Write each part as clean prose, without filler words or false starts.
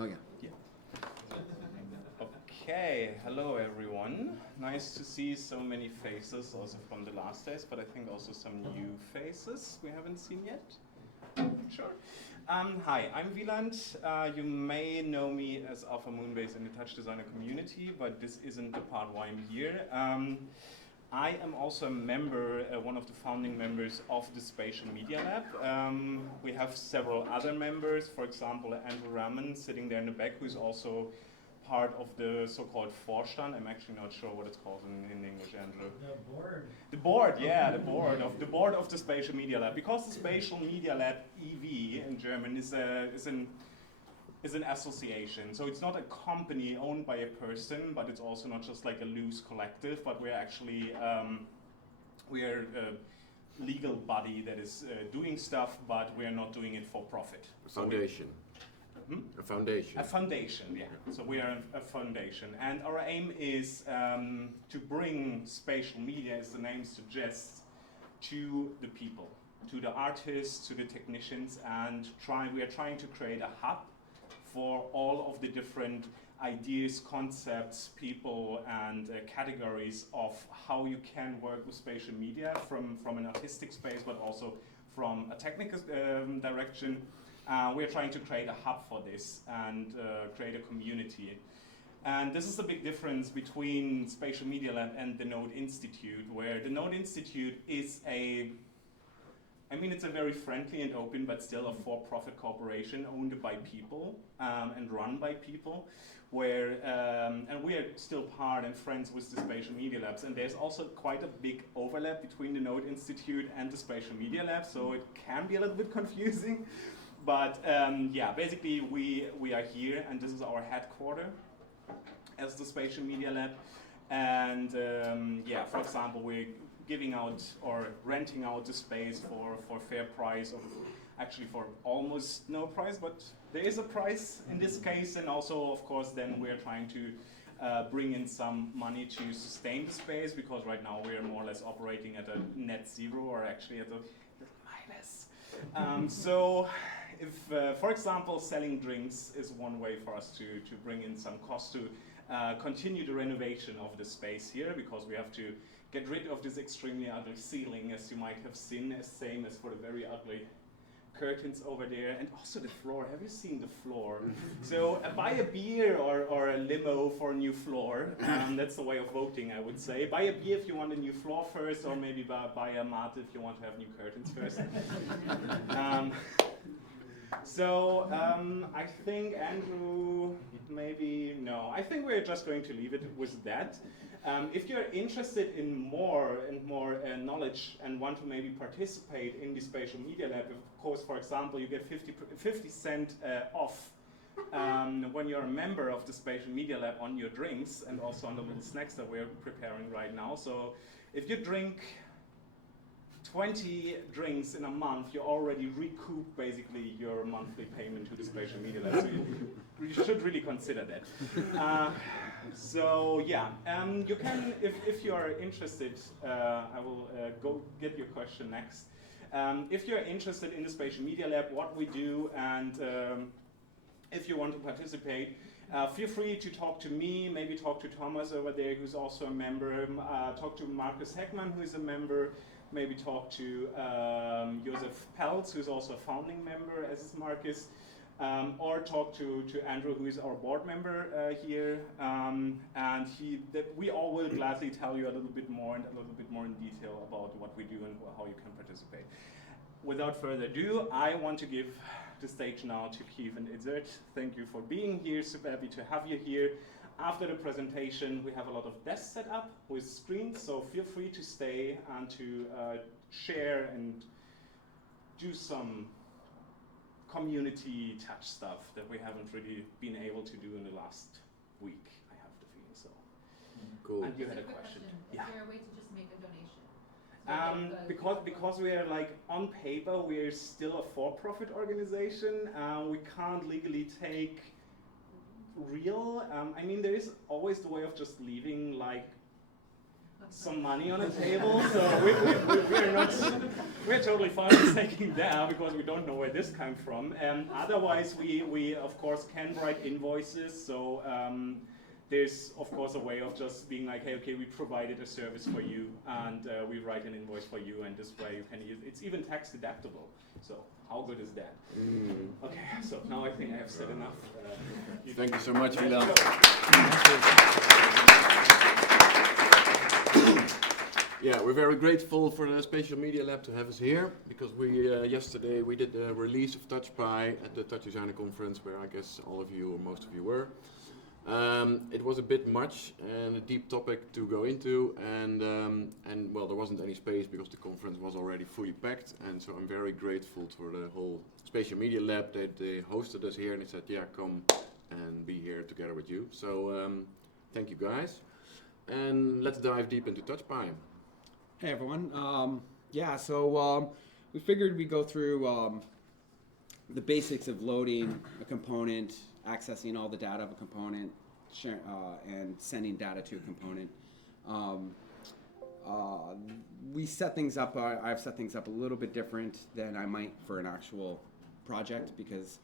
Oh, yeah. Yeah. Okay, hello everyone. Nice to see so many faces also from the last days, but I think also some new faces we haven't seen yet. Sure. Hi, I'm Wieland. You may know me as AlphaMoonBase in the Touch Designer community, but this isn't the part why I'm here. I am also a member, one of the founding members of the Spatial Media Lab. We have several other members, for example, Andrew Raman sitting there in the back, who's also part of the so-called Vorstand. I'm actually not sure what it's called in English, Andrew. The board. The board, yeah, the board of the Spatial Media Lab. Because the Spatial Media Lab EV in German is an association. So it's not a company owned by a person, but it's also not just like a loose collective, but we're actually, we're a legal body that is doing stuff, but we're not doing it for profit. Foundation. A foundation. A foundation, yeah. So we are a foundation. And our aim is to bring spatial media, as the name suggests, to the people, to the artists, to the technicians, and we are trying to create a hub for all of the different ideas, concepts, people, and categories of how you can work with spatial media from an artistic space, but also from a technical direction. We're trying to create a hub for this and create a community. And this is the big difference between Spatial Media Lab and the Node Institute, where the Node Institute is it's a very friendly and open, but still a for-profit corporation owned by people and run by people, where and we are still part and friends with the Spatial Media Labs, and there's also quite a big overlap between the Node Institute and the Spatial Media Lab, so it can be a little bit confusing. But yeah, basically we are here, and this is our headquarters as the Spatial Media Lab. And yeah, for example, we're giving out or renting out the space for fair price, of actually for almost no price, but there is a price in this case. And also, of course, then we're trying to bring in some money to sustain the space, because right now we're more or less operating at a net zero, or actually at a minus. So if, for example, selling drinks is one way for us to bring in some cost to continue the renovation of the space here, because we have to get rid of this extremely ugly ceiling, as you might have seen, same as for the very ugly curtains over there, and also the floor. Have you seen the floor? So buy a beer or a limo for a new floor. That's the way of voting, I would say. Buy a beer if you want a new floor first, or maybe buy a mat if you want to have new curtains first. So I think Andrew, maybe, no, I think we're just going to leave it with that. If you're interested in more and more knowledge and want to maybe participate in the Spatial Media Lab, of course, for example, you get 50 cents off when you're a member of the Spatial Media Lab on your drinks, and also on the little snacks that we're preparing right now. So if you drink 20 drinks in a month, you already recoup basically your monthly payment to the Spatial Media Lab. So you should really consider that. So yeah, you can, if you are interested, I will go get your question next. If you're interested in the Spatial Media Lab, what we do, and if you want to participate, feel free to talk to me, maybe talk to Thomas over there, who's also a member, talk to Markus Heckmann, who is a member, maybe talk to Josef Peltz, who's also a founding member, as is Markus, or talk to Andrew, who is our board member here, and we all will gladly tell you a little bit more in detail about what we do and how you can participate. Without further ado, I want to give the stage now to Keith and Itzert. Thank you for being here, super happy to have you here. After the presentation, we have a lot of desks set up with screens, so feel free to stay and to share and do some community touch stuff that we haven't really been able to do in the last week, I have the feeling so. Cool. And you had a question. Yeah. Is there a way to just make a donation? Because we are like, on paper, we're still a for-profit organization, we can't legally take real, I mean, there is always the way of just leaving like some money on the table, so we're totally fine with taking that because we don't know where this came from. Otherwise, we of course can write invoices. So there's of course a way of just being like, hey, okay, we provided a service for you, and we write an invoice for you, and this way you can use. It's even tax deductible. So how good is that? Okay, so now I think I have said enough. Thank you so much, Milan. Yeah, we're very grateful for the Spatial Media Lab to have us here, because yesterday we did the release of TouchPy at the Touch Designer Conference, where I guess all of you or most of you were. It was a bit much and a deep topic to go into, and well, there wasn't any space because the conference was already fully packed, and so I'm very grateful for the whole Spatial Media Lab that they hosted us here and they said, yeah, come and be here together with you. So thank you guys, and let's dive deep into TouchPy. Hey everyone. So we figured we'd go through the basics of loading a component, accessing all the data of a component, and sending data to a component. We set things up, I've set things up a little bit different than I might for an actual project, because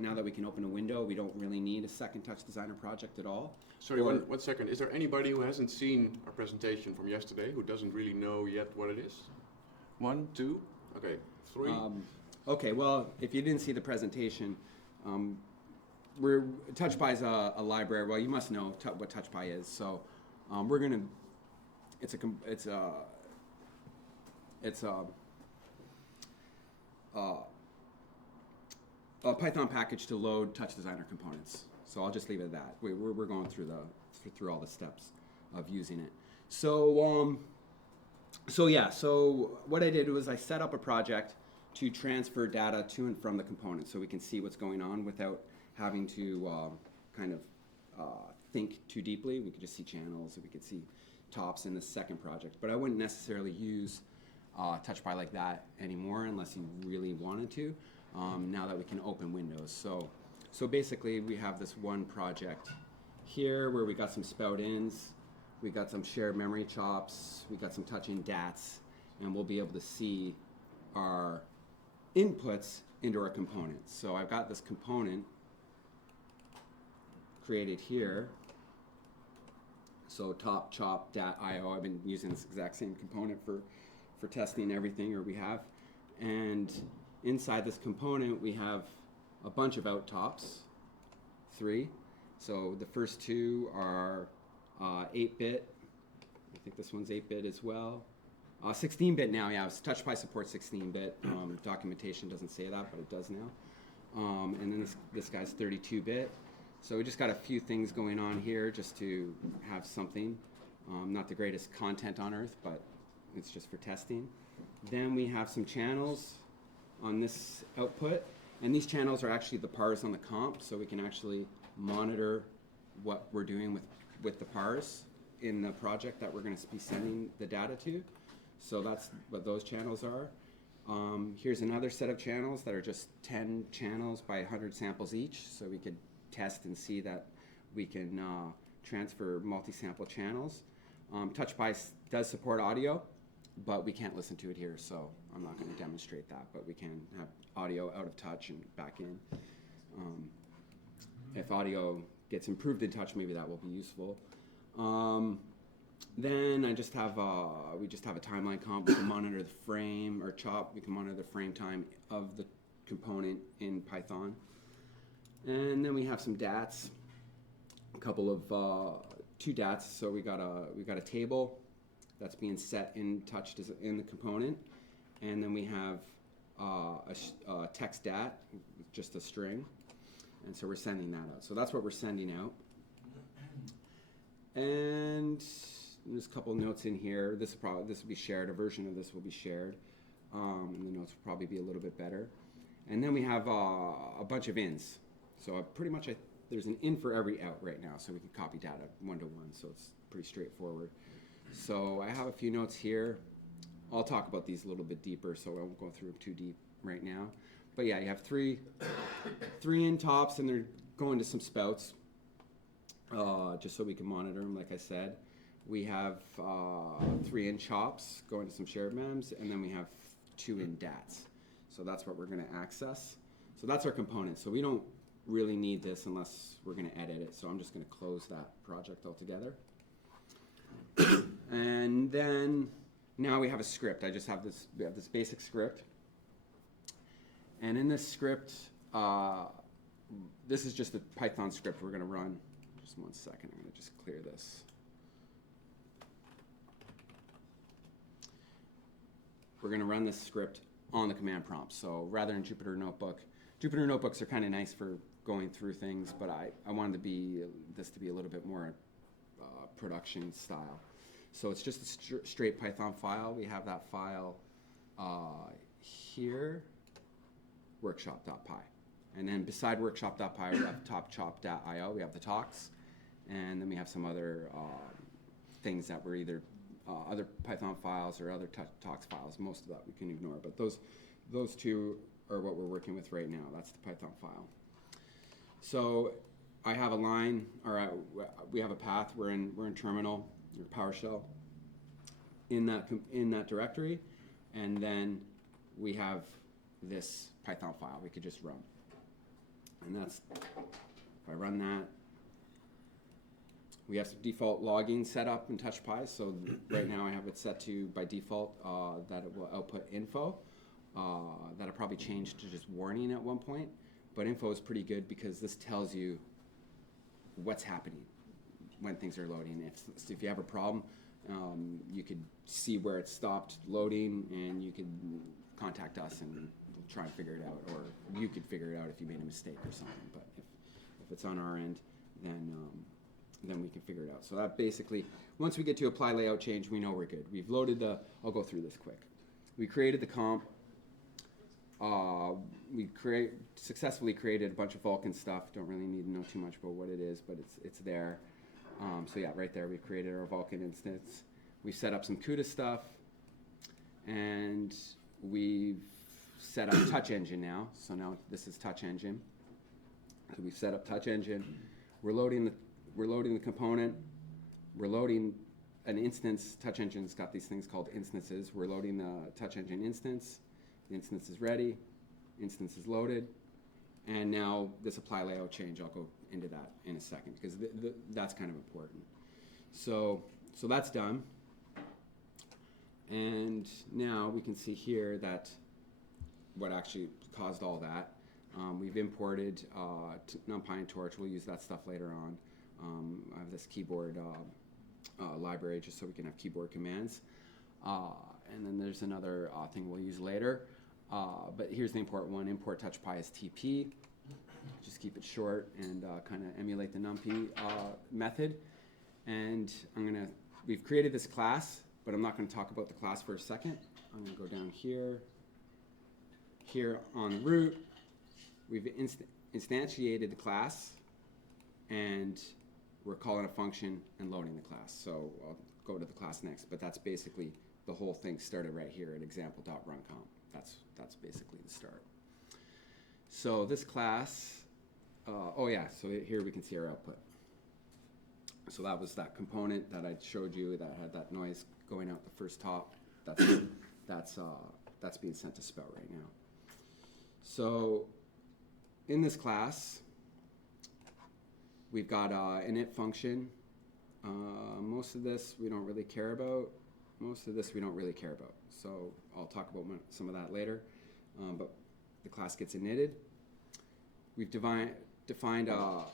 now that we can open a window, we don't really need a second Touch Designer project at all. Sorry, one second. Is there anybody who hasn't seen our presentation from yesterday, who doesn't really know yet what it is? 1, 2, okay, 3. Okay, well, if you didn't see the presentation, TouchPy is a library. Well, you must know what TouchPy is. So we're gonna. It's a Python package to load Touch Designer components. So I'll just leave it at that. We're going through all the steps of using it. So so what I did was I set up a project to transfer data to and from the component, so we can see what's going on without having to think too deeply. We could just see channels, we could see tops in the second project. But I wouldn't necessarily use TouchPy like that anymore unless you really wanted to, now that we can open windows. So basically we have this one project here where we got some spout ins, we got some shared memory chops, we got some touch in DATs, and we'll be able to see our inputs into our components. So I've got this component created here. So top chop dat.io, I've been using this exact same component for testing everything, or we have. And inside this component we have a bunch of out tops, 3. So the first 2 are 8-bit. I think this one's 8-bit as well. 16-bit now, yeah. TouchPy supports 16-bit. Documentation doesn't say that, but it does now. And then this guy's 32-bit. So we just got a few things going on here just to have something. Not the greatest content on earth, but it's just for testing. Then we have some channels on this output. And these channels are actually the pars on the comp, so we can actually monitor what we're doing with the pars in the project that we're going to be sending the data to. So that's what those channels are. Here's another set of channels that are just 10 channels by 100 samples each, so we could test and see that we can transfer multi-sample channels. TouchPy does support audio, but we can't listen to it here, so I'm not going to demonstrate that, but we can have audio out of touch and back in. If audio gets improved in touch, maybe that will be useful. Then I just have we just have a timeline comp. We can monitor the frame, or chop. We can monitor the frame time of the component in Python. And then we have some DATs, a couple of 2 DATs. So we got a table that's being set in touch in the component, and then we have a text DAT, just a string, and so we're sending that out. So that's what we're sending out. And there's a couple notes in here. This will be shared. A version of this will be shared. And the notes will probably be a little bit better. And then we have a bunch of ins. So there's an in for every out right now, so we can copy data 1-to-1. So it's pretty straightforward. So I have a few notes here. I'll talk about these a little bit deeper, so I won't go through too deep right now. But yeah, you have three in tops, and they're going to some spouts, just so we can monitor them, like I said. We have 3 in chops going to some shared mems, and then we have 2 in DATs. So that's what we're going to access. So that's our component. So we don't really need this unless we're going to edit it. So I'm just going to close that project altogether. And then now we have a script. We have this basic script. And in this script, this is just a Python script we're going to run. Just one second, I'm going to just clear this. We're going to run this script on the command prompt. So rather than Jupyter Notebook, Jupyter Notebooks are kind of nice for going through things, but I wanted this to be a little bit more production style. So it's just a straight Python file. We have that file here, workshop.py. And then beside workshop.py, we have topchop.io. We have the talks. And then we have some other things that were either other Python files or other talks files. Most of that we can ignore. But those 2 are what we're working with right now. That's the Python file. So I have a line, or we have a path. We're in terminal or PowerShell in that directory, and then we have this Python file we could just run. And that's, if I run that, we have some default logging set up in TouchPy. So right now I have it set to, by default, that it will output info. That'll probably change to just warning at one point. But info is pretty good because this tells you what's happening when things are loading. If you have a problem, you could see where it stopped loading, and you could contact us and we'll try and figure it out, or you could figure it out if you made a mistake or something. But if it's on our end, then we can figure it out. So that basically, once we get to apply layout change, we know we're good. We've loaded I'll go through this quick. We created the comp. We successfully created a bunch of Vulkan stuff. Don't really need to know too much about what it is, but it's there. So yeah, right there, we've created our Vulkan instance. We've set up some CUDA stuff, and we've set up Touch Engine now. So now this is Touch Engine. So we've set up Touch Engine. We're loading the component. We're loading an instance. Touch Engine's got these things called instances. We're loading the Touch Engine instance. The instance is ready. Instance is loaded. And now this apply layout change, I'll go into that in a second because that's kind of important. So that's done. And now we can see here that what actually caused all that. We've imported NumPy and Torch. We'll use that stuff later on. I have this keyboard library just so we can have keyboard commands. And then there's another thing we'll use later. But here's the important one. Import TouchPy as TP. Just keep it short and kind of emulate the NumPy method. And we've created this class, but I'm not going to talk about the class for a second. I'm going to go down here. Here on root, we've instantiated the class, and we're calling a function and loading the class. So I'll go to the class next, but that's basically the whole thing started right here at example.runcomp. That's basically the start. So this class, so here we can see our output. So that was that component that I showed you that had that noise going out the first top. That's being sent to Spout right now. So in this class, we've got an init function. Most of this we don't really care about. So I'll talk about some of that later. But the class gets initted. We've defined a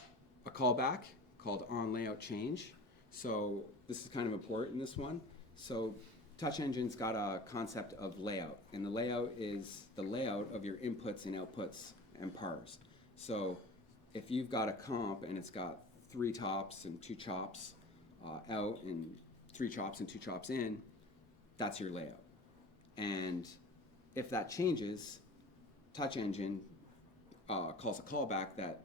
callback called onLayoutChange. So this is kind of important, this one. So Touch Engine's got a concept of layout, and the layout is the layout of your inputs and outputs and pars. So if you've got a comp and it's got 3 tops and 2 chops out and 3 chops and 2 chops in, that's your layout. And if that changes, Touch Engine calls a callback that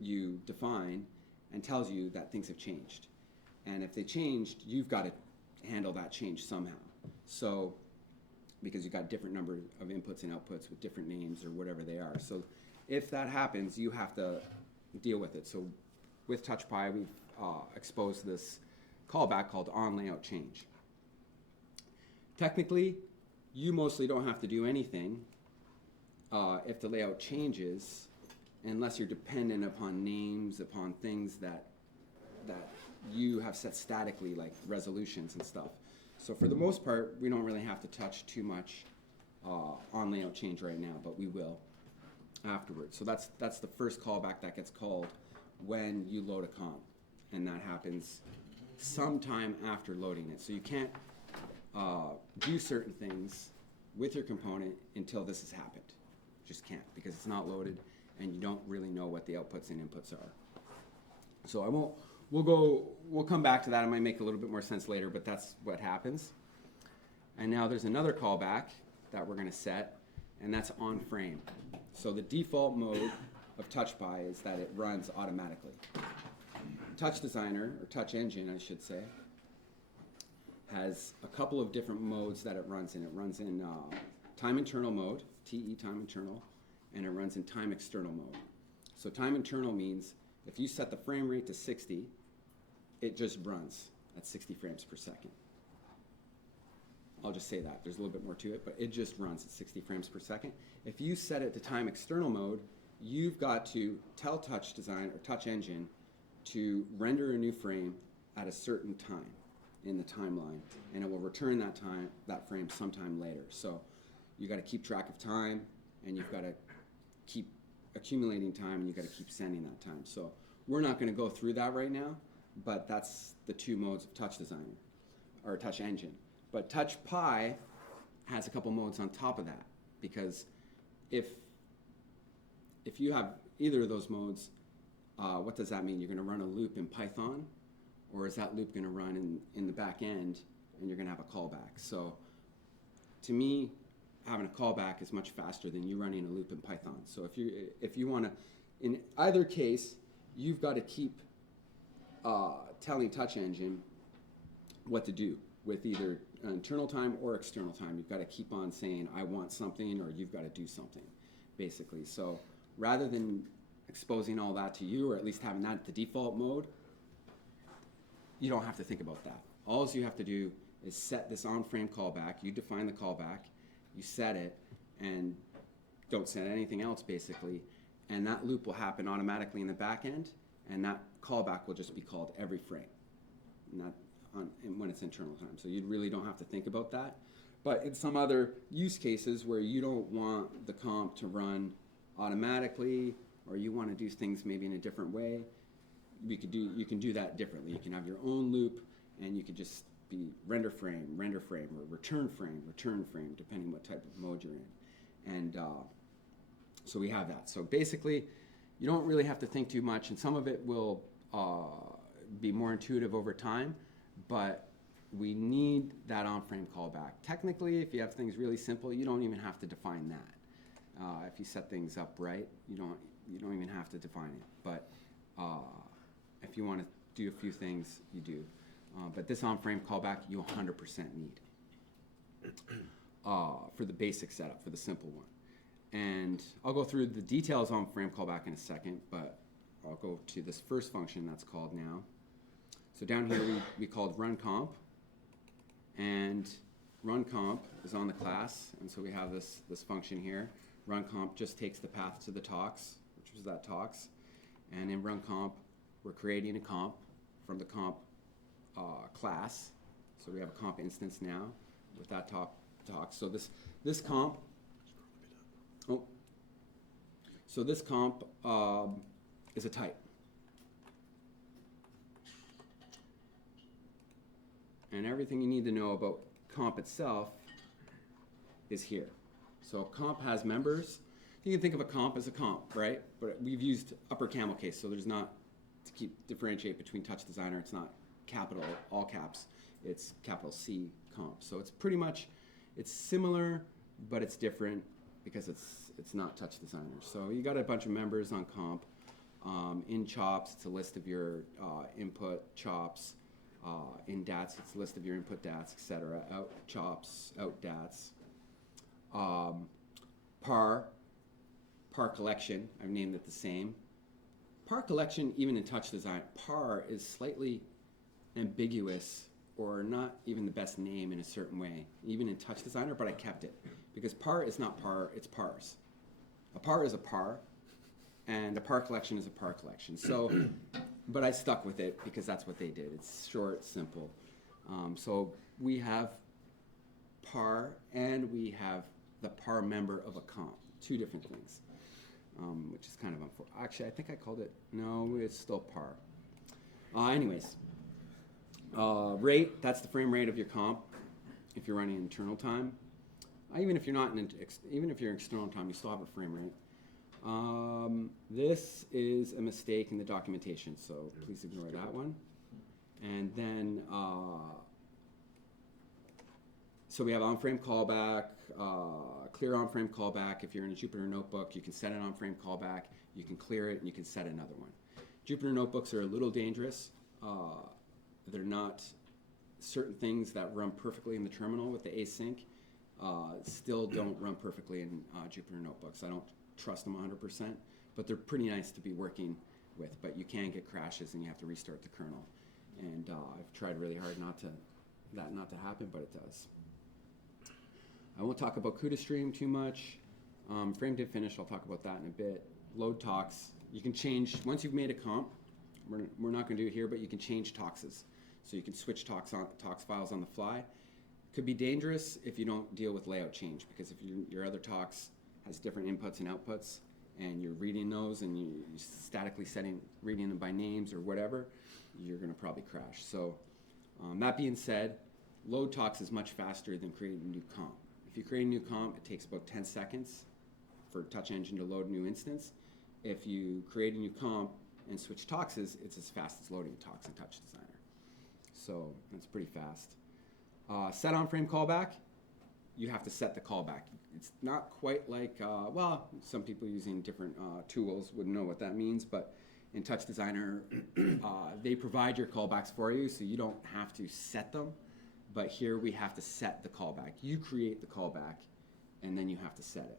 you define and tells you that things have changed. And if they changed, you've got to handle that change somehow. So, because you've got different number of inputs and outputs with different names or whatever they are. So if that happens, you have to deal with it. So with TouchPy, we've exposed this callback called onLayoutChange. Technically, you mostly don't have to do anything if the layout changes, unless you're dependent upon names, upon things that you have set statically, like resolutions and stuff. So for the most part, we don't really have to touch too much on layout change right now, but we will afterwards. So that's the first callback that gets called when you load a comp, and that happens sometime after loading it. So you can't do certain things with your component until this has happened. Just can't, because it's not loaded and you don't really know what the outputs and inputs are. So we'll come back to that. It might make a little bit more sense later, but that's what happens. And now there's another callback that we're going to set, and that's on frame. So the default mode of TouchPy is that it runs automatically. Touch Designer, or Touch Engine, I should say, has a couple of different modes that it runs in. It runs in time internal mode, TE time internal, and it runs in time external mode. So time internal means if you set the frame rate to 60, it just runs at 60 frames per second. I'll just say that. There's a little bit more to it, but it just runs at 60 frames per second. If you set it to time external mode, you've got to tell Touch Design or Touch Engine to render a new frame at a certain time in the timeline, and it will return that frame sometime later. So you got to keep track of time, and you've got to keep accumulating time, and you've got to keep sending that time. So we're not going to go through that right now, but that's the two modes of Touch Designer or Touch Engine. But TouchPy has a couple modes on top of that, because if you have either of those modes, what does that mean? You're going to run a loop in Python, or is that loop going to run in the back end and you're going to have a callback? So to me, having a callback is much faster than you running a loop in Python. So if you want to, in either case, you've got to keep telling Touch Engine what to do with either internal time or external time. You've got to keep on saying, I want something, or you've got to do something, basically. So rather than exposing all that to you, or at least having that at the default mode, you don't have to think about that. All you have to do is set this on-frame callback. You define the callback, you set it, and don't set anything else, basically, and that loop will happen automatically in the back end, and that callback will just be called every frame, when it's internal time. So you really don't have to think about that. But in some other use cases where you don't want the comp to run automatically, or you want to do things maybe in a different way, you can do that differently. You can have your own loop, and you could just be render frame, or return frame, depending what type of mode you're in. And so we have that. So basically, you don't really have to think too much, and some of it will be more intuitive over time, but we need that on-frame callback. Technically, if you have things really simple, you don't even have to define that. If you set things up right, you don't even have to define it. But if you want to do a few things, you do. But this on-frame callback, you 100% need for the basic setup, for the simple one. And I'll go through the details on frame callback in a second, but I'll go to this first function that's called now. So down here we called runComp, and runComp is on the class, and so we have this function here. RunComp just takes the path to the tox, which was that tox, and in runComp we're creating a comp from the comp class. So we have a comp instance now with that tox. So this comp, is a type. And everything you need to know about comp itself is here. So comp has members. You can think of a comp as a comp, right? But we've used upper camel case, so there's not, to differentiate between Touch Designer, it's not capital, all caps, it's capital C comp. So it's pretty much, it's similar, but it's different because it's not Touch Designer. So you got a bunch of members on comp. In chops, it's a list of your input chops. In DATs, it's a list of your input DATs, etc. Out chops, out DATs. Par collection, I've named it the same. Par collection, even in Touch Design, par is slightly ambiguous or not even the best name in a certain way, even in Touch Designer, but I kept it. Because par is not par, it's pars. A par is a par, and a par collection is a par collection. So, but I stuck with it because that's what they did. It's short, simple. So we have par and we have the par member of a comp, two different things, which is kind of unfortunate. Actually, I think I called it, no, it's still par. Anyways, rate, that's the frame rate of your comp if you're running internal time. Even if you're not even if you're in external time, you still have a frame rate. This is a mistake in the documentation, so please ignore that one. And then, so we have on-frame callback, clear on-frame callback. If you're in a Jupyter notebook, you can set an on-frame callback, you can clear it, and you can set another one. Jupyter notebooks are a little dangerous. They're not certain things that run perfectly in the terminal with the async. Still don't run perfectly in Jupyter notebooks. I don't trust them 100%, but they're pretty nice to be working with. But you can get crashes and you have to restart the kernel. And I've tried really hard not to happen, but it does. I won't talk about CUDA stream too much. Frame did finish, I'll talk about that in a bit. Load tox, you can change, once you've made a comp, we're not going to do it here, but you can change toxes. So you can switch tox files on the fly. Could be dangerous if you don't deal with layout change, because if your other tox has different inputs and outputs, and you're reading those and you're statically reading them by names or whatever, you're going to probably crash. So that being said, load tox is much faster than creating a new comp. If you create a new comp, it takes about 10 seconds for Touch Engine to load a new instance. If you create a new comp and switch toxes, it's as fast as loading tox in Touch Designer. So that's pretty fast. Set on frame callback, you have to set the callback. It's not quite like, well, some people using different tools would know what that means, but in Touch Designer, they provide your callbacks for you, so you don't have to set them. But here we have to set the callback. You create the callback, and then you have to set it.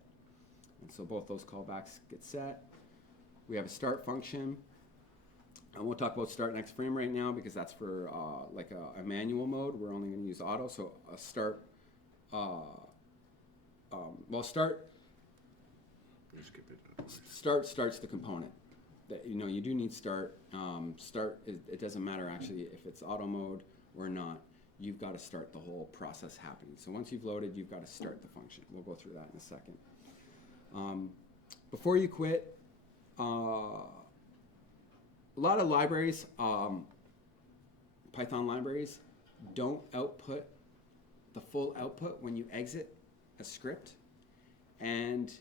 And so both those callbacks get set. We have a start function. I won't talk about start next frame right now because that's for like a manual mode. We're only going to use auto. So a start, start. Skip it. Start starts the component. You do need start. Start, it doesn't matter actually if it's auto mode or not. You've got to start the whole process happening. So once you've loaded, you've got to start the function. We'll go through that in a second. Before you quit, a lot of libraries, Python libraries, don't output the full output when you exit a script. And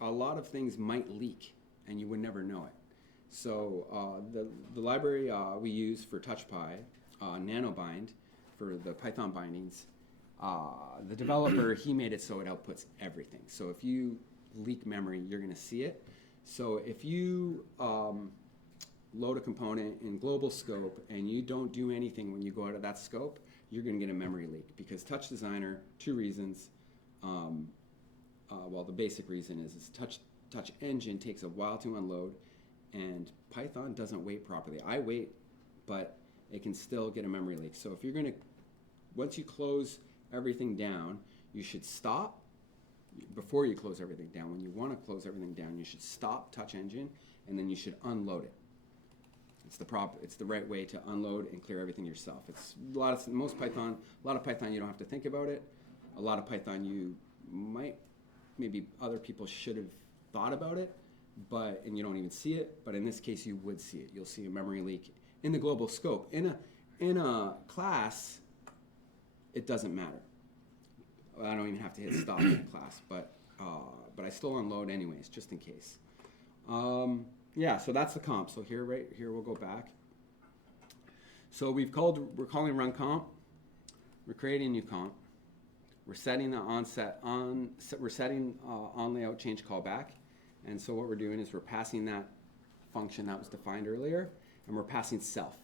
a lot of things might leak, and you would never know it. So the library we use for TouchPy, NanoBind, for the Python bindings, the developer, he made it so it outputs everything. So if you leak memory, you're going to see it. So if you load a component in global scope and you don't do anything when you go out of that scope, you're going to get a memory leak. Because Touch Designer, two reasons. Well, the basic reason is Touch Engine takes a while to unload, and Python doesn't wait properly. I wait, but it can still get a memory leak. So if you're going to, once you close everything down, you should stop. Before you close everything down, when you want to close everything down, you should stop Touch Engine, and then you should unload it. It's the right way to unload and clear everything yourself. It's a lot of Python you don't have to think about it. A lot of Python you might, maybe other people should have thought about it, and you don't even see it. But in this case, you would see it. You'll see a memory leak in the global scope. In a class, it doesn't matter. I don't even have to hit stop in a class, but I still unload anyways, just in case. Yeah, so that's the comp. So right here we'll go back. So we're calling run comp. We're creating a new comp. We're setting the we're setting on layout change callback. And so what we're doing is we're passing that function that was defined earlier, and we're passing self.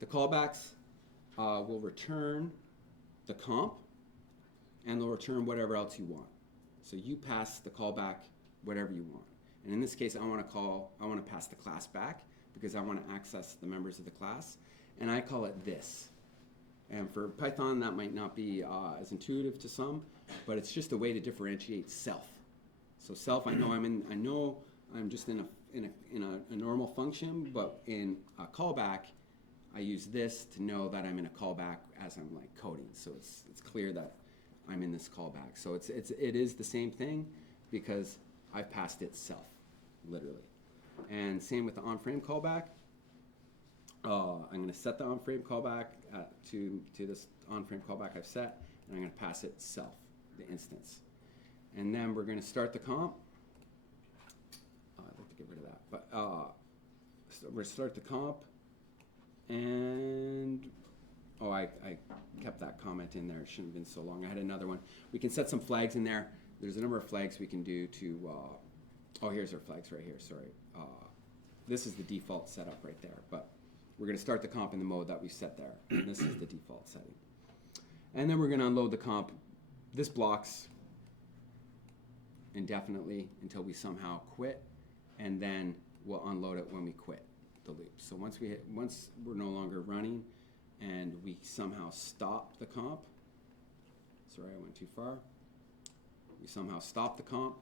The callbacks will return the comp, and they'll return whatever else you want. So you pass the callback whatever you want. And in this case, I want to pass the class back because I want to access the members of the class. and I call it this. And for Python, that might not be as intuitive to some, but it's just a way to differentiate self. So self, I know I'm just in a normal function, but in a callback, I use this to know that I'm in a callback as I'm like coding. So it's clear that I'm in this callback. So it is the same thing because I've passed it self, literally. And same with the on-frame callback. I'm going to set the on-frame callback to this on-frame callback I've set, and I'm going to pass it self, the instance. And then we're going to start the comp. I'd like to get rid of that. But so we're going to start the comp. And, I kept that comment in there. It shouldn't have been so long. I had another one. We can set some flags in there. There's a number of flags we can do to, here's our flags right here, sorry. This is the default setup right there, but we're going to start the comp in the mode that we set there. And this is the default setting. And then we're going to unload the comp. This blocks indefinitely until we somehow quit, and then we'll unload it when we quit the loop. So once we're no longer running and we somehow stop the comp, sorry, I went too far. We somehow stop the comp,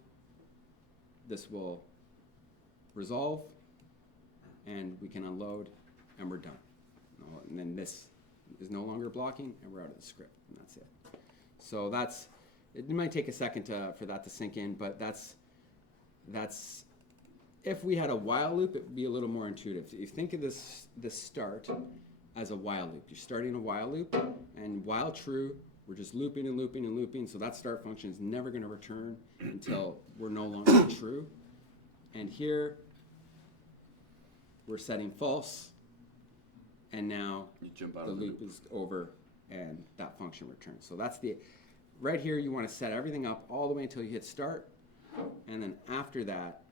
this will resolve and we can unload and we're done. And then this is no longer blocking and we're out of the script, and that's it. So it might take a second for that to sink in, but that's if we had a while loop, it would be a little more intuitive. You think of this start as a while loop. You're starting a while loop, and while true, we're just looping and looping and looping, so that start function is never going to return until we're no longer true. And here, we're setting false, and now the loop is over, and that function returns. So that's right here, you want to set everything up all the way until you hit start, and then after that,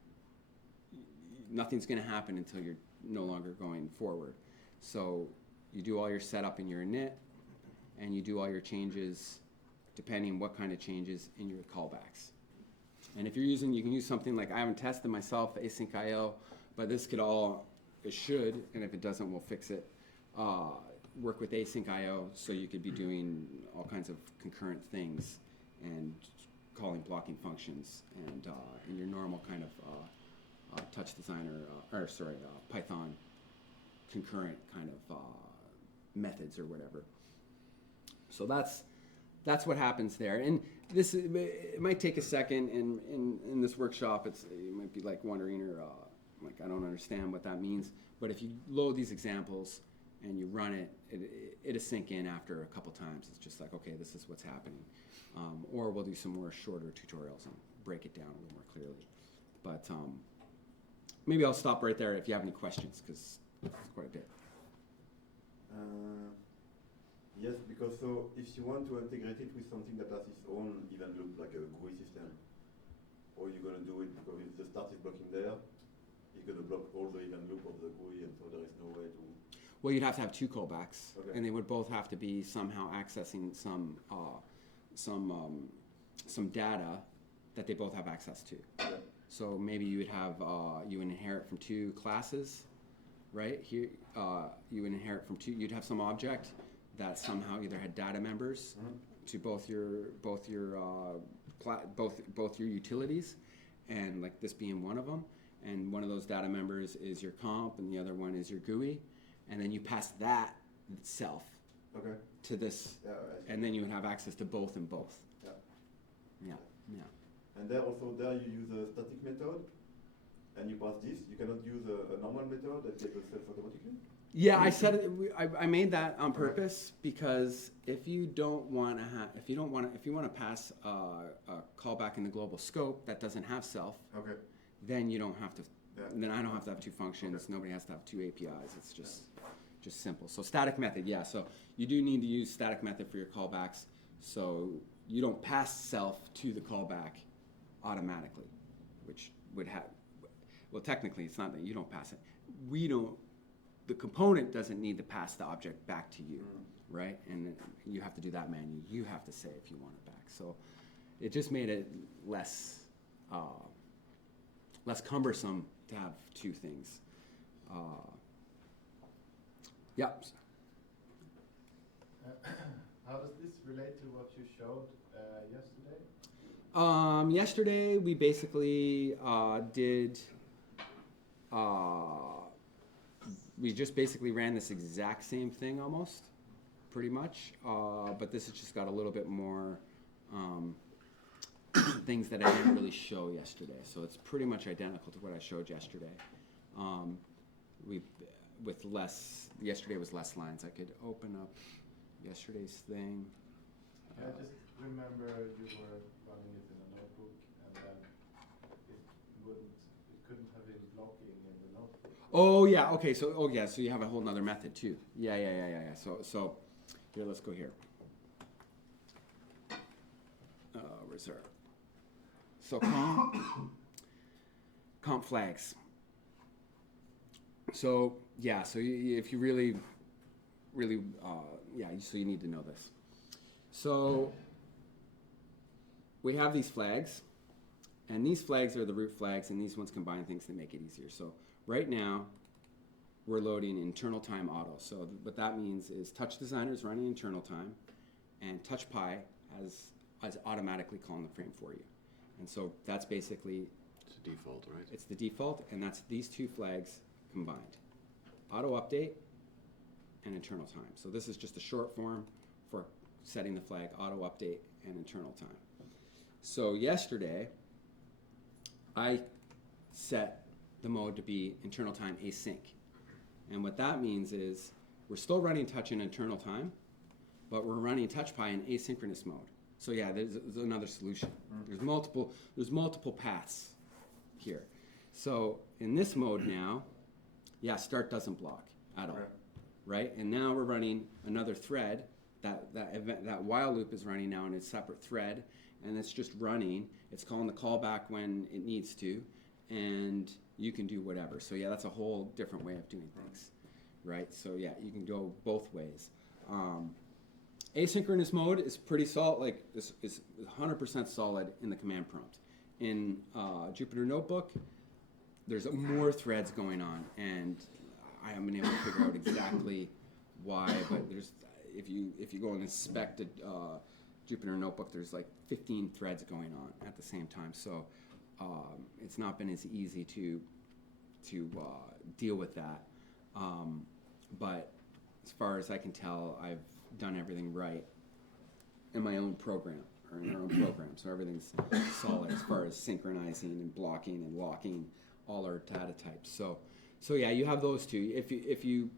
nothing's going to happen until you're no longer going forward. So you do all your setup in your init, and you do all your changes depending what kind of changes in your callbacks. And if you can use something like, I haven't tested myself, async IO, but this it should, and if it doesn't, we'll fix it, work with async IO, so you could be doing all kinds of concurrent things and calling blocking functions, and in your normal kind of Touch Designer, Python concurrent kind of methods or whatever. So that's what happens there. And it might take a second in this workshop. You might be like wondering or like, I don't understand what that means. But if you load these examples and you run it, it'll sink in after a couple times. It's just like, okay, this is what's happening. Or we'll do some more shorter tutorials and break it down a little more clearly. But maybe I'll stop right there if you have any questions, because it's quite a bit. Yes, because so if you want to integrate it with something that has its own event loop, like a GUI system, or you're going to do it because if the start is blocking there, you're going to block all the event loop of the GUI, and so there is no way to... Well, you'd have to have two callbacks, okay. And they would both have to be somehow accessing some data that they both have access to. Okay. So maybe you would have, you would inherit from two classes, right? Here, you would inherit from two, you'd have some object that somehow either had data members to both your utilities, and like this being one of them, and one of those data members is your comp and the other one is your GUI, and then you pass that itself to this, and then you would have access to both and both. Yeah. And there you use a static method, and you pass this. You cannot use a normal method that gets itself automatically. Yeah, I said it. I made that on purpose because if you want to pass a callback in the global scope that doesn't have self, then you don't have to. Yeah. Then I don't have to have two functions. Nobody has to have two APIs. It's just simple. So static method, yeah. So you do need to use static method for your callbacks. So you don't pass self to the callback automatically, which would have. Well, technically, it's not that you don't pass it. We don't. The component doesn't need to pass the object back to you, right? And you have to do that manually. You have to say if you want it back. So it just made it less cumbersome to have two things. Yeah. relate to what you showed yesterday? Yesterday we basically we just basically ran this exact same thing almost, pretty much, but this has just got a little bit more things that I didn't really show yesterday. So it's pretty much identical to what I showed yesterday. With less, yesterday was less lines. I could open up yesterday's thing. I just remember you were running it in a notebook, and then it couldn't have been blocking in the notebook. Oh yeah, okay. So so you have a whole nother method too. Yeah. So here, let's go here. Where's our so comp flags. So yeah, so if you really, so you need to know this. So we have these flags, and these flags are the root flags, and these ones combine things to make it easier. So right now, we're loading internal time auto. So what that means is Touch Designer is running internal time, and TouchPy is automatically calling the frame for you. And so that's basically... It's the default, right? It's the default, and that's these two flags combined. Auto update and internal time. So this is just a short form for setting the flag auto update and internal time. So yesterday, I set the mode to be internal time async. And what that means is we're still running touch in internal time, but we're running TouchPy in asynchronous mode. So yeah, there's another solution. There's multiple paths here. So in this mode now, yeah, start doesn't block at all, right? And now we're running another thread. That while loop is running now in a separate thread, and it's just running. It's calling the callback when it needs to, and you can do whatever. So yeah, that's a whole different way of doing things, right? So yeah, you can go both ways. Asynchronous mode is pretty solid, like is 100% solid in the command prompt. In Jupyter Notebook, there's more threads going on, and I haven't been able to figure out exactly why, but there's if you go and inspect a Jupyter Notebook, there's like 15 threads going on at the same time. So it's not been as easy to deal with that. But as far as I can tell, I've done everything right in my own program, or in our own program. So everything's solid as far as synchronizing and blocking and locking all our data types. So yeah, you have those two. If you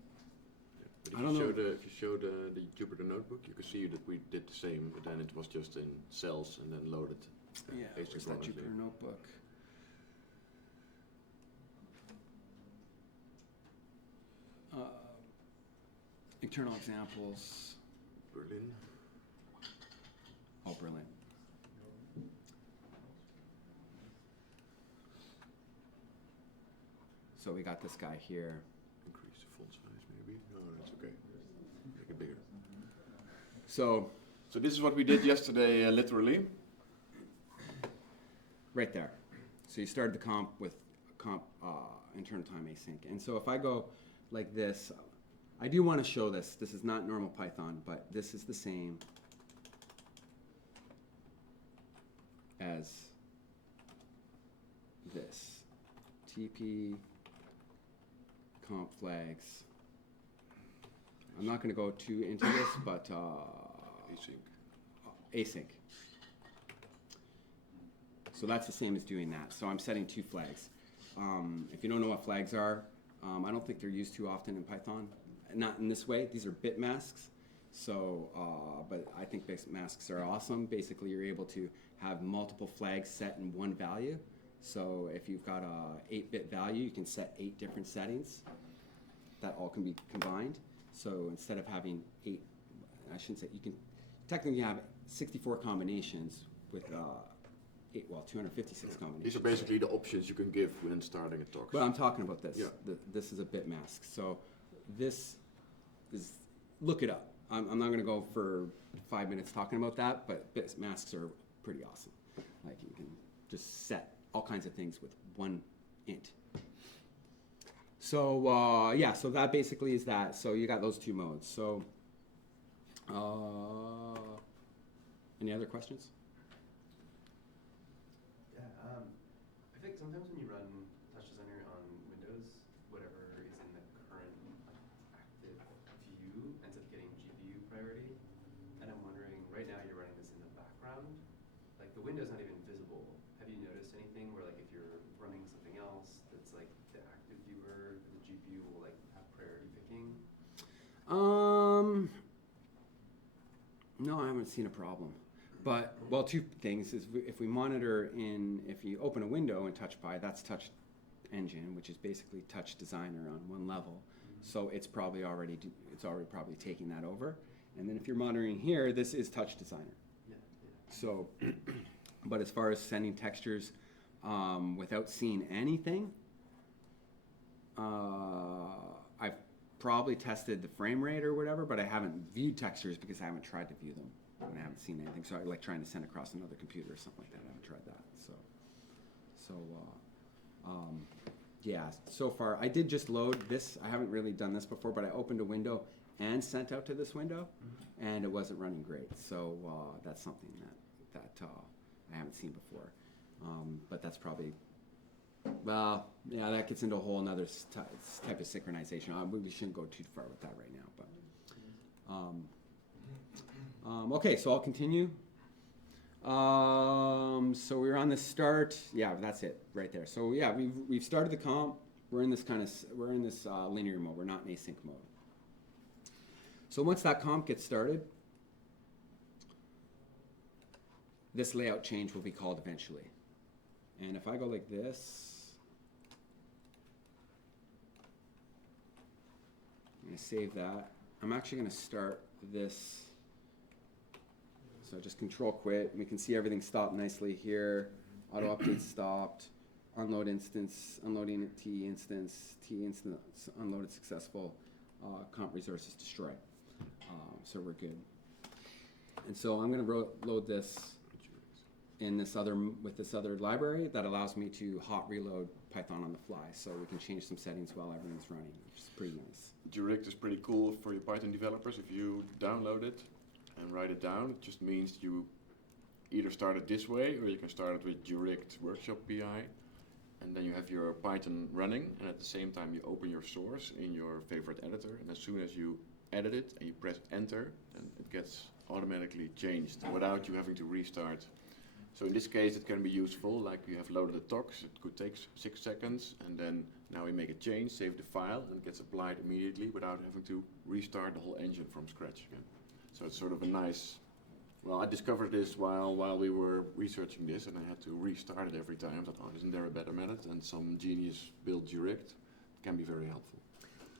But if you show the Jupyter Notebook, you can see that we did the same, but then it was just in cells and then loaded. Yeah, where's that Jupyter Notebook? Internal examples. Berlin. Oh, Berlin. So we got this guy here. Increase the font size maybe. No, that's okay. Make it bigger. So this is what we did yesterday, literally. Right there. So you started the comp with internal time async. And so if I go like this, I do want to show this. This is not normal Python, but this is the same as this. TP comp flags. I'm not going to go too into this, but async. So that's the same as doing that. So I'm setting two flags. If you don't know what flags are, I don't think they're used too often in Python. Not in this way. These are bit masks. So, but I think bit masks are awesome. Basically, you're able to have multiple flags set in one value. So if you've got a 8-bit value, you can set 8 different settings that all can be combined. So instead of having 8, I shouldn't say, you can technically have 64 combinations with 256 combinations. These are basically the options you can give when starting a talk. But I'm talking about this. Yeah. This is a bit mask. So this is, look it up. I'm not going to go for 5 minutes talking about that, but bit masks are pretty awesome. Like you can just set all kinds of things with one int. So yeah, so that basically is that. So you got those two modes. So Any other questions? Yeah, I think sometimes when you run Touch Designer on Windows, whatever is in the current active view ends up getting GPU priority. And I'm wondering, right now you're running this in the background, like the window's not even visible. Have you noticed anything where like if you're running something else that's like the active viewer, the GPU will like have priority picking? No, I haven't seen a problem. But, well, two things is if we monitor if you open a window in TouchPy, that's Touch Engine, which is basically Touch Designer on one level. So it's probably already probably taking that over. And then if you're monitoring here, this is Touch Designer. Yeah. So, but as far as sending textures without seeing anything, I've probably tested the frame rate or whatever, but I haven't viewed textures because I haven't tried to view them and I haven't seen anything. So I like trying to send across another computer or something like that. I haven't tried that. Yeah, so far I did just load this. I haven't really done this before, but I opened a window and sent out to this window, and it wasn't running great. So that's something that I haven't seen before. But that's probably, well, yeah, that gets into a whole another type of synchronization. We shouldn't go too far with that right now. But okay, so I'll continue. So we're on the start. Yeah, that's it right there. So yeah, we've started the comp. We're in this linear mode. We're not in async mode. So once that comp gets started, this layout change will be called eventually. And if I go like this, I'm going to save that. I'm actually going to start this. So just control quit. We can see everything stopped nicely here. Auto update stopped. Unload instance, unloading T instance unloaded successful. Comp resources destroyed. So we're good. And so I'm going to load this in with this other library that allows me to hot reload Python on the fly. So we can change some settings while everything's running, which is pretty nice. Direct is pretty cool for your Python developers. If you download it and write it down, it just means you either start it this way or you can start it with direct workshop PI. And then you have your Python running, and at the same time you open your source in your favorite editor, and as soon as you edit it and you press enter, then it gets automatically changed without you having to restart. So in this case it can be useful, like you have loaded the tox, it could take 6 seconds, and then now we make a change, save the file, and it gets applied immediately without having to restart the whole engine from scratch again. So it's sort of a nice, well, I discovered this while we were researching this, and I had to restart it every time. I thought, oh, isn't there a better method? And some genius built direct. It can be very helpful.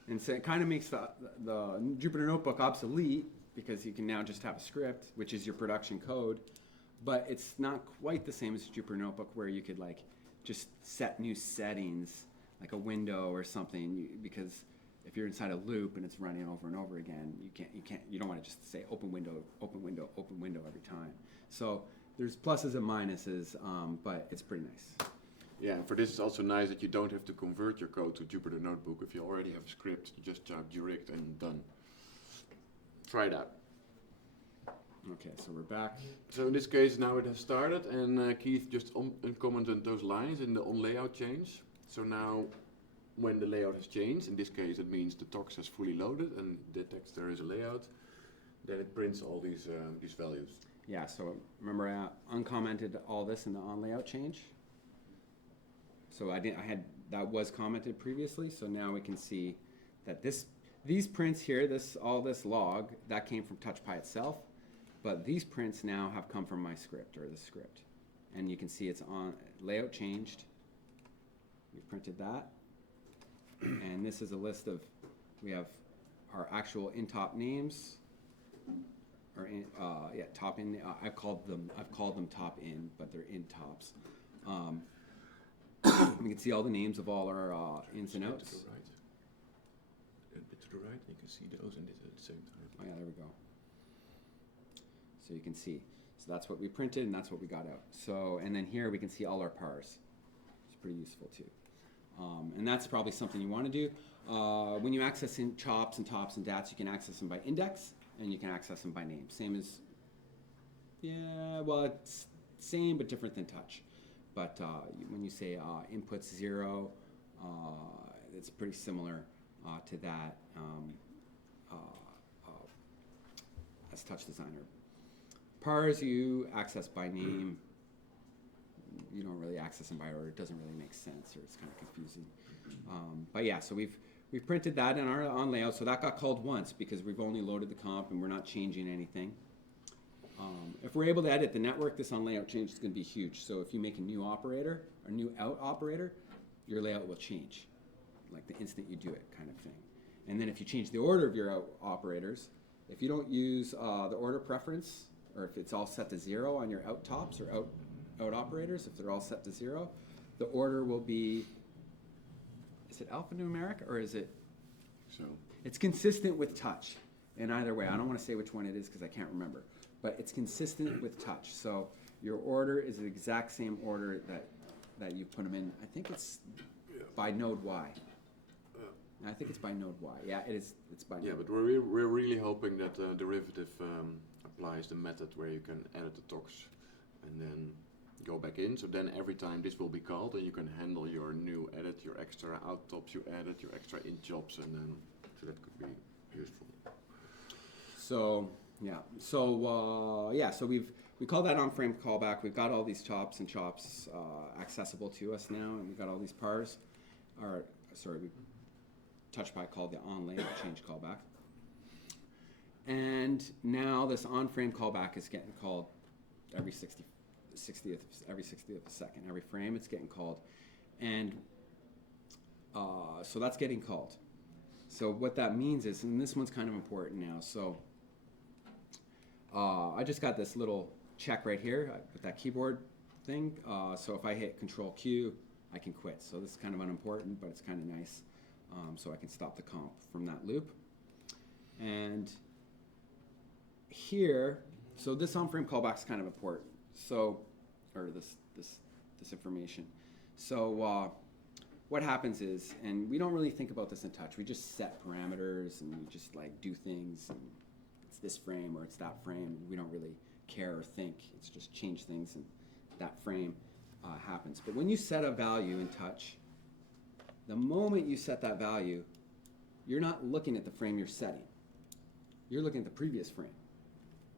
And so it kind of makes the Jupyter Notebook obsolete because you can now just have a script, which is your production code, but it's not quite the same as Jupyter Notebook where you could like just set new settings, like a window or something, because if you're inside a loop and it's running over and over again, you don't want to just say open window, open window, open window every time. So there's pluses and minuses, but it's pretty nice. Yeah, and for this it's also nice that you don't have to convert your code to Jupyter Notebook. If you already have a script, you just type direct and done. Try it out. Okay, so we're back. So in this case now it has started, and Keith just commented those lines in the on layout change. So now when the layout has changed, in this case it means the tox has fully loaded and detects there is a layout, then it prints all these values. Yeah, so remember I uncommented all this in the on layout change. So that was commented previously, so now we can see that these prints here, all this log, that came from TouchPy itself, but these prints now have come from my script, or the script. And you can see it's on layout changed. We printed that. And this is a list of, we have our actual in-top names, or top in. I've called them top in, but they're in tops. We can see all the names of all our ins and outs. To the right. A bit to the right, you can see those and this at the same time. Oh yeah, there we go. So you can see. So that's what we printed and that's what we got out. So, and then here we can see all our pars. It's pretty useful too. And that's probably something you want to do. When you access in chops and tops and dats, you can access them by index and you can access them by name. Same as Yeah, well, it's same but different than touch. But when you say input 0, it's pretty similar to that as Touch Designer. Pars you access by name. You don't really access them by order. It doesn't really make sense, or it's kind of confusing. But yeah, so we've printed that in our on layout. So that got called once because we've only loaded the comp and we're not changing anything. If we're able to edit the network, this on layout change is going to be huge. So if you make a new operator, or new out operator, your layout will change, like the instant you do it, kind of thing. And then if you change the order of your out operators, if you don't use the order preference, or if it's all set to 0 on your out tops or out operators, if they're all set to 0, the order will be, is it alphanumeric or is it? So It's consistent with touch in either way. I don't want to say which one it is because I can't remember. But it's consistent with touch. So your order is the exact same order that you put them in. I think it's by node Y. I think it's by node Y. Yeah, it is. It's by node. yeah, but we're really hoping that derivative applies the method where you can edit the tox and then go back in. So then every time this will be called, and you can handle your new edit, your extra out tops you added, your extra in jobs, and then so that could be useful. So yeah, so we call that on-frame callback. We've got all these chops and chops accessible to us now, and we've got all these pars. TouchPy called the on-layout change callback. And now this on-frame callback is getting called every 60th of a second. Every frame it's getting called. And so that's getting called. So what that means is, and this one's kind of important now, so I just got this little check right here with that keyboard thing. So if I hit Control Q, I can quit. So this is kind of unimportant, but it's kind of nice. So I can stop the comp from that loop. And here, so this on-frame callback is kind of important. So, or this information. So what happens is, and we don't really think about this in touch. We just set parameters and we just like do things. And it's this frame or it's that frame. We don't really care or think. It's just change things and that frame happens. But when you set a value in touch, the moment you set that value, you're not looking at the frame you're setting. You're looking at the previous frame.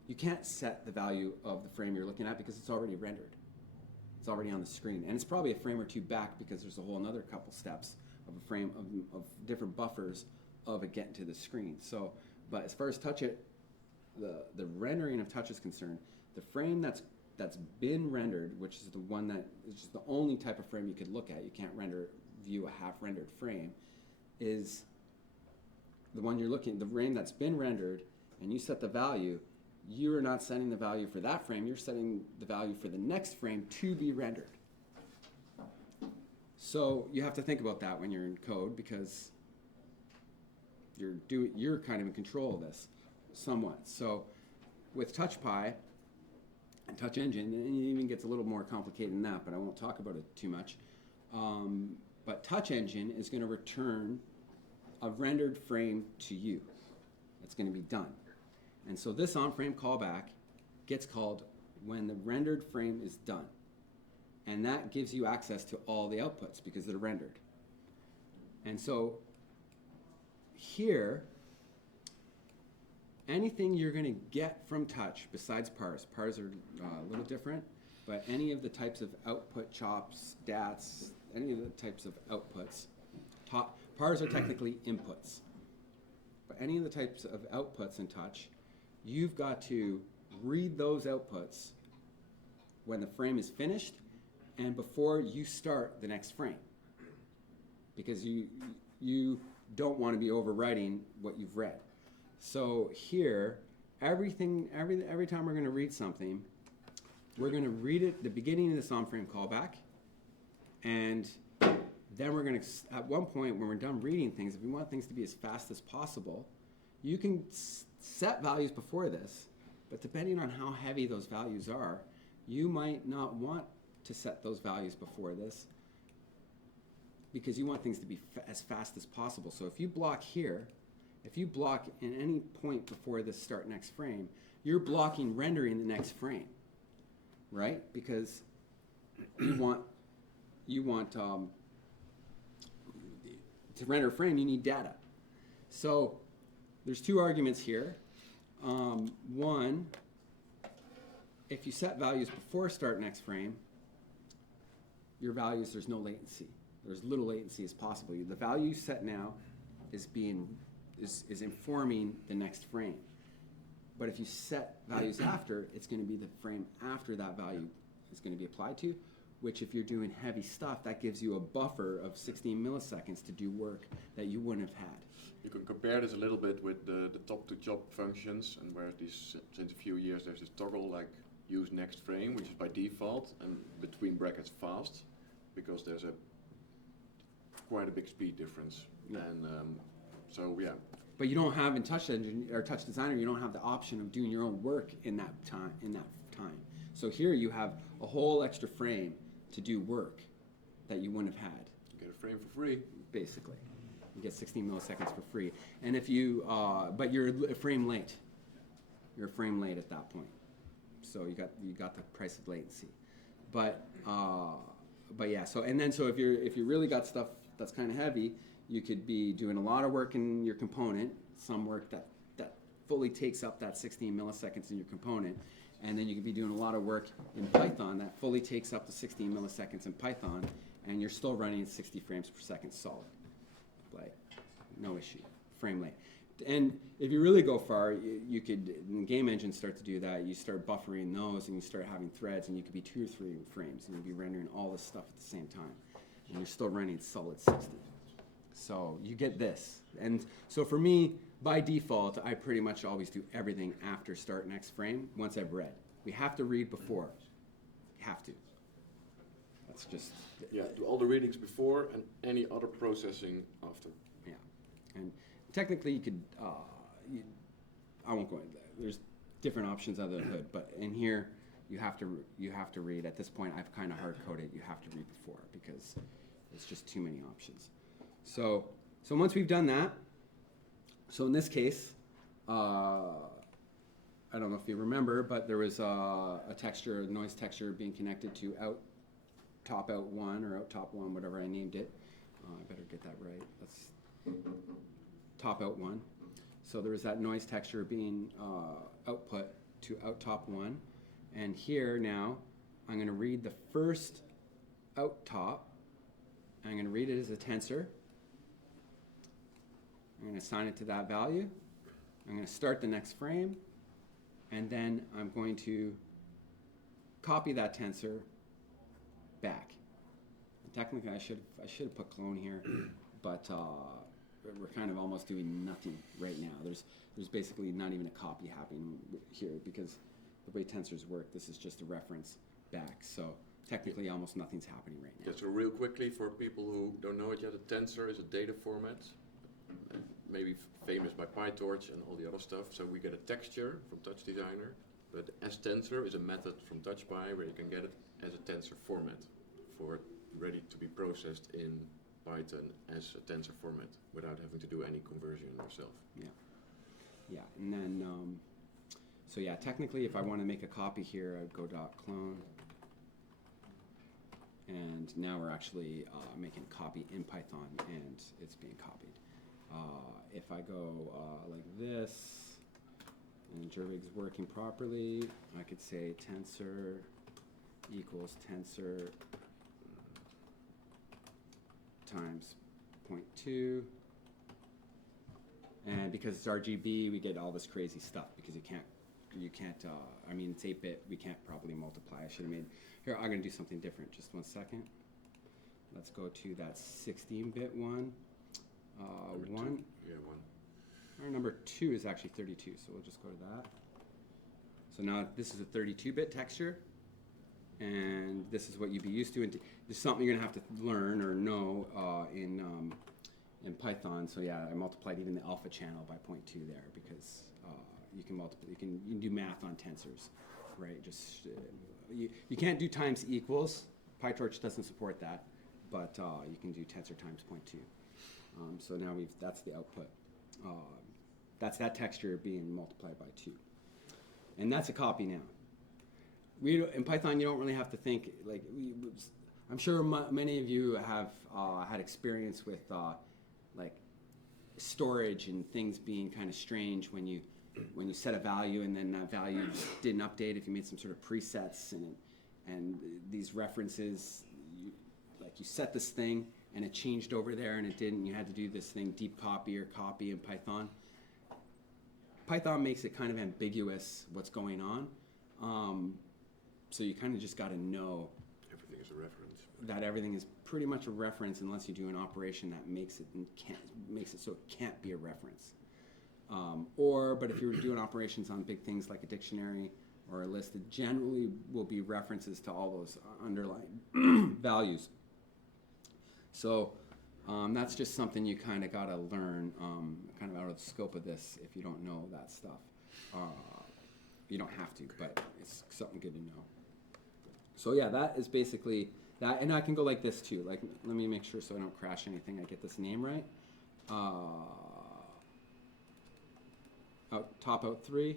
You can't set the value of the frame you're looking at because it's already rendered. It's already on the screen. And it's probably a frame or two back because there's a whole another couple steps of a frame of different buffers of it getting to the screen. So, but as far as touch it, the rendering of touch is concerned, the frame that's been rendered, which is the one that is just the only type of frame you could look at, you can't view a half-rendered frame, is the one you're looking, the frame that's been rendered, and you set the value, you are not setting the value for that frame, you're setting the value for the next frame to be rendered. So you have to think about that when you're in code because you're kind of in control of this somewhat. So with TouchPy and Touch Engine, and it even gets a little more complicated than that, but I won't talk about it too much. But Touch Engine is going to return a rendered frame to you. It's going to be done. And so this on-frame callback gets called when the rendered frame is done. And that gives you access to all the outputs because they're rendered. And so here, anything you're going to get from touch besides pars are a little different, but any of the types of output chops, DATs, any of the types of outputs, pars are technically inputs, but any of the types of outputs in touch, you've got to read those outputs when the frame is finished and before you start the next frame, because you don't want to be overwriting what you've read. So here, every time we're going to read something, we're going to read it at the beginning of this on-frame callback, and then we're going to, at one point when we're done reading things, if we want things to be as fast as possible, you can set values before this, but depending on how heavy those values are, you might not want to set those values before this because you want things to be as fast as possible. So if you block here, if you block in any point before this start next frame, you're blocking rendering the next frame. right? Because you want to render a frame, you need data. So there's two arguments here. One, if you set values before start next frame, your values, there's no latency. There's little latency as possible. The value you set now is informing the next frame. But if you set values after, it's going to be the frame after that value is going to be applied to, which if you're doing heavy stuff, that gives you a buffer of 16 milliseconds to do work that you wouldn't have had. You can compare this a little bit with the top-to-job functions, and where since a few years there's this toggle like use next frame, which is by default, and between brackets fast, because there's quite a big speed difference. Yeah. And so yeah. But you don't have in Touch Engine or Touch Designer, you don't have the option of doing your own work in that time. So here you have a whole extra frame to do work that you wouldn't have had. You get a frame for free. Basically, you get 16 milliseconds for free. And if you, but you're a frame late. You're a frame late at that point. So you got the price of latency. But yeah. So if you really got stuff that's kind of heavy, you could be doing a lot of work in your component, some work that fully takes up that 16 milliseconds in your component, and then you could be doing a lot of work in Python that fully takes up to 16 milliseconds in Python, and you're still running at 60 frames per second solid. Like, no issue, frame rate. And if you really go far, you could, in game engines start to do that, you start buffering those, and you start having threads, and you could be 2 or 3 frames, and you'd be rendering all this stuff at the same time, and you're still running solid 60. So you get this. And so for me, by default, I pretty much always do everything after start next frame once I've read. We have to read before. You have to. That's just... Yeah, do all the readings before and any other processing after. Yeah. And technically you could, I won't go into that. There's different options under the hood, but in here, you have to read. At this point, I've kind of hard-coded, you have to read before because it's just too many options. So once we've done that, so in this case, I don't know if you remember, but there was a noise texture being connected to top out 1 or out top 1, whatever I named it. I better get that right. That's top out 1. So there was that noise texture being output to out top 1. And here now, I'm going to read the first out top. I'm going to read it as a tensor. I'm going to assign it to that value. I'm going to start the next frame, and then I'm going to copy that tensor back. And technically, I should have put clone here, but we're kind of almost doing nothing right now. There's basically not even a copy happening here because the way tensors work, this is just a reference back. So technically, almost nothing's happening right now. Yeah, so real quickly, for people who don't know it yet, a tensor is a data format, maybe famous by PyTorch and all the other stuff. So we get a texture from Touch Designer, but stensor is a method from TouchPy where you can get it as a tensor format for ready to be processed in Python as a tensor format without having to do any conversion yourself. Yeah, and then, so yeah, technically if I want to make a copy here, I'd go .clone. And now we're actually making a copy in Python, and it's being copied. If I go like this, and Jervig's working properly, I could say tensor equals tensor times 0.2. And because it's RGB, we get all this crazy stuff because you can't, I mean, it's 8-bit, we can't properly multiply. I should have made, here, I'm going to do something different. Just 1 second. Let's go to that 16-bit one. One. Yeah, 1. Our number 2 is actually 32, so we'll just go to that. So now this is a 32-bit texture, and this is what you'd be used to. And there's something you're going to have to learn or know in Python. So yeah, I multiplied even the alpha channel by 0.2 there because you can do math on tensors, right? Just you can't do times equals. PyTorch doesn't support that, but you can do tensor times 0.2. So now that's the output. That's that texture being multiplied by 2. And that's a copy now. in Python you don't really have to think like I'm sure many of you have had experience with like storage and things being kind of strange when you set a value and then that value didn't update if you made some sort of presets and these references you set this thing and it changed over there and it didn't. You had to do this thing deep copy or copy in Python. Python makes it kind of ambiguous what's going on. So you kind of just got to know Everything is a reference. that everything is pretty much a reference unless you do an operation that makes it so it can't be a reference. But if you're doing operations on big things like a dictionary or a list, it generally will be references to all those underlying values. So that's just something you kind of got to learn, kind of out of the scope of this if you don't know that stuff. You don't have to, but it's something good to know. So yeah, that is basically that, and I can go like this too. Like, let me make sure so I don't crash anything. I get this name right. Top out 3.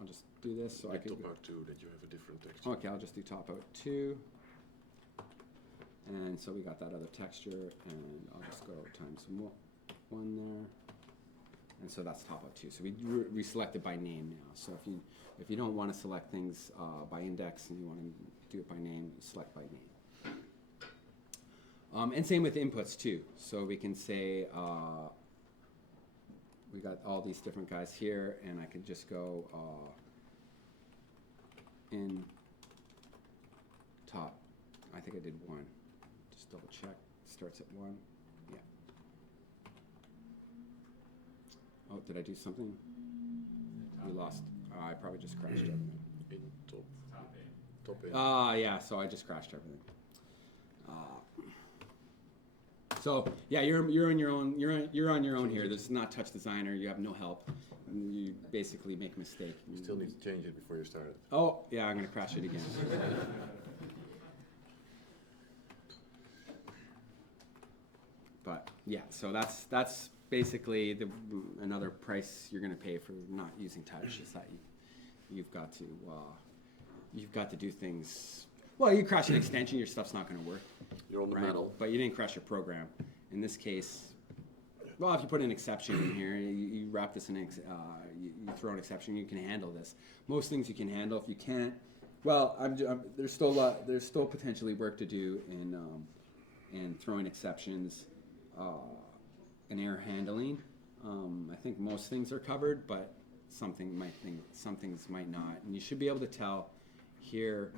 I'll just do this so I can. Top out 2, that you have a different texture. Okay, I'll just do top out 2. And so we got that other texture, and I'll just go times 1 there. And so that's top out 2. So we selected by name now. So if you don't want to select things by index and you want to do it by name, you select by name. And same with inputs too. So we can say we got all these different guys here, and I could just go in top. I think I did 1. Just double check. Starts at 1. Yeah. Oh, did I do something? You lost. I probably just crashed everything. In top. Top in. Yeah. So I just crashed everything. So yeah, you're on your own. You're on your own here. This is not Touch Designer. You have no help. You basically make a mistake. You still need to change it before you start it. Oh yeah, I'm gonna crash it again. But yeah, so that's basically another price you're gonna pay for not using Touch. Is that you've got to do things. Well, you crash an extension, your stuff's not going to work. You're on the right? metal. But you didn't crash your program. In this case, well, if you put an exception in here, you wrap this in, you throw an exception, you can handle this. Most things you can handle. If you can't, well, there's still potentially work to do in throwing exceptions, and error handling. I think most things are covered, but some things might not, and you should be able to tell here.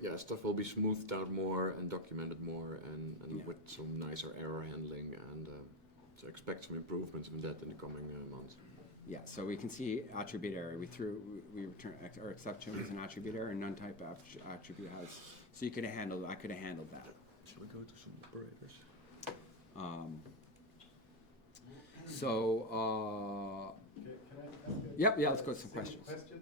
Yeah, stuff will be smoothed out more and documented more, and Yeah. with some nicer error handling, and so expect some improvements in that in the coming months. Yeah, so we can see attribute error. We return our exception was an attribute error, and none type attribute has. So I could have handled that. Shall we go to some operators? Can I ask you? Yep, yeah, let's go to some questions. Question.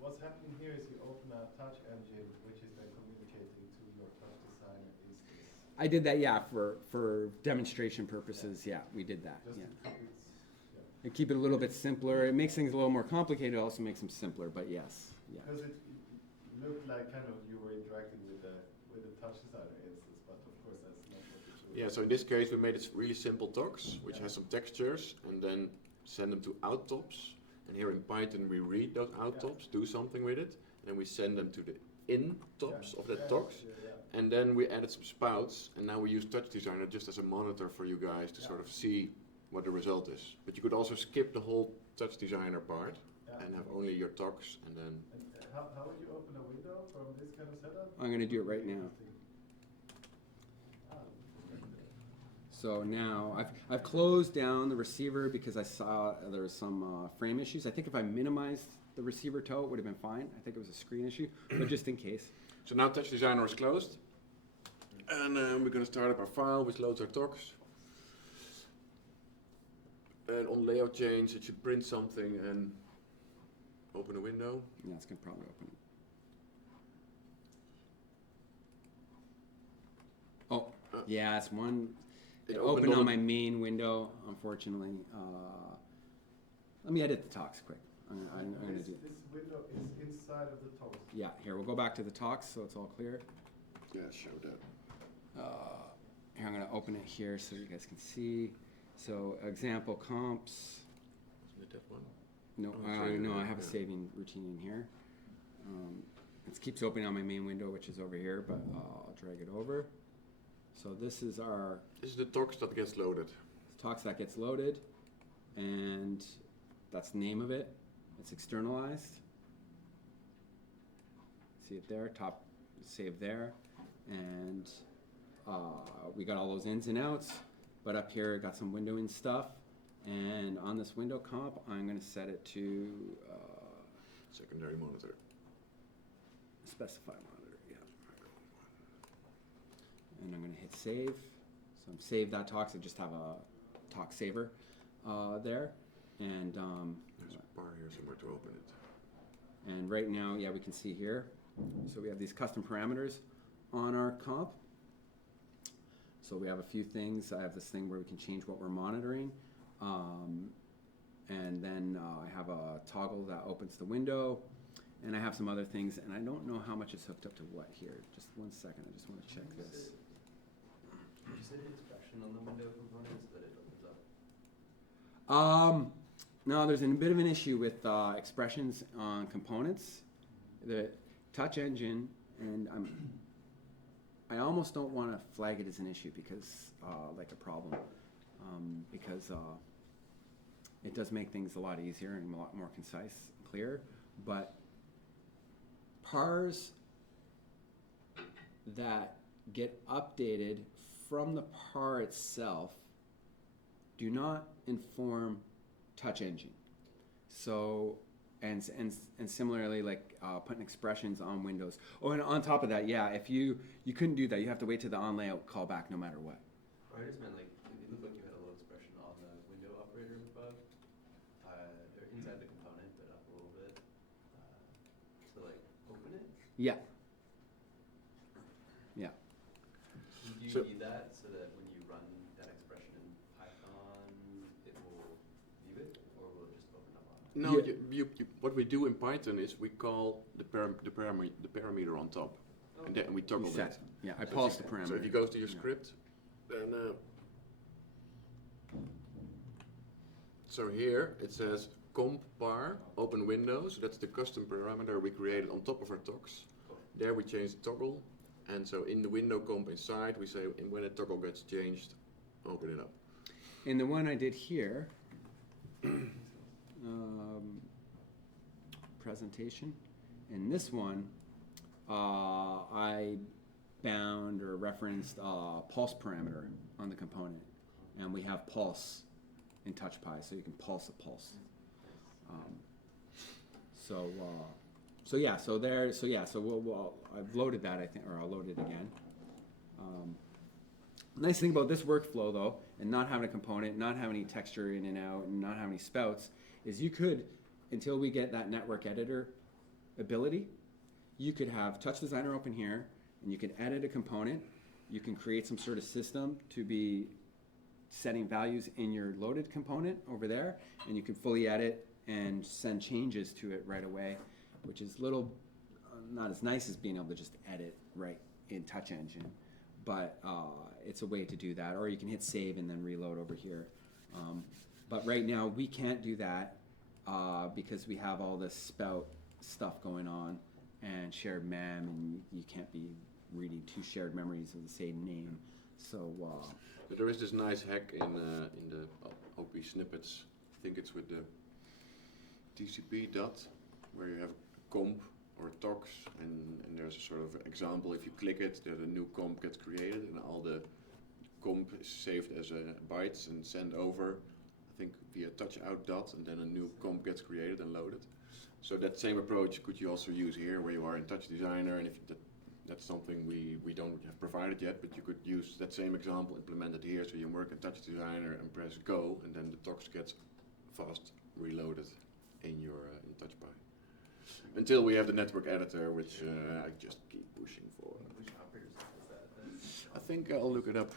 What's happening here is you open a touch engine, which is then communicating to your touch designer instance. I did that, yeah, for demonstration purposes. Yeah, we did that. Just Yeah. to keep it, And keep it a little bit simpler. It makes things a little more complicated. It also makes them simpler. But yes, yeah. Because it looked like kind of you were interacting with the touch designer instance, but of course that's not what you're doing. Yeah, so in this case we made it really simple talks, which has some textures, and then send them to outtops. And here in Python we read those outtops, do something with it, and then we send them to the intops of that talks. And then we added some spouts, and now we use Touch Designer just as a monitor for you guys to sort of see what the result is. But you could also skip the whole Touch Designer part and have only your talks, and then. And how would you open a window from this kind of setup? I'm going to do it right now. So now I've closed down the receiver because I saw there was some frame issues. I think if I minimized the receiver toe, it would have been fine. I think it was a screen issue, but just in case. So now Touch Designer is closed, and we're going to start up our file, which loads our talks. And on layout change, it should print something and open a window. Yeah, it's going to probably open it. Oh, yeah, it's one. It opened on my main window, unfortunately. Let me edit the talks quick. I'm gonna do. This window is inside of the talks. Yeah, here we'll go back to the talks so it's all clear. Yeah, show that. Here I'm gonna open it here so you guys can see. So example comps. Isn't it that one? No, Oh, sorry, no, I yeah, have a yeah. saving routine in here. It keeps opening on my main window, which is over here, but I'll drag it over. So this is our This is the talks that gets loaded. talks that gets loaded, and that's the name of it. It's externalized. See it there, top save there, and we got all those ins and outs. But up here, got some windowing stuff, and on this window comp, I'm going to set it to Secondary monitor. specify monitor. Yeah, and I'm going to hit save. So I'm saved that talks. I just have a talk saver there, and There's a bar here somewhere to open it. and right now, yeah, we can see here. So we have these custom parameters on our comp. So we have a few things. I have this thing where we can change what we're monitoring. And then I have a toggle that opens the window. And I have some other things. And I don't know how much is hooked up to what here. Just 1 second. I just want to check this. Did you set an expression on the window component so that it opens up? No, there's a bit of an issue with expressions on components. The touch engine, and I almost don't want to flag it as an issue because, like a problem, because it does make things a lot easier and a lot more concise, clear. But pars that get updated from the par itself do not inform touch engine. So, and similarly, like putting expressions on windows. Oh, and on top of that, yeah, if you couldn't do that, you have to wait to the on layout callback no matter what. Or I just meant like, it looked like you had a little expression on the window operator above, or inside the component, but up a little bit. So like, open it? Yeah. Yeah. Do you So- need that so that when you run that expression in Python, it will view it, or will it just open up on it? No, Yeah. what we do in Python is we call the parameter on top, and then we toggle You set. that. Yeah, I So paused if the you- parameter. So if you go to your Yeah. script, then so here it says comp par open window. So that's the custom parameter we created on top of our talks. There we change the toggle, and so in the window comp inside we say when a toggle gets changed, open it up. In the one I did here, presentation, in this one, I bound or referenced pulse parameter on the component, and we have pulse in TouchPy, so you can pulse a pulse. I've loaded that, I think, or I'll load it again. Nice thing about this workflow, though, and not having a component, not having any texture in and out, and not having any spouts, is you could, until we get that network editor ability, you could have Touch Designer open here, and you can edit a component. You can create some sort of system to be setting values in your loaded component over there, and you can fully edit and send changes to it right away, which is not as nice as being able to just edit right in Touch Engine, but it's a way to do that. Or you can hit save and then reload over here. But right now we can't do that because we have all this spout stuff going on and shared mem, and you can't be reading two shared memories of the same name. So But there is this nice hack in the OP snippets. I think it's with the TCP dot, where you have a comp or tox, and there's a sort of example. If you click it, there's a new comp gets created, and all the comp is saved as bytes and sent over, I think via touch out dot, and then a new comp gets created and loaded. So that same approach could you also use here, where you are in Touch Designer, and if that's something we don't have provided yet, but you could use that same example, implement it here, so you work in Touch Designer and press go, and then the tox gets fast reloaded in your in TouchPy. Until we have the network editor, which I just keep pushing for. Which operator is that? I think I'll look it up,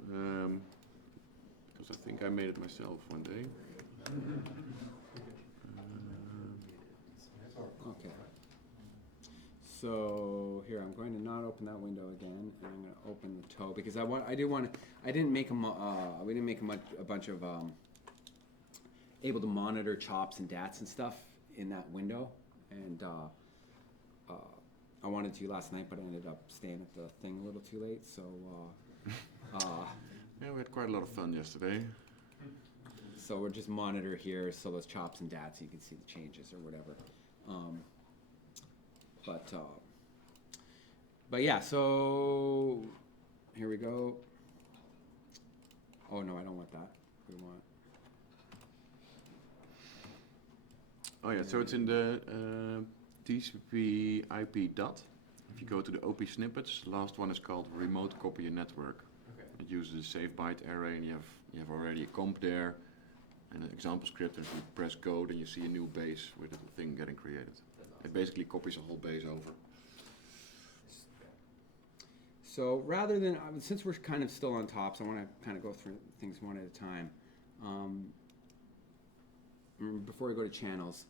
because I think I made it myself one day. So here, I'm going to not open that window again, and I'm going to open the toe because I didn't make we didn't make a bunch of able to monitor chops and dats and stuff in that window, and I wanted to last night, but I ended up staying at the thing a little too late. So Yeah, we had quite a lot of fun yesterday. so we're just monitor here, so those chops and dats, you can see the changes or whatever. But yeah, so here we go. Oh no, I don't want that. We want. Oh yeah, so it's in the TCP IP dot. If you go to the OP snippets, last one is called remote copy a network. Okay. It uses a save byte array, and you have already a comp there and an example script. And if you press go, then you see a new base with a thing getting created. That's awesome. It basically copies a whole base over. So rather than, since we're kind of still on tops, I want to kind of go through things one at a time. Before we go to channels,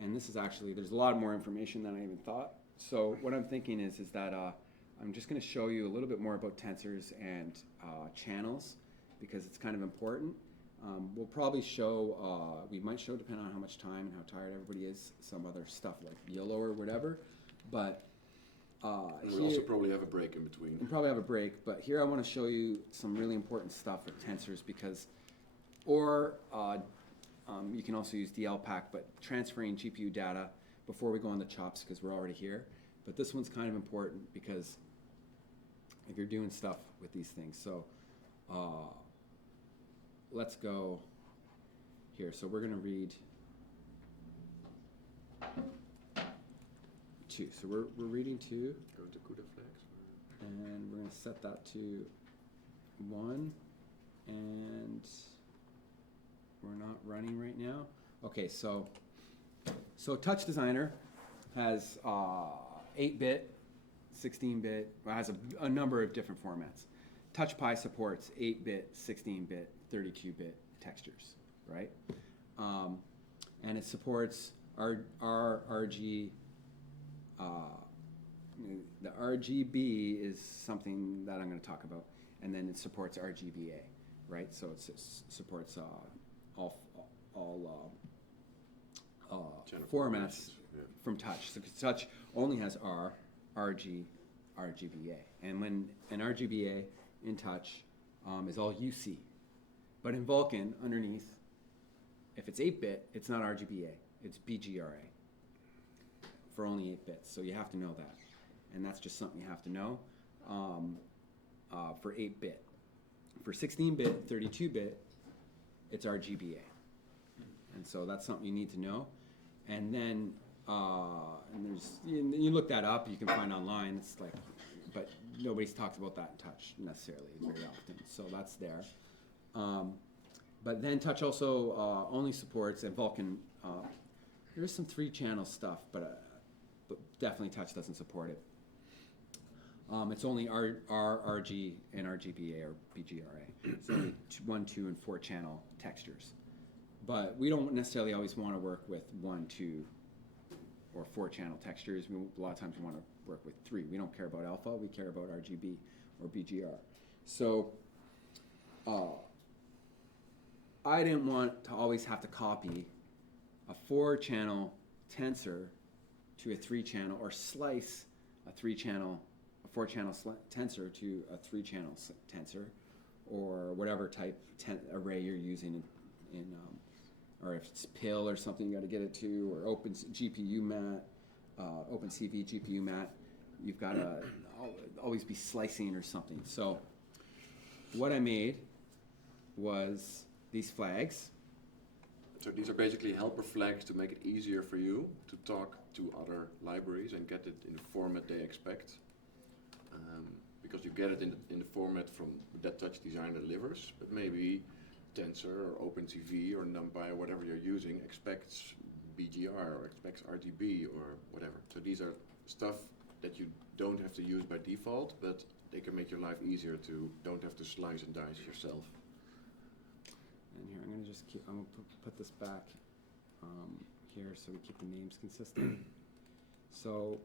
and this is actually, there's a lot more information than I even thought. So what I'm thinking is that I'm just going to show you a little bit more about tensors and channels because it's kind of important. We'll probably show, we might show, depending on how much time and how tired everybody is, some other stuff like YOLO or whatever, but And we'll also probably have a break in between. and probably have a break, but here I want to show you some really important stuff with tensors because, you can also use DLPack, but transferring GPU data before we go on the chops because we're already here. But this one's kind of important because if you're doing stuff with these things. So let's go here. So we're going to read 2. So we're reading 2. Go to CUDA flags. And we're going to set that to 1, and we're not running right now. Okay, so Touch Designer has 8-bit, 16-bit, has a number of different formats. TouchPy supports 8-bit, 16-bit, 32-bit textures, right? And it supports RG. The RGB is something that I'm going to talk about, and then it supports RGBA, right? So it supports all Channel formats yeah. from Touch. So Touch only has RGBA, and when an RGBA in Touch is all UC, but in Vulkan underneath, if it's 8-bit, it's not RGBA, it's BGRA. For only 8 bits, so you have to know that, and that's just something you have to know for 8-bit. For 16-bit, 32-bit, it's RGBA, and so that's something you need to know. And then and you look that up, you can find online. It's like, but nobody's talked about that in Touch necessarily very often, so that's there. But then Touch also only supports, and Vulkan. There's some 3-channel stuff, but definitely Touch doesn't support it. It's only RG and RGBA or BGRA. It's only 1, 2, and 4-channel textures. But we don't necessarily always want to work with 1, 2, or 4-channel textures. A lot of times we want to work with 3. We don't care about alpha. We care about RGB or BGR. So I didn't want to always have to copy a 4-channel tensor to a 3-channel, or slice a 4-channel tensor to a 3-channel tensor, or whatever type array you're using in or if it's PIL or something you got to get it to, or Open GPU mat, OpenCV GPU mat, you've got to always be slicing or something. So what I made was these flags. So these are basically helper flags to make it easier for you to talk to other libraries and get it in the format they expect. Because you get it in the format from that Touch Designer delivers, but maybe Tensor or OpenCV or NumPy or whatever you're using expects BGR or expects RGB or whatever. So these are stuff that you don't have to use by default, but they can make your life easier to don't have to slice and dice yourself. And here, I'm going to put this back here so we keep the names consistent. So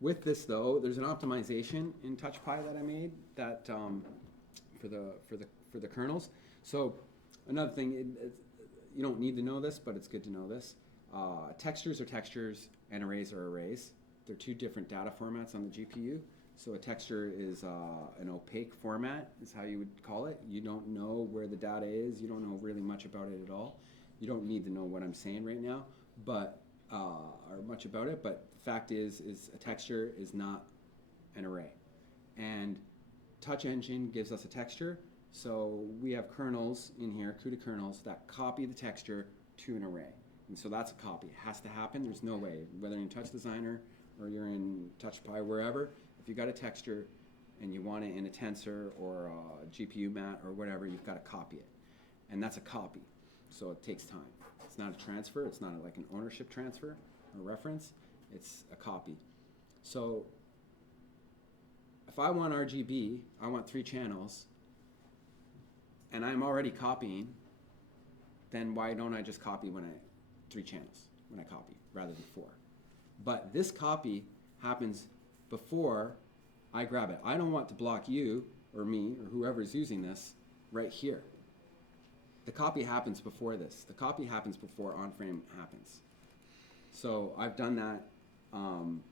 with this though, there's an optimization in TouchPy that I made that for the kernels. So another thing, you don't need to know this, but it's good to know this. Textures are textures and arrays are arrays. They're two different data formats on the GPU. So a texture is an opaque format, is how you would call it. You don't know where the data is. You don't know really much about it at all. You don't need to know what I'm saying right now, but or much about it. But the fact is a texture is not an array. And Touch Engine gives us a texture. So we have kernels in here, CUDA kernels, that copy the texture to an array. And so that's a copy. It has to happen. There's no way, whether you're in Touch Designer or you're in TouchPy, wherever, if you got a texture and you want it in a tensor or a GPU mat or whatever, you've got to copy it. And that's a copy. So it takes time. It's not a transfer. It's not like an ownership transfer or reference. It's a copy. So if I want RGB, I want 3 channels, and I'm already copying, then why don't I just copy 3 channels when I copy rather than 4? But this copy happens before I grab it. I don't want to block you or me or whoever's using this right here. The copy happens before this. The copy happens before on-frame happens. So I've done that on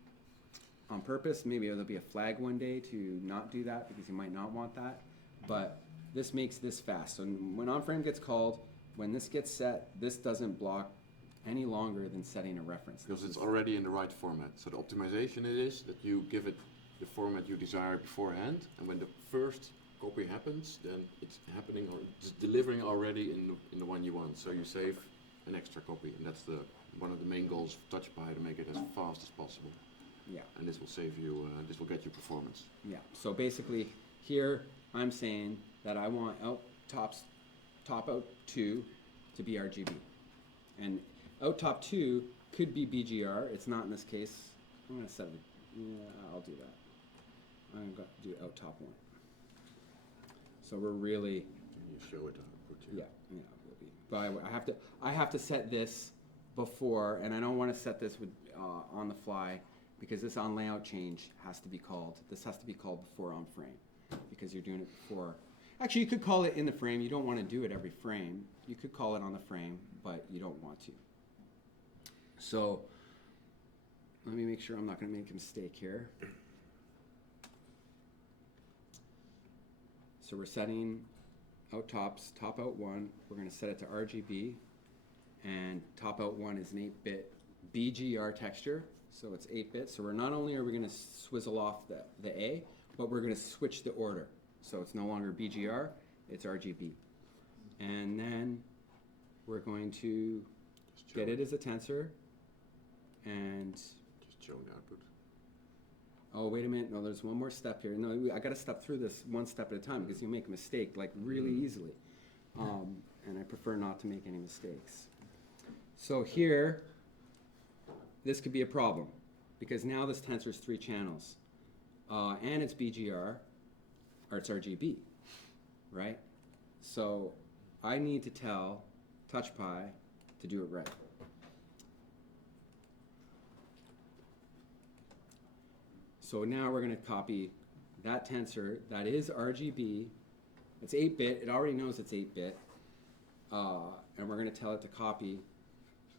purpose. Maybe there'll be a flag one day to not do that because you might not want that. But this makes this fast. So when on-frame gets called, when this gets set, this doesn't block any longer than setting a reference. Because it's already in the right format. So the optimization is that you give it the format you desire beforehand, and when the first copy happens, then it's happening or it's delivering already in the one you want. So you save an extra copy, and that's one of the main goals of TouchPy, to make it as fast as possible. Yeah. And this will save you. This will get you performance. Yeah. So basically, here I'm saying that I want top out 2 to be RGB, and out top 2 could be BGR. It's not in this case. I'm gonna set it. Yeah, I'll do that. I'm going to do out top 1. So we're really. Can you show it output here? Yeah, will be. But I have to set this before, and I don't want to set this with on the fly because this on layout change has to be called. This has to be called before on frame because you're doing it before. Actually, you could call it in the frame. You don't want to do it every frame. You could call it on the frame, but you don't want to. So let me make sure I'm not going to make a mistake here. So we're setting out tops, top out 1. We're going to set it to RGB, and top out 1 is an 8-bit BGR texture. So it's 8-bit. So we're not only are we going to swizzle off the A, but we're going to switch the order. So it's no longer BGR, it's RGB. And then we're going to get it as a tensor, and Just show the output. oh, wait a minute, no, there's one more step here. No, I got to step through this one step at a time because you make a mistake like really easily. And I prefer not to make any mistakes. So here, this could be a problem because now this tensor is 3 channels and it's BGR, or it's RGB, right? So I need to tell TouchPy to do it right. So now we're going to copy that tensor that is RGB. It's 8-bit. It already knows it's 8-bit. And we're going to tell it to copy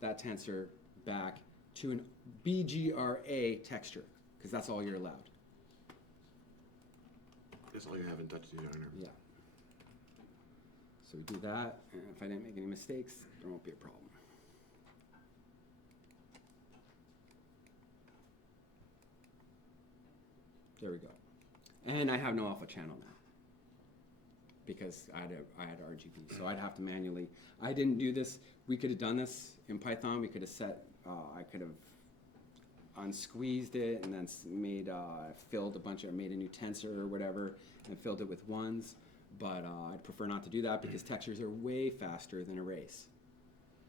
that tensor back to an BGRA texture, because that's all you're allowed. That's all you have in Touch Designer. Yeah. So we do that, and if I didn't make any mistakes, there won't be a problem. There we go. And I have no alpha channel now because I had RGB. So I'd have to manually, I didn't do this. We could have done this in Python. We could have set, I could have unsqueezed it and then made, filled a bunch of, made a new tensor or whatever and filled it with ones. But I'd prefer not to do that because textures are way faster than arrays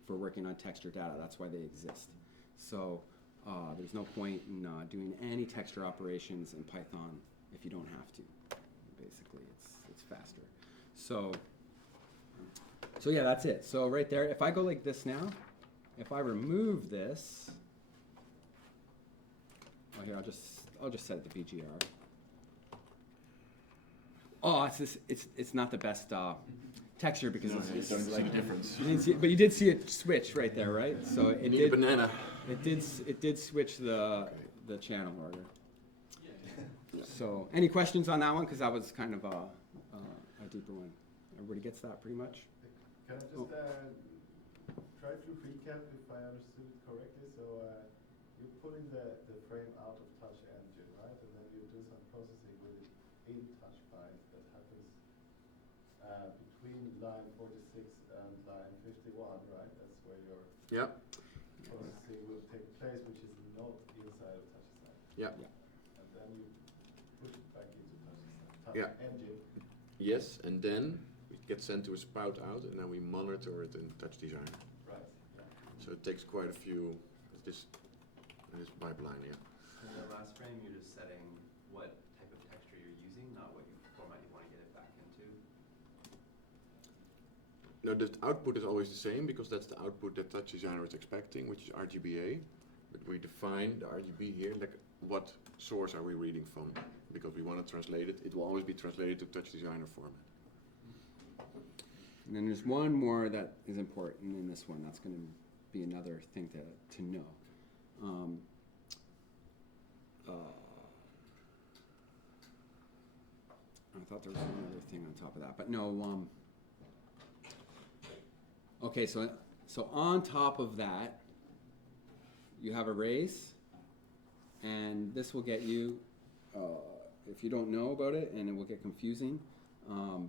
for working on texture data. That's why they exist. So there's no point in doing any texture operations in Python if you don't have to. Basically, it's faster. So yeah, that's it. So right there, if I go like this now, if I remove this, well here, I'll just I'll just set it to BGR. Oh, it's not the best texture because No, it's, you it's don't see like the difference. you didn't see, but you did see it switch right there, right? So You it need a did. banana. It did switch the channel order. So any questions on that one? Because that was kind of a deeper one. Everybody gets that pretty much. Can I just try to recap if I understood it correctly? So you're pulling the frame out of Touch Engine, right? And then you do some processing with it in TouchPy that happens between line 46 and line 51, right? That's where your Yeah. processing will take place, which is not inside of TouchPy. Yeah. And then you push it back into Touch Yeah. Engine. Yes, and then it gets sent to a spout out, and then we monitor it in Touch Designer. Right. Yeah. So it takes quite a few. This pipeline, yeah. In the last frame, you're just setting what type of texture you're using, not what format you want to get it back into. No, the output is always the same because that's the output that Touch Designer is expecting, which is RGBA. But we define the RGB here, like what source are we reading from? Because we want to translate it. It will always be translated to Touch Designer format. And then there's one more that is important in this one. That's going to be another thing to know. I thought there was another thing on top of that, but no. Okay, so on top of that, you have arrays, and this will get you, if you don't know about it, and it will get confusing, or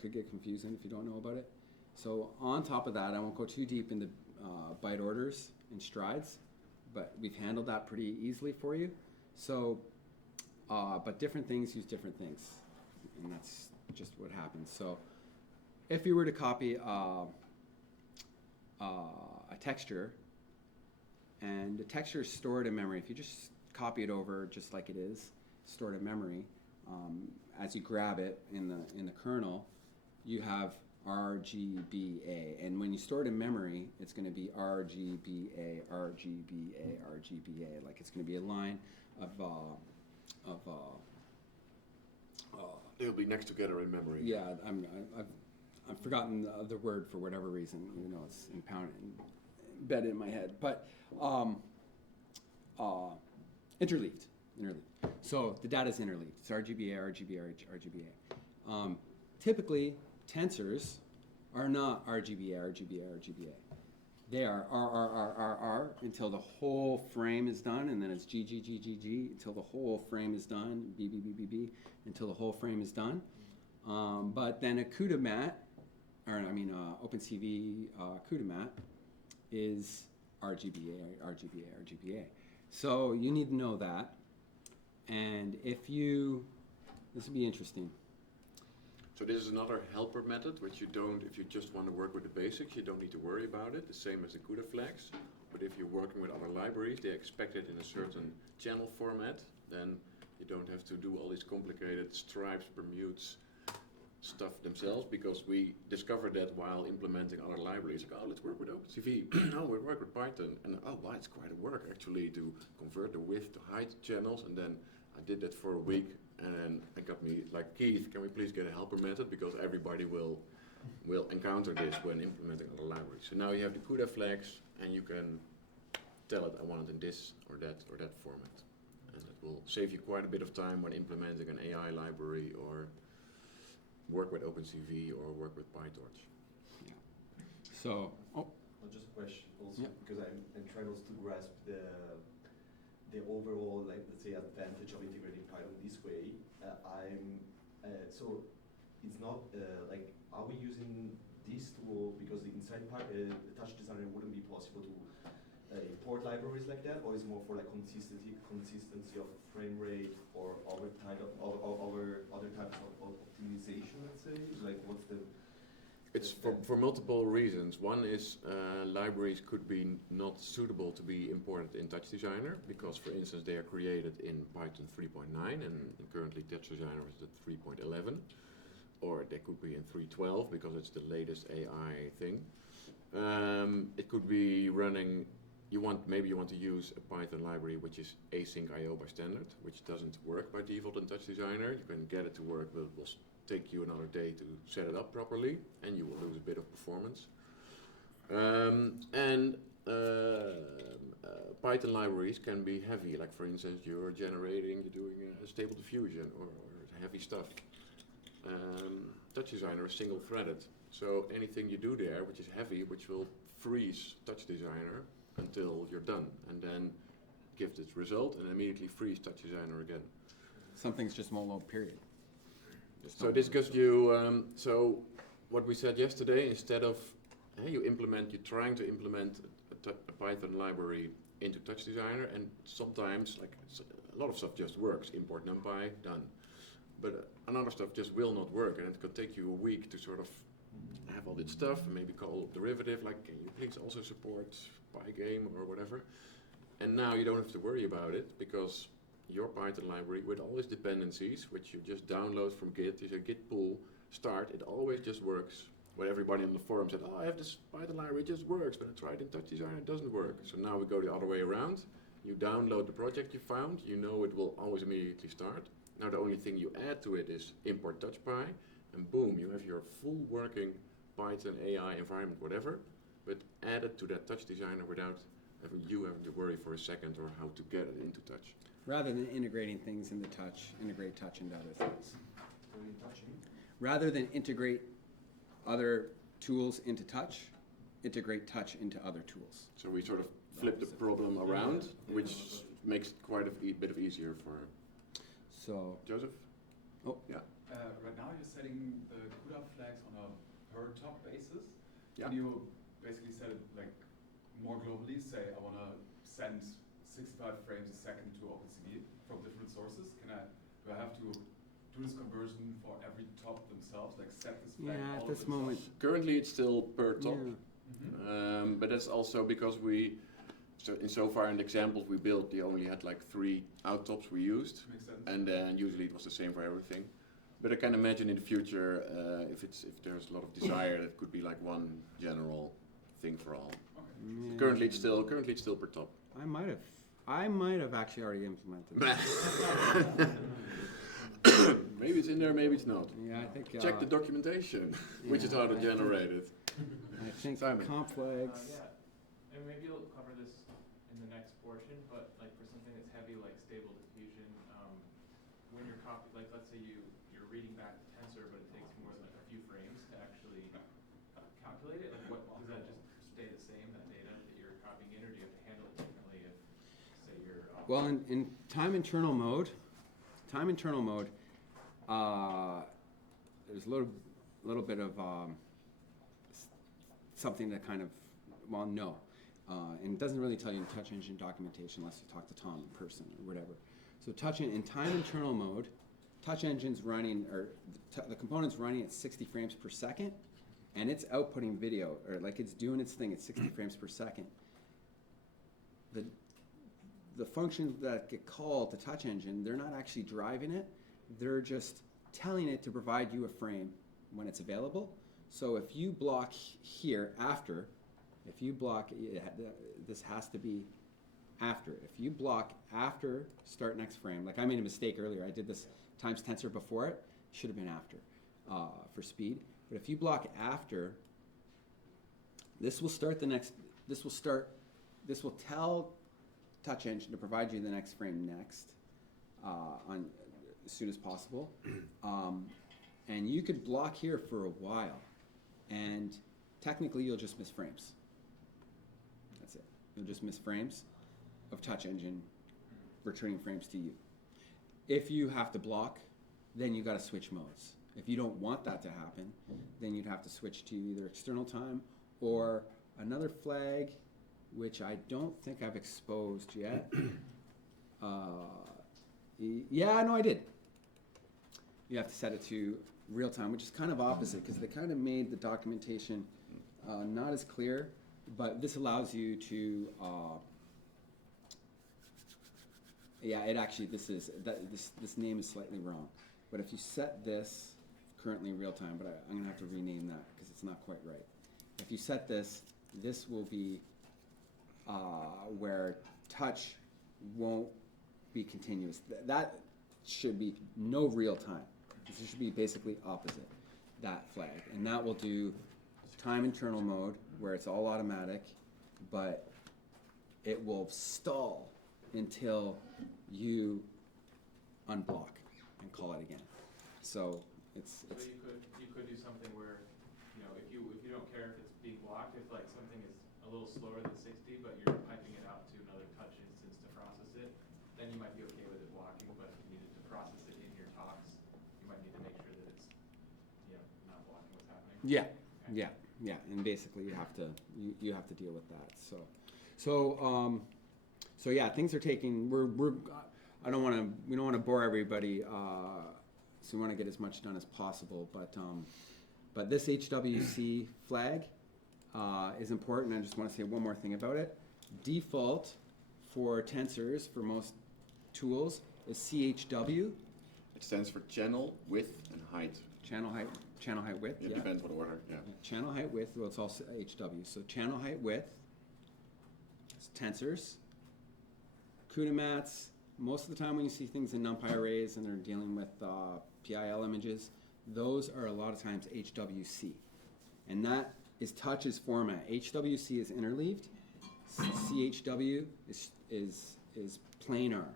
could get confusing if you don't know about it. So on top of that, I won't go too deep into byte orders and strides, but we've handled that pretty easily for you. So, but different things use different things, and that's just what happens. So if you were to copy a texture, and the texture is stored in memory, if you just copy it over just like it is, stored in memory, as you grab it in the kernel, you have RGBA, and when you store it in memory, it's going to be RGBA, RGBA, RGBA. Like it's going to be a line of They'll be next together in memory. yeah. I've forgotten the word for whatever reason, even though it's embedded in my head. But interleaved. So the data is interleaved. It's RGBA, RGBA, RGBA. Typically, tensors are not RGBA, RGBA, RGBA. They are R until the whole frame is done, and then it's G, G, G, G, G until the whole frame is done, B, B, B, B, B until the whole frame is done. But then a CUDA-mat, OpenCV CUDA-mat is RGBA, RGBA, RGBA. So you need to know that. And this would be interesting. So this is another helper method, which you don't, if you just want to work with the basics, you don't need to worry about it, the same as the CUDA flags. But if you're working with other libraries, they expect it in a certain channel format, then you don't have to do all these complicated stripes, permutes, stuff themselves, because we discovered that while implementing other libraries. Like, oh, let's work with OpenCV, no, we work with Python, and oh, wow, it's quite a work actually to convert the width to height channels, and then I did that for a week, and it got me like, Keith, can we please get a helper method, because everybody will encounter this when implementing other libraries. So now you have the CUDA flags, and you can tell it, I want it in this or that format, and it will save you quite a bit of time when implementing an AI library or work with OpenCV or work with PyTorch. Yeah. So, Just a question also, Yeah. because I'm trying also to grasp the overall, like, let's say, advantage of integrating Python this way. So it's not like, are we using this tool because inside the Touch Designer wouldn't be possible to import libraries like that, or is it more for like consistency of frame rate or other types of optimization? Let's say, like, what's the It's for multiple reasons. One is libraries could be not suitable to be imported in Touch Designer because, for instance, they are created in Python 3.9 and currently Touch Designer is at 3.11, or they could be in 3.12 because it's the latest AI thing. It could be running maybe you want to use a Python library which is async IO by standard, which doesn't work by default in Touch Designer. You can get it to work, but it will take you another day to set it up properly, and you will lose a bit of performance. Python libraries can be heavy, like for instance you're doing a stable diffusion or heavy stuff. Touch Designer is single threaded, so anything you do there which is heavy, which will freeze Touch Designer until you're done, and then give its result and immediately freeze Touch Designer again. Something's just won't load, period. So this gives you, so what we said yesterday, instead of you're trying to implement a Python library into Touch Designer, and sometimes a lot of stuff just works. Import NumPy, done. But another stuff just will not work, and it could take you a week to sort of have all this stuff and maybe call a derivative like, can you please also support Pygame or whatever? And now you don't have to worry about it, because your Python library with all its dependencies, which you just download from Git, is a Git pull, start, it always just works. What everybody on the forum said, oh, I have this Python library, it just works, but I tried in Touch Designer, it doesn't work. So now we go the other way around. You download the project you found, you know it will always immediately start. Now the only thing you add to it is import TouchPy, and boom, you have your full working Python AI environment, whatever, but added to that Touch Designer without having to worry for a second or how to get it into Touch. Rather than integrating things into Touch, integrate Touch into other things. Rather than integrate other tools into Touch, integrate Touch into other tools. So we sort of flip the problem around, which makes it quite a bit of easier for Joseph. Oh, yeah. Right now you're setting the CUDA flags on a per top basis. Yeah. Can you basically set it like more globally? Say I want to send 65 frames a second to OpenCV from different sources. Do I have to do this conversion for every top themselves, like set this flag all at this of moment. Currently it's still per top, Yeah. but that's also because so far in the examples we built, they only had like 3 out tops we used, Makes sense. and then usually it was the same for everything. But I can imagine in the future, if there's a lot of desire, it could be like one general thing for all. Okay. Yeah. Currently it's still per top. I might have actually already implemented it. Maybe it's in there, maybe it's not. Yeah, I think. Check the documentation, which is yeah, auto-generated. I think Simon. comp flags. Yeah, and maybe you'll cover this in the next portion, but like for something that's heavy like stable diffusion, when you're like let's say you're reading back the tensor, but it takes more than a few frames to actually calculate it. Like, does that just stay the same, that data that you're copying in, or do you have to handle it differently if, say, you're Well, in time internal mode, there's a little bit of something that kind of, no. And it doesn't really tell you in Touch Engine documentation unless you talk to Tom in person or whatever. So in time internal mode, Touch Engine's running, or the component's running at 60 frames per second, and it's outputting video, or like it's doing its thing at 60 frames per second. The functions that get called to Touch Engine, they're not actually driving it, they're just telling it to provide you a frame when it's available. So if you block here after, this has to be after. If you block after start next frame, like I made a mistake earlier, I did this times tensor before it, should have been after for speed. But if you block after, this will tell Touch Engine to provide you the next frame next, as soon as possible. And you could block here for a while, and technically you'll just miss frames. That's it. You'll just miss frames of Touch Engine returning frames to you. If you have to block, then you got to switch modes. If you don't want that to happen, then you'd have to switch to either external time or another flag, which I don't think I've exposed yet. Yeah, no, I did. You have to set it to real time, which is kind of opposite because they kind of made the documentation not as clear, but this allows you to. Yeah, it actually this name is slightly wrong, but if you set this currently real time, but I'm gonna have to rename that because it's not quite right. If you set this, this will be where touch won't be continuous. That should be no real time. This should be basically opposite that flag, and that will do time internal mode where it's all automatic, but it will stall until you unblock and call it again. So it's So you could do something where, you know, if you don't care if it's being blocked, if like something is a little slower than 60, but you're piping it out to another touch instance to process it, then you might be okay with it blocking. But if you needed to process it in your talks, you might need to make sure that it's, you know, not blocking what's happening. yeah, Okay. yeah, and basically you have to deal with that. So yeah, things are taking. We don't want to bore everybody. So we want to get as much done as possible. But this HWC flag is important. I just want to say one more thing about it. Default for tensors for most tools is CHW. It stands for channel width and height. Channel height width. It Yeah. depends what order. Yeah. Channel height width. Well, it's also HW. So channel height width. It's tensors. CUDA mats. Most of the time when you see things in NumPy arrays and they're dealing with PIL images, those are a lot of times HWC. And that is touch's format. HWC is interleaved. CHW is planar.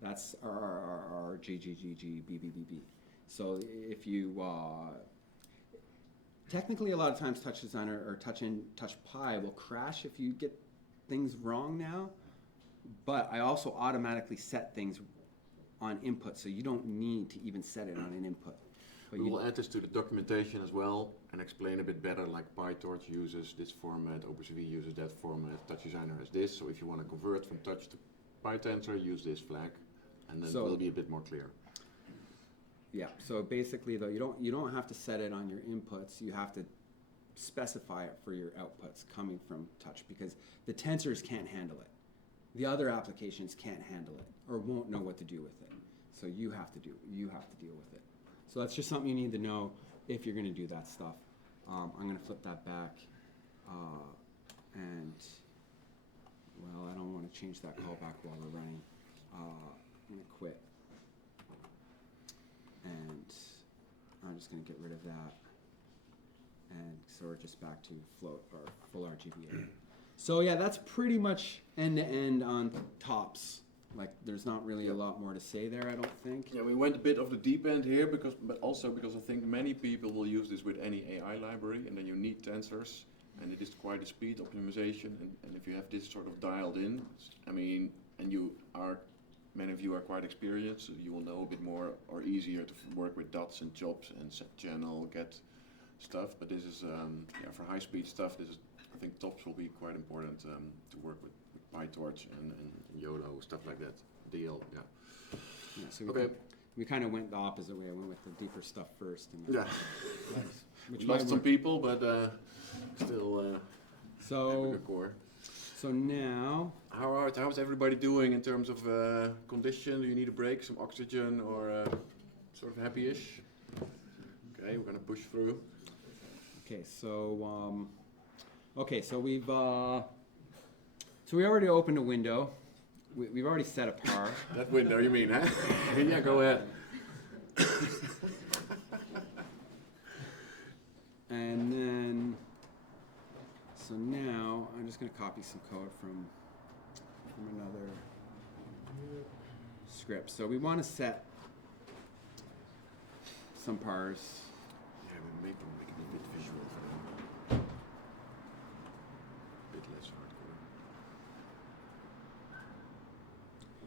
That's R, G, B, B, B, B. So if you, technically a lot of times Touch Designer or TouchPy will crash if you get things wrong now. But I also automatically set things on input, so you don't need to even set it on an input. But We will add this to the documentation as well and explain a bit better, like PyTorch uses this format, OpenCV uses that format, Touch Designer has this. So if you want to convert from Touch to PyTensor, use this flag, and then it will be a bit more clear. Yeah, so basically though, you don't have to set it on your inputs, you have to specify it for your outputs coming from Touch, because the tensors can't handle it. The other applications can't handle it or won't know what to do with it. So you have to deal with it. So that's just something you need to know if you're going to do that stuff. I'm going to flip that back, and well, I don't want to change that callback while we're running. I'm going to quit, and I'm just going to get rid of that. And so we're just back to float or full RGBA. So yeah, that's pretty much end-to-end on tops. Like, there's not really a lot more to say there, I don't think. Yeah, we went a bit off the deep end here, but also because I think many people will use this with any AI library, and then you need tensors, and it is quite a speed optimization. And if you have this sort of dialed in, I mean, and many of you are quite experienced, so you will know a bit more or easier to work with dots and jobs and set channel, get stuff. But this is for high-speed stuff. I think tops will be quite important to work with PyTorch and YOLO, stuff like that. DL, yeah. Yeah, so Okay. we kind of went the opposite way. I went with the deeper stuff first. And Yeah. which We might lost some work. people, but still have a So, good core. so now, How's everybody doing in terms of condition? Do you need a break, some oxygen, or sort of happy-ish? Okay, we're gonna push through. okay, so we already opened a window. We've already set a par. That window, you mean, huh? Yeah, go ahead. And then, so now I'm just going to copy some code from another script. So we want to set some pars. Yeah, we're making it a bit visual for them. A bit less hardcore.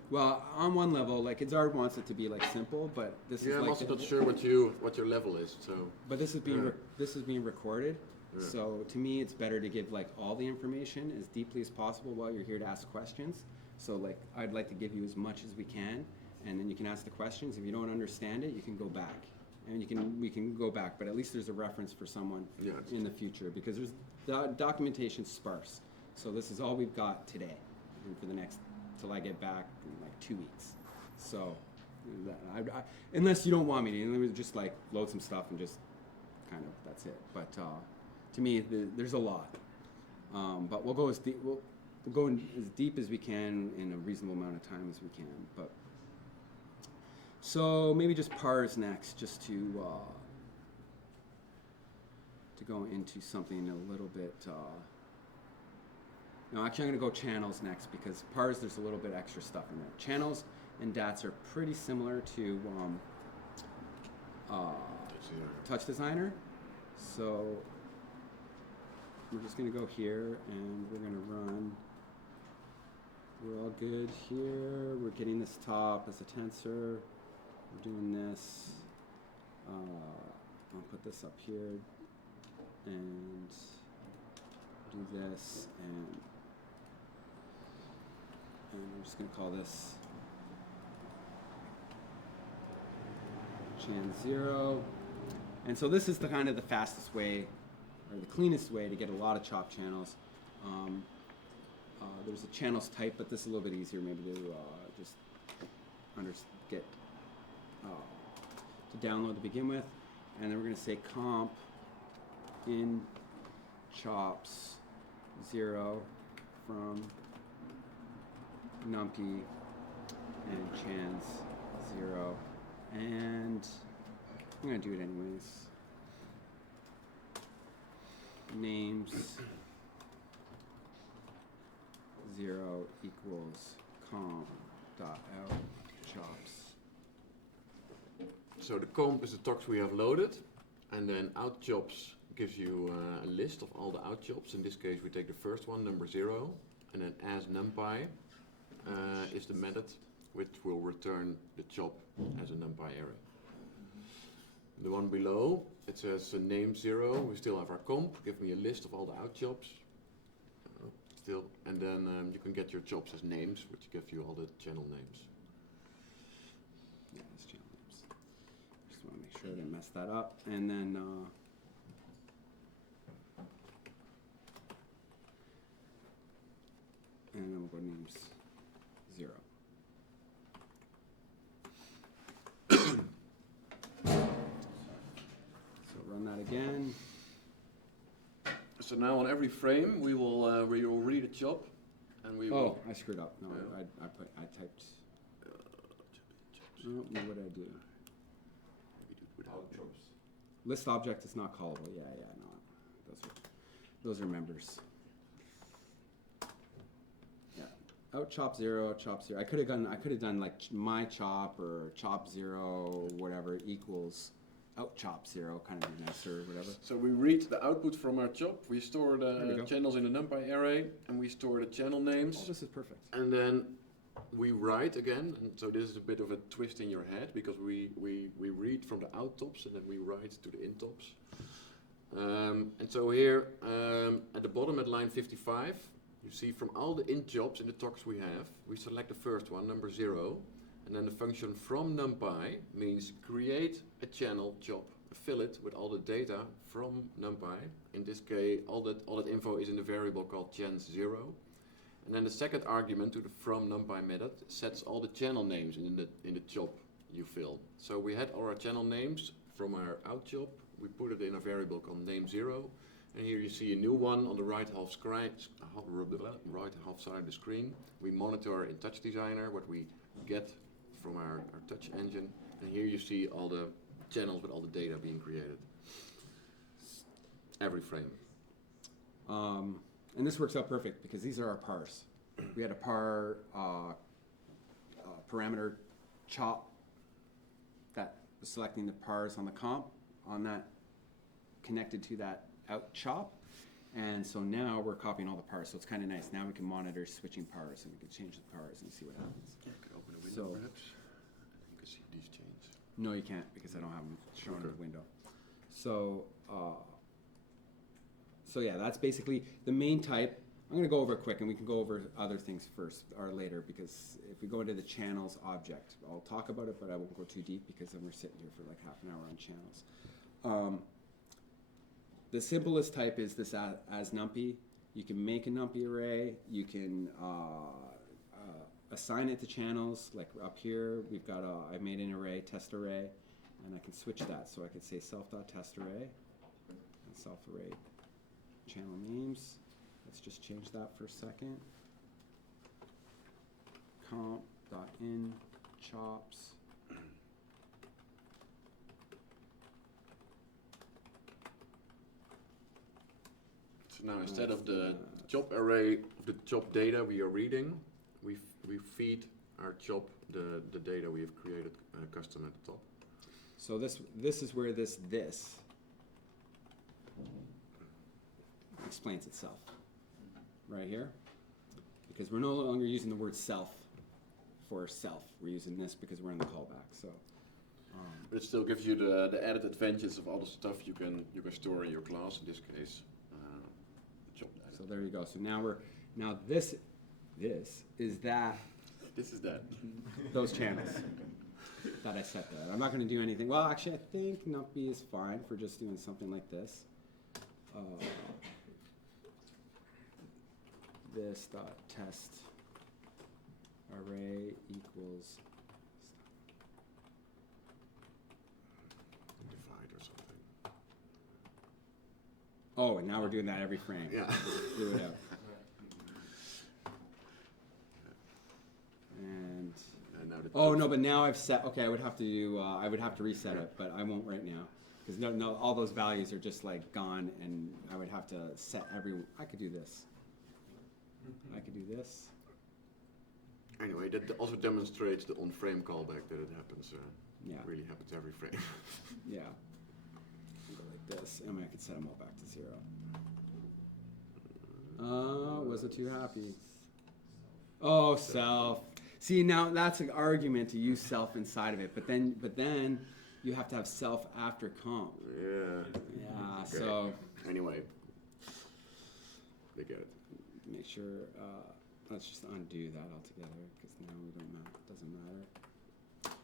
Well, on one level, like Edzard wants it to be like simple, but this Yeah, is I'm like also not sure what your level is, so. But this is being Yeah. this is being recorded, Yeah. so to me it's better to give like all the information as deeply as possible while you're here to ask questions. So like I'd like to give you as much as we can, and then you can ask the questions. If you don't understand it, you can go back, and we can go back. But at least there's a reference for someone Yeah. in the future, because there's the documentation's sparse. So this is all we've got today, and for the next till I get back in like 2 weeks. So unless you don't want me to, let me just like load some stuff and just kind of that's it. But to me, there's a lot. But we'll go as deep. we'll go in as deep as we can in a reasonable amount of time as we can. But so maybe just parse next, just to go into something a little bit. No, actually, I'm going to go channels next because parse, there's a little bit extra stuff in there. Channels and DATs are pretty similar to Touch Designer. So we're just going to go here and we're going to run. We're all good here. We're getting this top as a tensor. We're doing this. I'll put this up here and do this, and I'm just going to call this chan 0. And so this is the kind of the fastest way, or the cleanest way to get a lot of chop channels. There's a channels type, but this is a little bit easier maybe to just get to download to begin with. And then we're going to say comp in chops 0 from numpy and chans 0. And I'm going to do it anyways. Names 0 equals comp dot out chops. So the comp is the tox we have loaded, and then out chops gives you a list of all the out chops. In this case, we take the first one, number 0, and then as numpy is the method which will return the chop as a numpy array. The one below, it says name 0. We still have our comp. Give me a list of all the out chops. Still, and then you can get your chops as names, which gives you all the channel names. Yeah, it's channel names. Just want to make sure I didn't mess that up. And then we'll go names 0. So run that again. So now on every frame we will read a chop, and we will. Oh, I screwed up. No, Yeah. I typed. No, what did I do? Out chops. List object is not callable. Yeah, no, those are members. Yeah, out chop 0, chop 0. I could have done like my chop or chop 0, whatever equals out chop 0, kind of nice or whatever. So we read the output from our chop. We store There we the go. channels in the numpy array, and we store the channel names. Oh, this is perfect. And then we write again, and so this is a bit of a twist in your head because we read from the out tops and then we write to the in tops. And so here at the bottom at line 55, you see from all the int jobs in the tox we have, we select the first one, number 0, and then the function from numpy means create a channel job, fill it with all the data from numpy. In this case, all that info is in the variable called chans0. And then the second argument to the from numpy method sets all the channel names in the job you fill. So we had all our channel names from our out job. We put it in a variable called name0. And here you see a new one on the right half side of the screen. We monitor in Touch Designer what we get from our touch engine. And here you see all the channels with all the data being created. Every frame. And this works out perfect because these are our pars. We had a par parameter chop that was selecting the pars on the comp on that connected to that out chop. And so now we're copying all the pars. So it's kind of nice. Now we can monitor switching pars and we can change the pars and see what happens. Yeah, I could open a window So- perhaps. You can see these chains. No, you can't because I don't have them shown in Okay. the window. So, so yeah, that's basically the main type. I'm going to go over it quick, and we can go over other things first or later because if we go into the channels object, I'll talk about it, but I won't go too deep because then we're sitting here for like half an hour on channels. The simplest type is this as numpy. You can make a numpy array. You can assign it to channels. Like up here, we've got I made an array, test array, and I can switch that. So I could say self.test array and self array channel names. Let's just change that for a second. comp.in chops. So now instead of the job array of the job data we are reading, we feed our job the data we have created custom at the top. So this is where this explains itself, right here, because we're no longer using the word self for self. We're using this because we're in the callback. So, but it still gives you the added advantages of all the stuff you can store in your class. In this case, job data. so there you go. So now this is that. This is that. Those channels that I set there. I'm not going to do anything. Well, actually, I think numpy is fine for just doing something like this. This dot test array equals Divide or something. oh, and now we're doing that every frame. Yeah. Do it out. And now oh no, but now I've set. Okay, I would have to do. I would have to reset it, but I won't right now because no, all those values are just like gone, and I would have to set every. I could do this. I could do this. Anyway, that also demonstrates the on-frame callback that it happens. Yeah. It really happens every frame. Yeah. Go like this. I mean, I could set them all back to 0. Wasn't too happy. Oh, self. See, now that's an argument to use self inside of it, but then you have to have self after comp. Yeah. Yeah. Okay. So anyway, they get it. make sure. Let's just undo that altogether because now we don't matter. It doesn't matter.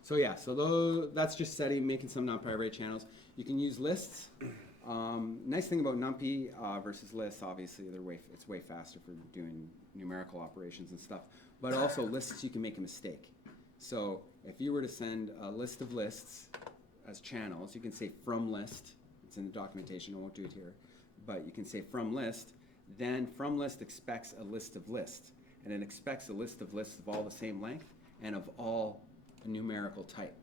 So yeah. So that's just making some NumPy array channels. You can use lists. Nice thing about NumPy versus lists, obviously, it's way faster for doing numerical operations and stuff. But also lists, you can make a mistake. So if you were to send a list of lists as channels, you can say from list. It's in the documentation. I won't do it here, but you can say from list. Then from list expects a list of lists, and it expects a list of lists of all the same length and of all a numerical type.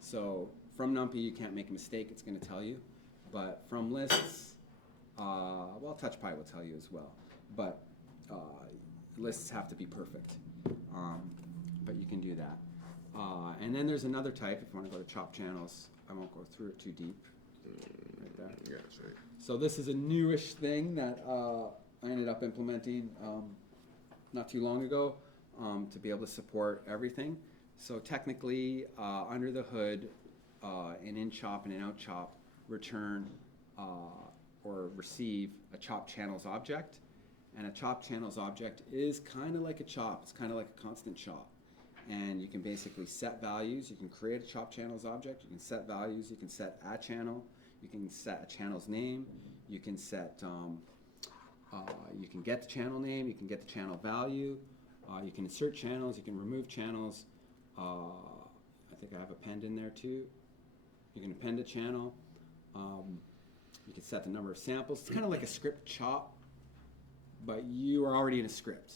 So from NumPy, you can't make a mistake. It's going to tell you. But from lists, well, TouchPy will tell you as well. But lists have to be perfect. But you can do that. And then there's another type, if you want to go to chop channels. I won't go through it too deep. Right there. Yeah, that's right. So this is a newish thing that I ended up implementing not too long ago to be able to support everything. So technically, under the hood, an in chop and an out chop return or receive a chop channels object. And a chop channels object is kind of like a chop. It's kind of like a constant chop. And you can basically set values. You can create a chop channels object. You can set values. You can set a channel. You can set a channel's name. You can set, you can get the channel name. You can get the channel value. You can insert channels. You can remove channels. I think I have append in there too. You can append a channel. You can set the number of samples. It's kind of like a script chop, but you are already in a script.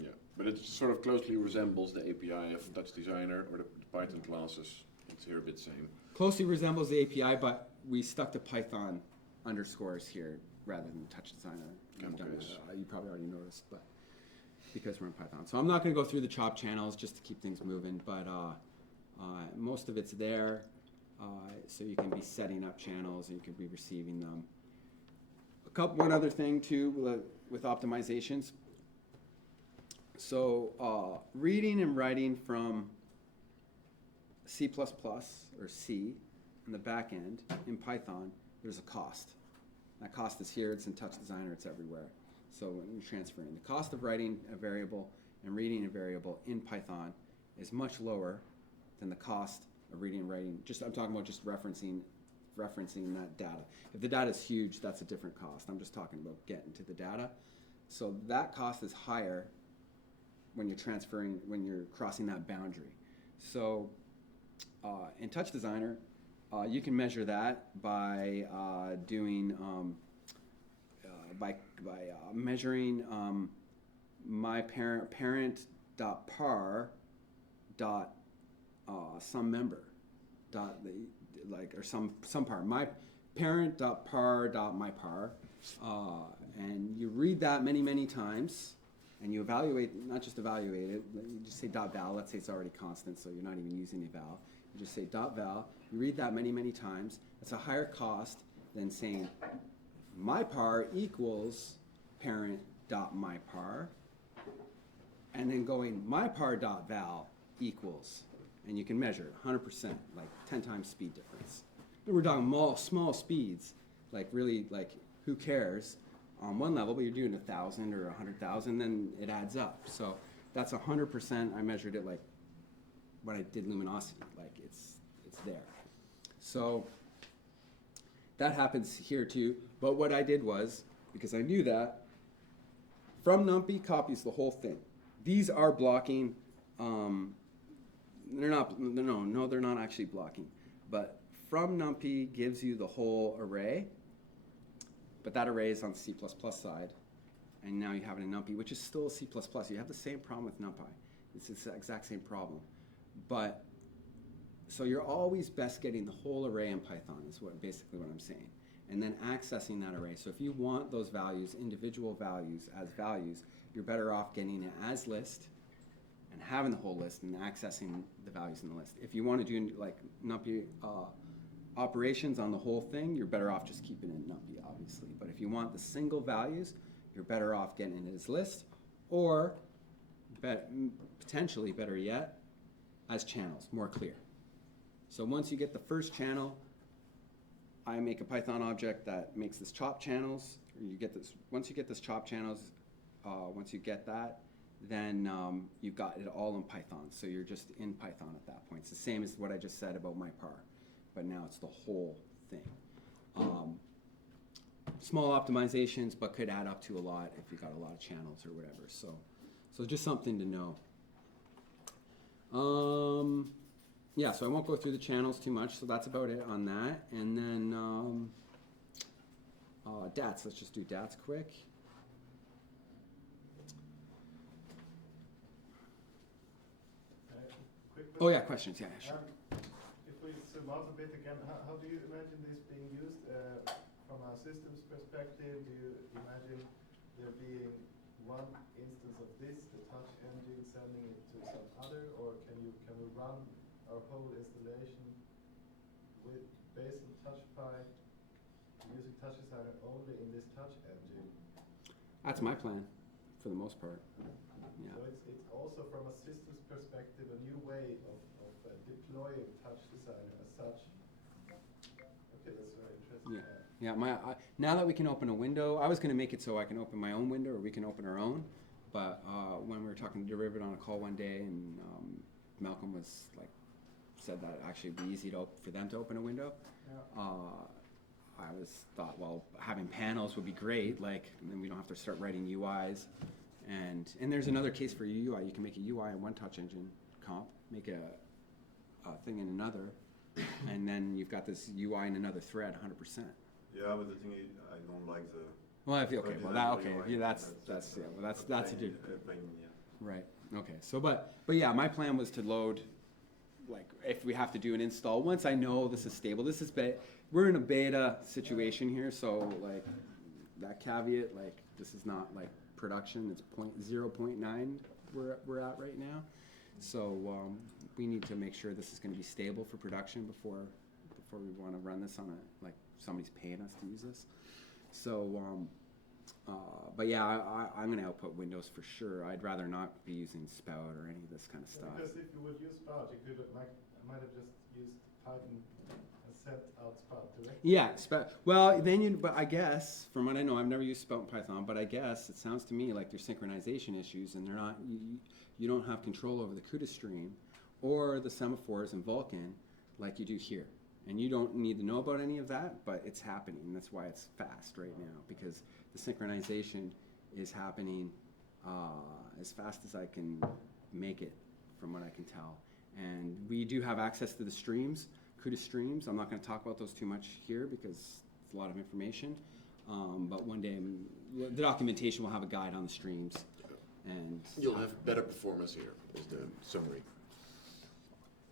Yeah, but it sort of closely resembles the API of Touch Designer or the Python classes. It's here a bit same. Closely resembles the API, but we stuck to Python underscores here rather than Touch Designer. You probably already noticed, but because we're in Python. So I'm not going to go through the chop channels just to keep things moving, but most of it's there. So you can be setting up channels and you can be receiving them. One other thing too with optimizations. So reading and writing from C++ or C in the back end in Python, there's a cost. That cost is here, it's in Touch Designer, it's everywhere. So when you're transferring, the cost of writing a variable and reading a variable in Python is much lower than the cost of reading and writing. I'm talking about just referencing that data. If the data is huge, that's a different cost. I'm just talking about getting to the data. So that cost is higher when you're crossing that boundary. So in Touch Designer, you can measure that by measuring my parent dot par dot some member dot or some par. My parent dot par dot my par, and you read that many times, and you evaluate, not just evaluate it. You just say dot val. Let's say it's already constant, so you're not even using the val. You just say dot val. You read that many times. It's a higher cost than saying my par equals parent dot my par, and then going my par dot val equals, and you can measure it 100%, like 10 times speed difference. And we're talking small speeds, like really, like who cares on one level, but you're doing 1,000 or 100,000, then it adds up. So that's 100%. I measured it like when I did luminosity, like it's there. So that happens here too. But what I did was, because I knew that, from NumPy copies the whole thing. These are blocking. They're not. No, they're not actually blocking. But from NumPy gives you the whole array. But that array is on the C++ side, and now you have it in NumPy, which is still C++. You have the same problem with NumPy. It's the exact same problem. But so you're always best getting the whole array in Python is basically what I'm saying. And then accessing that array. So if you want those values, individual values, as values, you're better off getting it as list and having the whole list and accessing the values in the list. If you want to do like NumPy operations on the whole thing, you're better off just keeping it in NumPy, obviously. But if you want the single values, you're better off getting it as list, or potentially, better yet, as channels, more clear. So once you get the first channel, I make a Python object that makes this chop channels. Or you get this. Once you get this chop channels, once you get that, then you've got it all in Python. So you're just in Python at that point. It's the same as what I just said about my par, but now it's the whole thing. Small optimizations, but could add up to a lot if you got a lot of channels or whatever. So just something to know. Yeah, so I won't go through the channels too much, so that's about it on that. And then DATs, let's just do DATs quick. Quick Oh yeah, questions, yeah, sure. If we zoom out a bit again, how do you imagine this being used from a systems perspective? Do you imagine there being one instance of this, the touch engine, sending it to some other, or can we run our whole installation based on TouchPy using Touch Designer only in this touch engine? That's my plan, for the most part. Yeah. So it's also from a systems perspective a new way of deploying Touch Designer as such. Okay, that's very interesting. Yeah. Now that we can open a window, I was going to make it so I can open my own window or we can open our own. But when we were talking to Derivative on a call one day, and Malcolm was like, said that actually would be easy for them to open a window. Yeah. I thought, well, having panels would be great. Like, and then we don't have to start writing UIs. And there's another case for UI. You can make a UI in one touch engine comp, make a thing in another, and then you've got this UI in another thread, 100%. Yeah, but the thing is, I don't like the. Well, if you, okay, well, that, okay, UI, yeah, that's yeah, well, that's a dude. Yeah. Right. Okay. So, but yeah, my plan was to load, like, if we have to do an install. Once I know this is stable, we're in a beta situation here, so like that caveat, like this is not like production. It's 0.9 we're at right now. So we need to make sure this is going to be stable for production before we want to run this on like somebody's paying us to use this. So, but yeah, I'm going to output Windows for sure. I'd rather not be using Spout or any of this kind of stuff. Because if you would use Spout, you could might have just used Python and sent out Spout directly. Yeah, Spout. Well, then but I guess from what I know, I've never used Spout in Python, but I guess it sounds to me like there's synchronization issues, and they're not. You don't have control over the CUDA stream or the semaphores in Vulkan like you do here. And you don't need to know about any of that, but it's happening. And that's why it's fast right now, because the synchronization is happening as fast as I can make it, from what I can tell. And we do have access to the streams, CUDA streams. I'm not going to talk about those too much here because it's a lot of information. But one day, the documentation will have a guide on the streams. and You'll have better performance here, is the summary.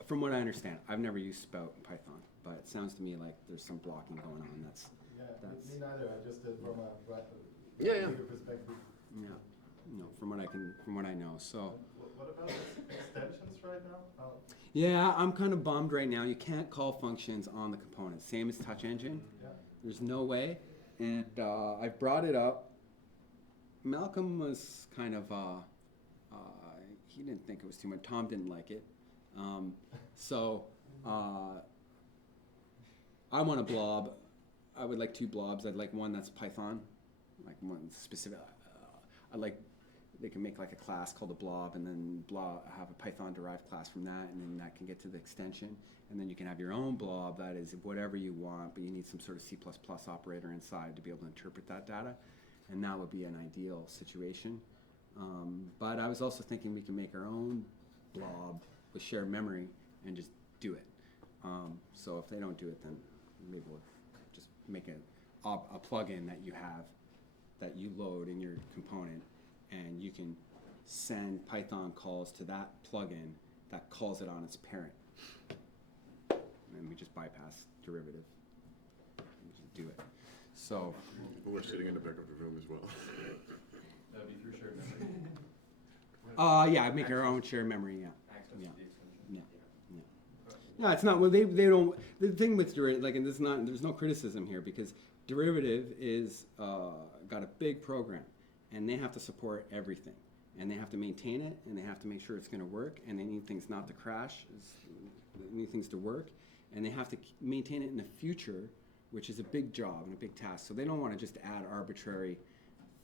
From what I understand, I've never used Spout in Python, but it sounds to me like there's some blocking going on. Yeah, That's me neither. I just did from a Yeah. legal perspective. from what I know. So What about extensions right now? yeah, I'm kind of bummed right now. You can't call functions on the component, same as Touch Engine. Yeah. There's no way, and I've brought it up. Malcolm was kind of he didn't think it was too much. Tom didn't like it, so I want a blob. I would like 2 blobs. I'd like one that's Python, like one specific. I like they can make like a class called a blob, and then have a Python derived class from that, and then that can get to the extension, and then you can have your own blob that is whatever you want, but you need some sort of C++ operator inside to be able to interpret that data, and that would be an ideal situation. But I was also thinking we can make our own blob with shared memory and just do it. So if they don't do it, then maybe we'll just make a plugin that you have, that you load in your component, and you can send Python calls to that plugin that calls it on its parent. And we just bypass derivative and just do it. So We're sitting in the back of the room as well. That'd be through shared memory. yeah, make our own shared memory, yeah. Access Yeah. to the extension. Yeah. No, it's not. Well, they don't. The thing with derivative, like, and this is not. There's no criticism here because derivative is got a big program, and they have to support everything, and they have to maintain it, and they have to make sure it's going to work, and they need things not to crash, they need things to work, and they have to maintain it in the future, which is a big job and a big task. So they don't want to just add arbitrary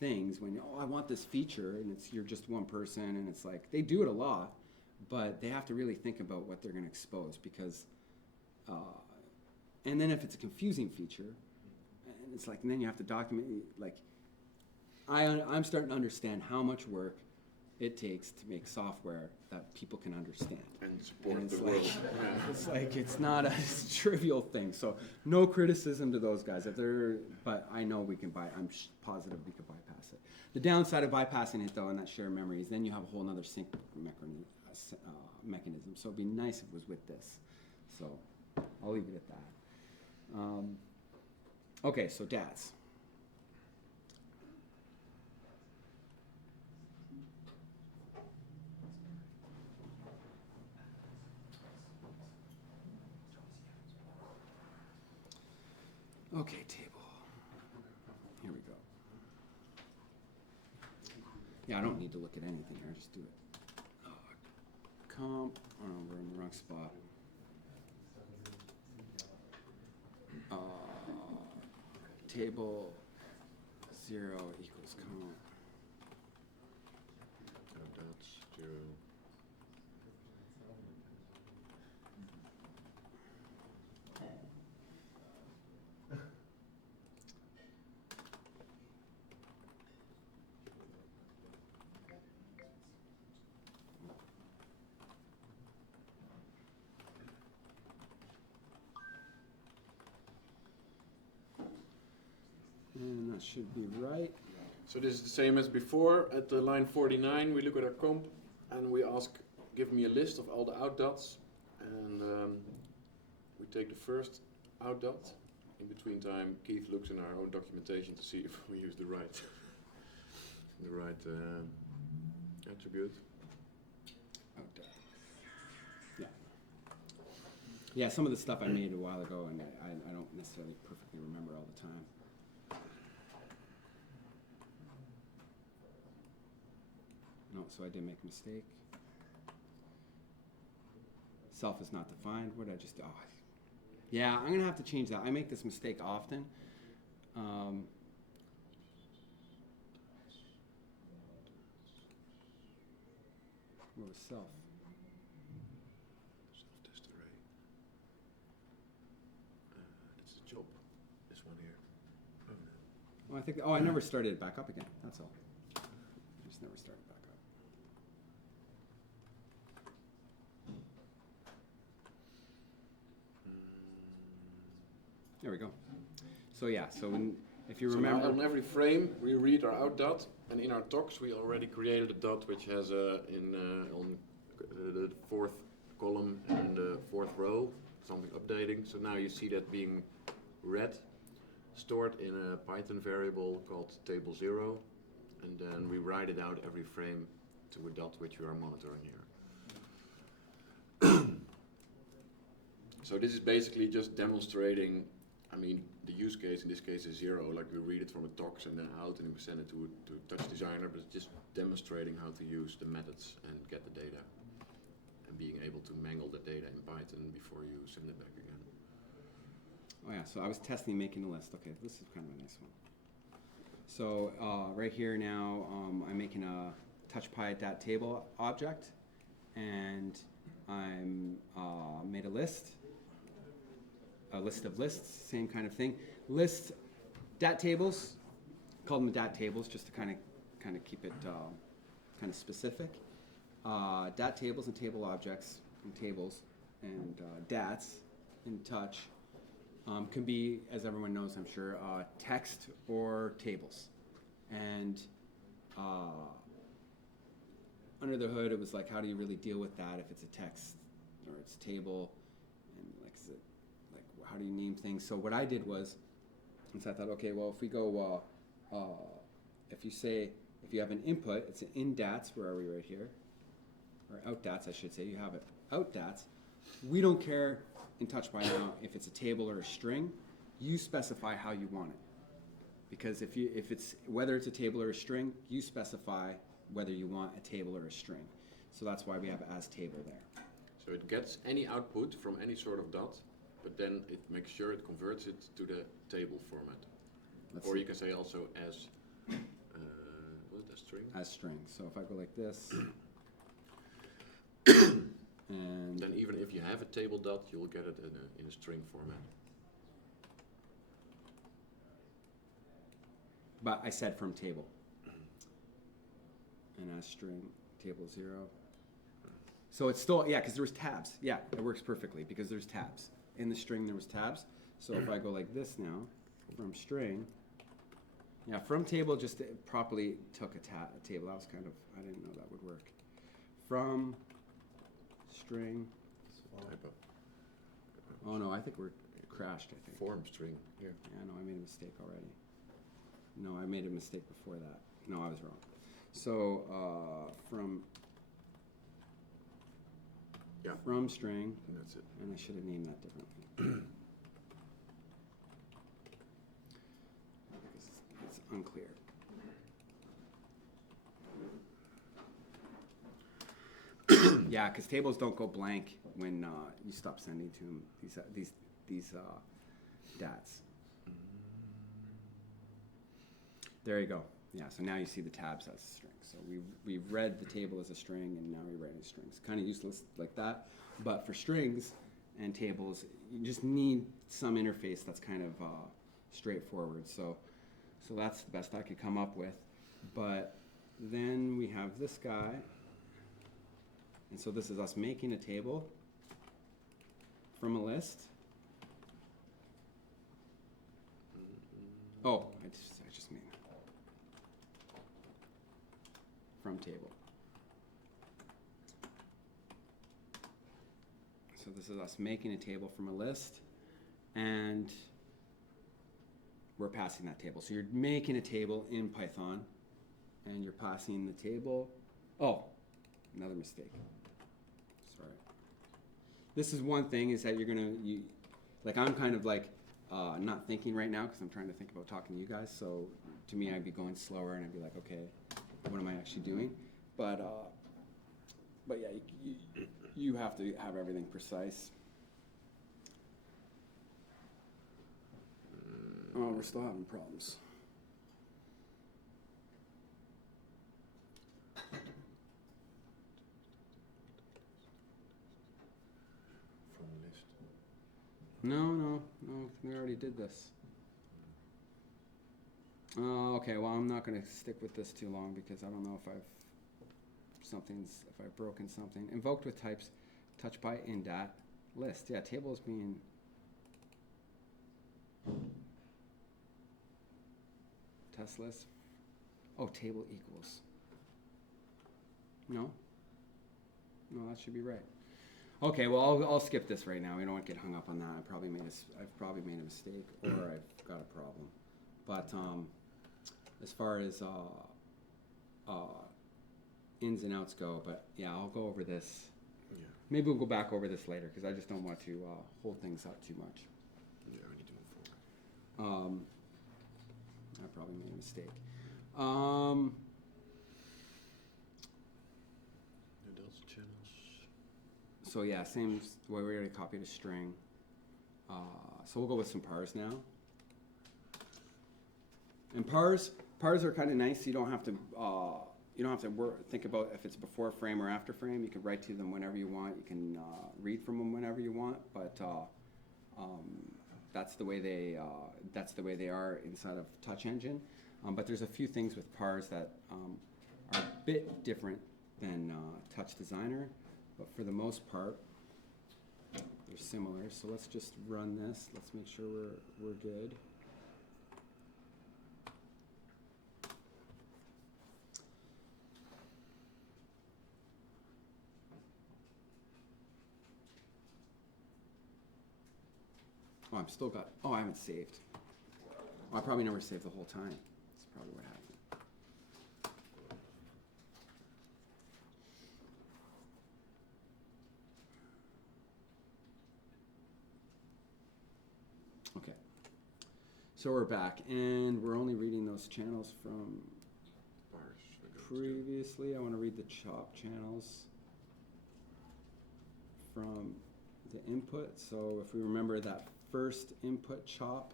things when I want this feature, and you're just one person, and it's like they do it a lot. But they have to really think about what they're going to expose because, and then if it's a confusing feature, and it's like, and then you have to document, like, I'm starting to understand how much work it takes to make software that people can understand. And support And the it's world. like, Yeah. it's like, it's not a trivial thing. So no criticism to those guys. But I know we can I'm positive we could bypass it. The downside of bypassing it though in that shared memory is then you have a whole nother sync mechanism. So it'd be nice if it was with this. So I'll leave it at that. Okay, so DATs. Okay, table. Here we go. Yeah, I don't need to look at anything here. Just do it. Comp. Oh no, we're in the wrong spot. Table 0 equals comp. That's 0. And that should be right. So this is the same as before. At the line 49, we look at our comp and we ask, give me a list of all the out dots, and we take the first out dot. In between time, Keith looks in our own documentation to see if we use the right, attribute. Out dot. Yeah. Yeah, some of the stuff I made a while ago, and I don't necessarily perfectly remember all the time. No, so I did make a mistake. Self is not defined. What did I just do? Oh, yeah, I'm going to have to change that. I make this mistake often. What was self? Self-test array. That's a job. This one here. Oh, no. I never started it back up again. That's all. I just never started back up. There we go. So yeah, so if you So now remember, on every frame we read our out dot, and in our talks we already created a dot which has on the fourth column and the fourth row something updating. So now you see that being read, stored in a Python variable called table0, and then we write it out every frame to a dot which we are monitoring here. So this is basically just demonstrating, I mean, the use case in this case is 0, like we read it from a tox and then out and we send it to Touch Designer, but it's just demonstrating how to use the methods and get the data and being able to mangle the data in Python before you send it back again. oh yeah, so I was testing making a list. Okay, this is kind of a nice one. So right here now, I'm making a TouchPy.table object, and I'm made a list of lists, same kind of thing. Lists, dat tables, call them dat tables just to kind of keep it kind of specific. Dat tables and table objects and tables and dats in Touch can be, as everyone knows, I'm sure, text or tables. And under the hood, it was like, how do you really deal with that if it's a text or it's a table? And like, is it, like, how do you name things? So what I did was, so I thought, okay, well, if we go, if you have an input, it's an in dats, where are we right here? Or out dats, I should say, you have it out dats. We don't care in TouchPy now if it's a table or a string. You specify how you want it. Because if it's, whether it's a table or a string, you specify whether you want a table or a string. So that's why we have as table there. So it gets any output from any sort of dot, but then it makes sure it converts it to the table format. Or you can say also as, what is that, string? As string. So if I go like this, and then even if you have a table dot, you'll get it in a string format. but I said from table. And as string, table 0. So it's still, yeah, because there was tabs. Yeah, it works perfectly because there's tabs. In the string there was tabs. So if I go like this now, from string, yeah, from table just properly took a table. That was kind of, I didn't know that would work. From string. Typo. Oh no, I think we're crashed, I think. Form string here. Yeah, no, I made a mistake already. No, I made a mistake before that. No, I was wrong. So from string, And that's it. and I should have named that differently. Because it's unclear. Yeah, because tables don't go blank when you stop sending to them these dats. There you go. Yeah, so now you see the tabs as a string. So we've read the table as a string, and now we write it as strings. Kind of useless like that, but for strings and tables, you just need some interface that's kind of straightforward. So that's the best I could come up with. But then we have this guy, and so this is us making a table from a list. Oh, I just made that. From table. So this is us making a table from a list, and we're passing that table. So you're making a table in Python, and you're passing the table. Oh, another mistake. Sorry. This is one thing, is that like I'm kind of like not thinking right now because I'm trying to think about talking to you guys. So to me, I'd be going slower, and I'd be like, okay, what am I actually doing? But yeah, you have to have everything precise. Oh, we're still having problems. From list. No, we already did this. Okay, well, I'm not going to stick with this too long because I don't know if I've broken something. Invoked with types, TouchPy in dat list. Yeah, table is being. test list. Oh, table equals. No? No, that should be right. Okay, well, I'll skip this right now. We don't want to get hung up on that. I've probably made a mistake, or I've got a problem. But as far as ins and outs go, but yeah, I'll go over this. Yeah. Maybe we'll go back over this later because I just don't want to hold things up too much. Yeah, we need to move forward. I probably made a mistake. And those channels. So yeah, same way we already copied a string. So we'll go with some pars now. And pars are kind of nice. You don't have to think about if it's before frame or after frame. You can write to them whenever you want. You can read from them whenever you want. But that's the way they are inside of Touch Engine. But there's a few things with pars that are a bit different than Touch Designer. But for the most part, they're similar. So let's just run this. Let's make sure we're good. Oh, I haven't saved. Oh, I probably never saved the whole time. That's probably what happened. Okay. So we're back, and we're only reading those channels from previously. I want to read the chop channels from the input. So if we remember that first input chop,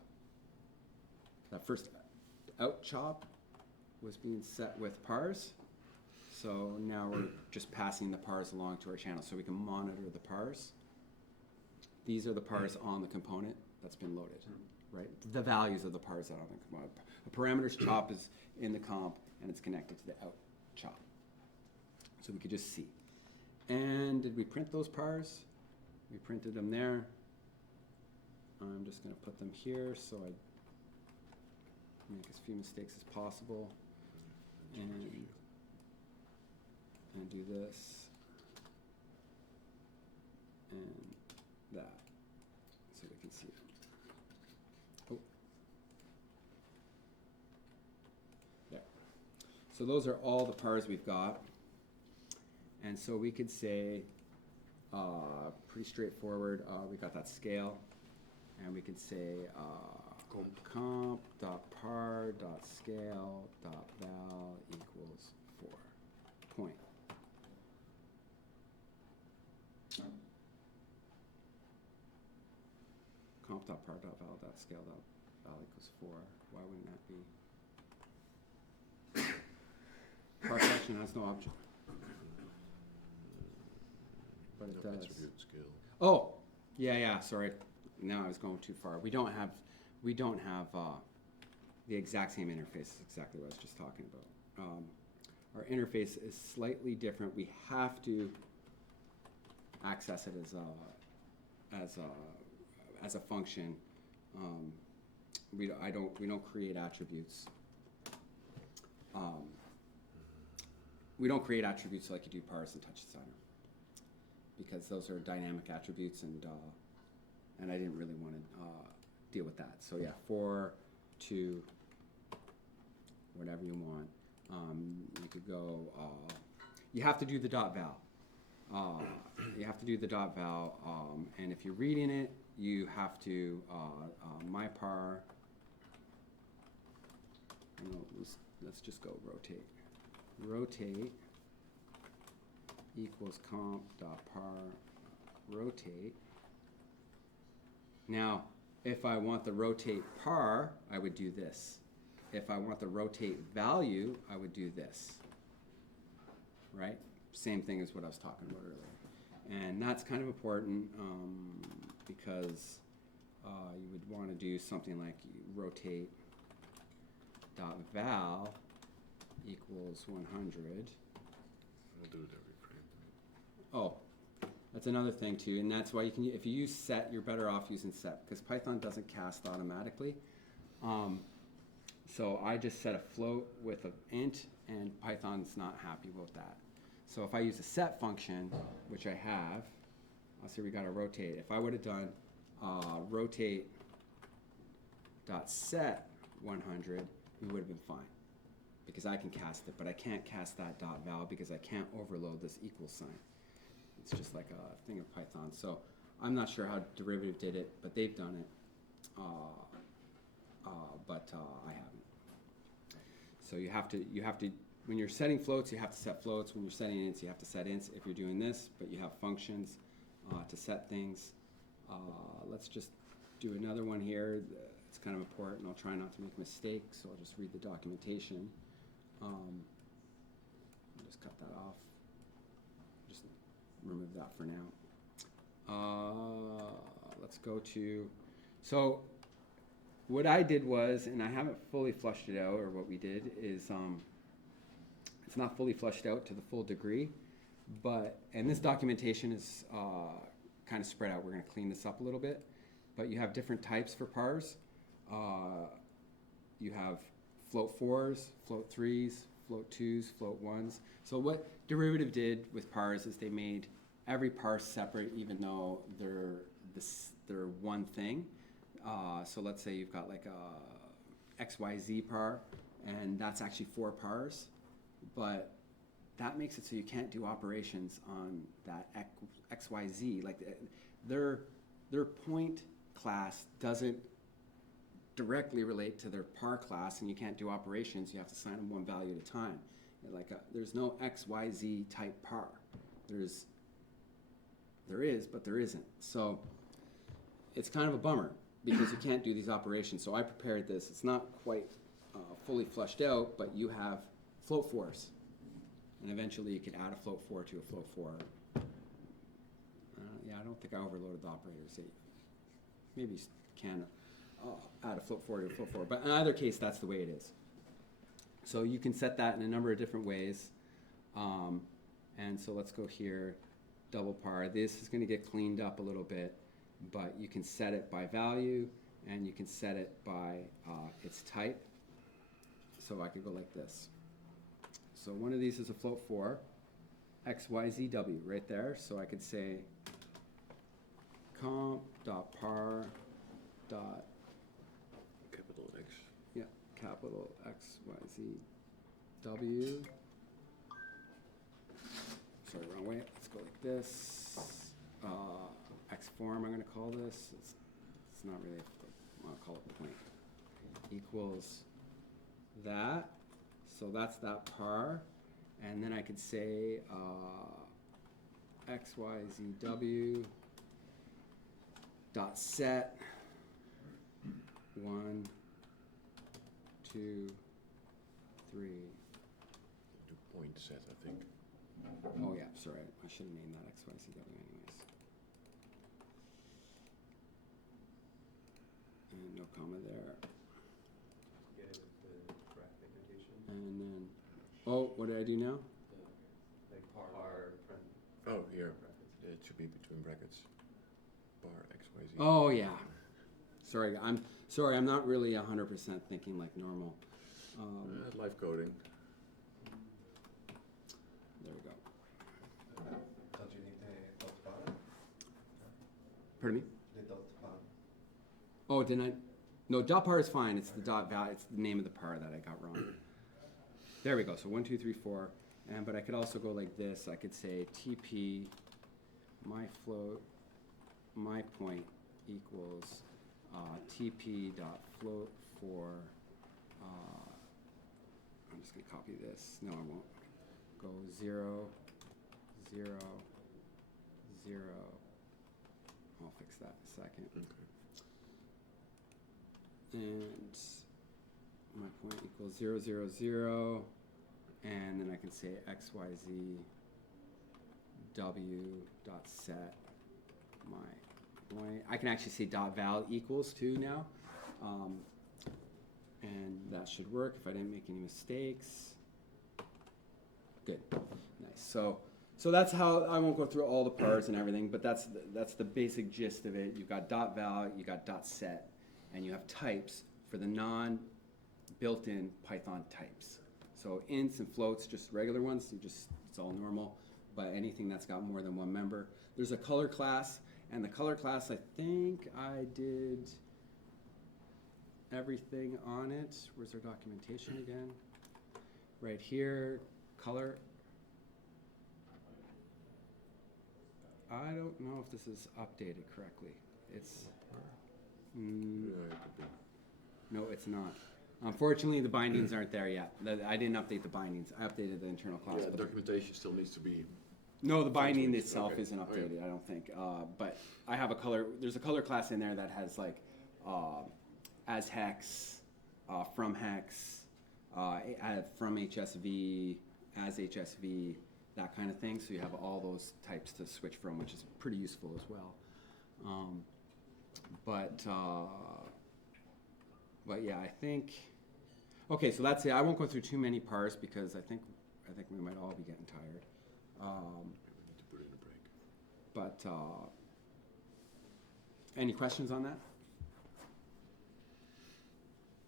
that first out chop was being set with pars. So now we're just passing the pars along to our channel so we can monitor the pars. These are the pars on the component that's been loaded, right? The values of the pars that are on the component. A parameters chop is in the comp and it's connected to the out chop. So we could just see. And did we print those pars? We printed them there. I'm just going to put them here so I make as few mistakes as possible. And do this. And that. So we can see it. Oh. There. So those are all the pars we've got. And so we could say, pretty straightforward, we got that scale. And we could say comp.par.scale.val equals 4. Point. Comp.par.val.scale.val equals 4. Why wouldn't that be? Par function has no object. But it does. Attribute scale. Oh, yeah, sorry. Now I was going too far. We don't have the exact same interface. Is exactly what I was just talking about. Our interface is slightly different. We have to access it as a function. We don't create attributes. We don't create attributes like you do Pars and Touch Designer, because those are dynamic attributes, and I didn't really want to deal with that. So yeah, 4, 2, whatever you want. You could go. You have to do the dot val. You have to do the dot val, and if you're reading it, you have to mypar. Let's just go rotate. Rotate equals comp.par rotate. Now, if I want the rotate par, I would do this. If I want the rotate value, I would do this. Right? Same thing as what I was talking about earlier. And that's kind of important because you would want to do something like rotate dot val equals 100. I'll do it every frame. Oh, that's another thing too, and that's why you can, if you use set, you're better off using set, because Python doesn't cast automatically. So I just set a float with an int, and Python's not happy about that. So if I use a set function, which I have, let's see, we got to rotate. If I would have done rotate dot set 100, we would have been fine, because I can cast it, but I can't cast that dot val because I can't overload this equal sign. It's just like a thing of Python. So I'm not sure how derivative did it, but they've done it. But I haven't. So you have to, when you're setting floats, you have to set floats. When you're setting ints, you have to set ints if you're doing this, but you have functions to set things. Let's just do another one here. It's kind of important. I'll try not to make mistakes, so I'll just read the documentation. I'll just cut that off. Just remove that for now. Let's go to, so what I did was, and I haven't fully flushed it out, or what we did is, it's not fully flushed out to the full degree, but, and this documentation is kind of spread out. We're going to clean this up a little bit, but you have different types for pars. You have float 4s, float 3s, float 2s, float 1s. So what derivative did with pars is they made every par separate, even though they're one thing. So let's say you've got like a XYZ par, and that's actually 4 pars, but that makes it so you can't do operations on that XYZ. Like their point class doesn't directly relate to their par class, and you can't do operations. You have to assign them one value at a time. There's no XYZ type par. There is, but there isn't. So it's kind of a bummer because you can't do these operations. So I prepared this. It's not quite fully flushed out, but you have float 4s. And eventually you could add a float 4 to a float 4. Yeah, I don't think I overloaded the operators. Maybe you can add a float 4 to a float 4. But in either case, that's the way it is. So you can set that in a number of different ways. And so let's go here, double par. This is going to get cleaned up a little bit, but you can set it by value, and you can set it by its type. So I could go like this. So one of these is a float 4, XYZW right there. So I could say comp.par. Capital X. Yeah, capital XYZW. Sorry, wrong way. Let's go like this. X form, I'm going to call this. It's not really, I'll call it point. Equals that. So that's that par. And then I could say XYZW dot set 1, 2, 3. Do point set, I think. Oh yeah, sorry, I should have named that XYZW anyways. And no comma there. Get it with the graphic notation. And then, oh, what did I do now? Like par front. Oh, here. Brackets. It should be between brackets. Bar XYZ. Oh yeah. Sorry, I'm not really 100% thinking like normal. Live coding. There we go. Don't you need the dot bar? Pardon me? The dot bar. Oh, didn't I? No, dot par is fine. It's the dot val. It's the name of the par that I got wrong. There we go. So 1, 2, 3, 4. But I could also go like this. I could say TP my float my point equals TP dot float for. I'm just gonna copy this. No, I won't. Go 0, 0, 0. I'll fix that in a second. Okay. And my point equals 0, 0, 0, and then I can say XYZ W dot set my point. I can actually say dot val equals too now, and that should work if I didn't make any mistakes. Good, nice. So that's how, I won't go through all the pars and everything, but that's the basic gist of it. You've got dot val, you got dot set, and you have types for the non-base built-in Python types. So ints and floats, just regular ones, it's all normal. But anything that's got more than one member. There's a color class, and the color class, I think I did everything on it. Where's our documentation again? Right here, color. I don't know if this is updated correctly. It's, no, it's not. Unfortunately, the bindings aren't there yet. I didn't update the bindings. I updated the internal class. Yeah, but documentation still needs to be. no, the binding tweaks. itself Okay. isn't Oh, yeah. updated, I don't think. But I have a color, there's a color class in there that has like as hex, from hex, from HSV, as HSV, that kind of thing. So you have all those types to switch from, which is pretty useful as well. But yeah, I think, okay, so that's it. I won't go through too many parts because I think we might all be getting tired. We need to put in a break. But any questions on that?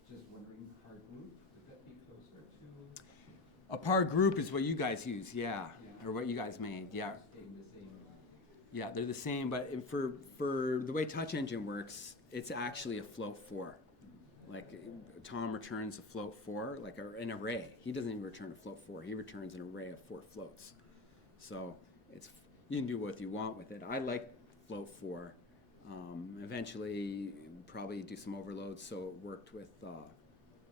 Just wondering, par group, would that be closer to? A par group is what you guys use, yeah, or what you guys made, yeah. Staying the same? Yeah, they're the same, but for the way Touch Engine works, it's actually a float 4. Like Tom returns a float 4, like an array. He doesn't even return a float 4. He returns an array of 4 floats. So you can do what you want with it. I like float 4. Eventually, probably do some overloads, so it worked with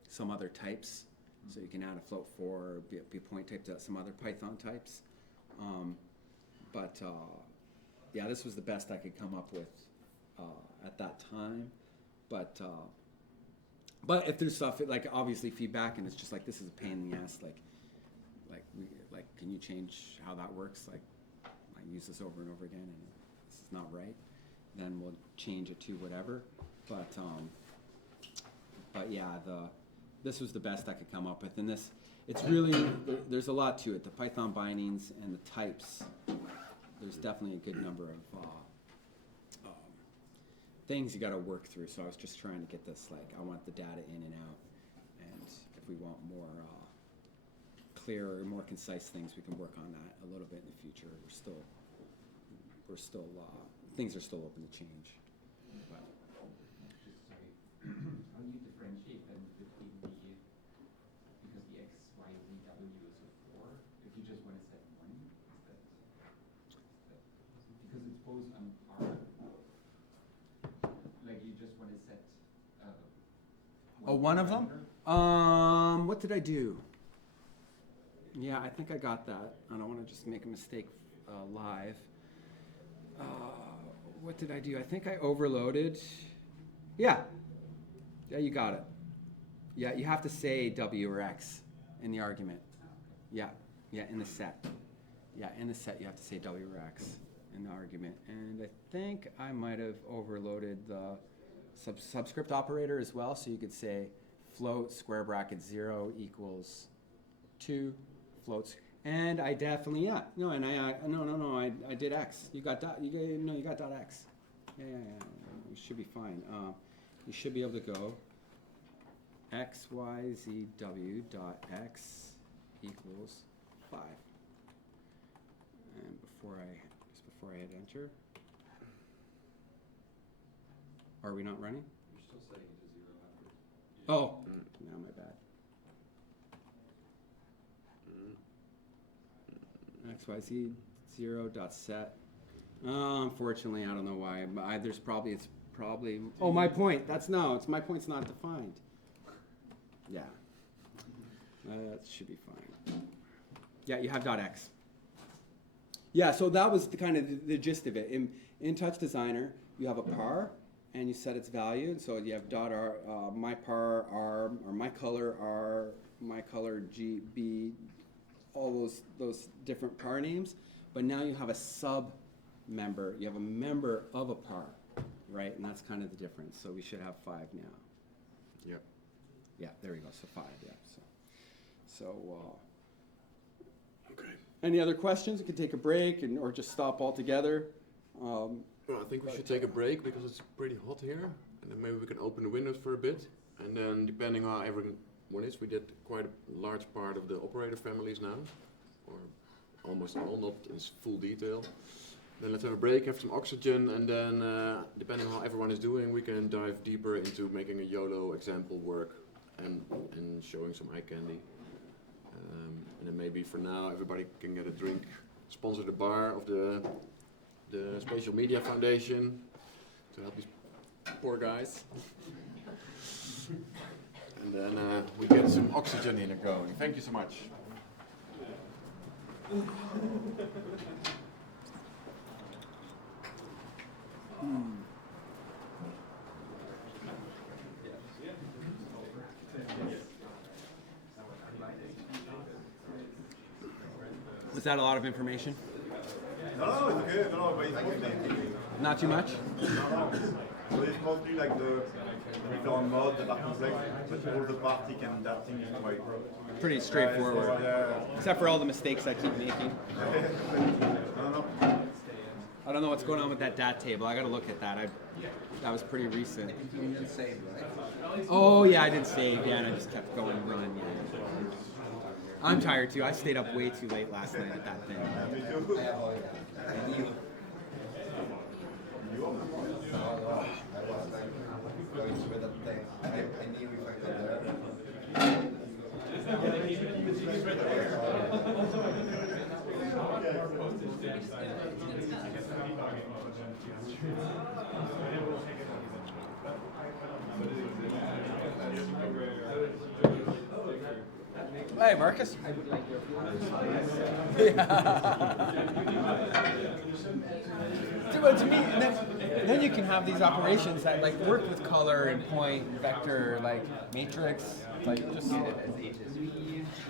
some other types. So you can add a float 4, be point type to some other Python types. Yeah, this was the best I could come up with at that time. But if there's stuff like obviously feedback, and it's just like this is a pain in the ass. Like can you change how that works? Like I use this over and over again, and this is not right. Then we'll change it to whatever. But yeah, this was the best I could come up with, and it's really there's a lot to it. The Python bindings and the types. There's definitely a good number of things you got to work through. So I was just trying to get this, like, I want the data in and out. And if we want more clearer, more concise things, we can work on that a little bit in the future. Things are still open to change. But Just sorry, how do you differentiate then between because the X, Y, Z, W is a 4, if you just want to set 1, because it's both on par, like you just want to set one of them? What did I do? Yeah, I think I got that. I don't want to just make a mistake live. What did I do? I think I overloaded. Yeah, you got it. Yeah, you have to say W or X in the argument. Yeah, in the set. Yeah, in the set you have to say W or X in the argument. And I think I might have overloaded the subscript operator as well, so you could say float square bracket 0 equals 2 floats. And I definitely, I did X. You got dot X. Yeah. You should be fine. You should be able to go X, Y, Z, W dot X equals 5. And before I hit enter. Are we not running? You're still setting it to 0 after. Oh, no, my bad. XYZ 0 dot set. Unfortunately, I don't know why. It's probably. Oh, my point. My point's not defined. Yeah. That should be fine. Yeah, you have .x. Yeah, so that was the gist of it. In Touch Designer, you have a par, and you set its value. And so you have .r, my par r, or my color r, my color g, b, all those different par names. But now you have a sub member. You have a member of a par, right? And that's kind of the difference. So we should have 5 now. Yep. Yeah, there we go. So 5. Yeah. So. Okay. Any other questions? We could take a break or just stop altogether. Well, I think we should take a break because it's pretty hot here, and then maybe we can open the windows for a bit, and then depending on one is we did quite a large part of the operator families now, or almost all, not in full detail. Then let's have a break, have some oxygen, and then depending on how everyone is doing, we can dive deeper into making a YOLO example work and showing some eye candy. And then maybe for now everybody can get a drink. Sponsor the bar of the Spatial Media Foundation to help these poor guys. And then we get some oxygen in it going. Thank you so much. Was that a lot of information? No, it's okay. No, but it's mostly. Not too much? No. So it's mostly like the different modes that are complex, but all the party and that thing is quite Pretty straightforward. Yeah. Except for all the mistakes I keep making. No. I don't know what's going on with that DAT table. I gotta look at that. That was pretty recent. You didn't save, right? Oh yeah, I did save. Yeah, and I just kept going and running. Yeah. I'm tired too. I stayed up way too late last night at that thing. Me too. I was like going through that thing. I knew if I got there. Hey, Marcus. I would like your But to me, then you can have these operations that like work with color and point, vector, like matrix, like just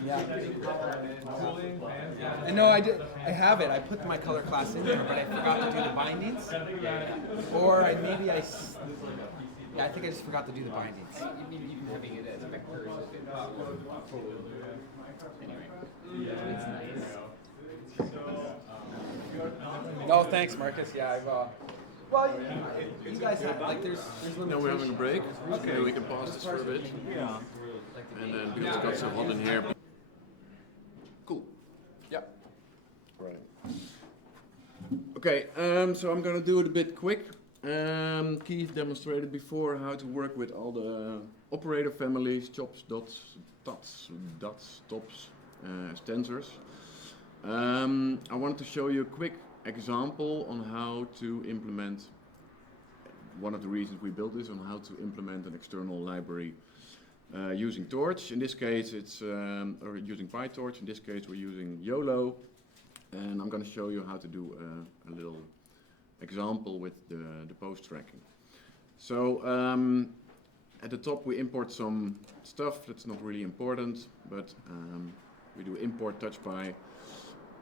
yeah. And no, I have it. I put my color class in there, but I forgot to do the bindings, or I think I just forgot to do the bindings. even having it as vectors. Anyway, it's nice. Oh, thanks, Marcus. Yeah, I've. Well, you guys have like there's limitations. Now we're having a break. Okay, we can pause this for a bit. Yeah. And then because it got so hot in here. Cool. Yep. Right. Okay, so I'm gonna do it a bit quick. Keith demonstrated before how to work with all the operator families, chops, dots, stops, as tensors. I wanted to show you a quick example on how to implement, one of the reasons we built this, on how to implement an external library using Torch. In this case it's, or using PyTorch. In this case we're using YOLO. And I'm going to show you how to do a little example with the post tracking. So at the top we import some stuff that's not really important, but we do import TouchPy,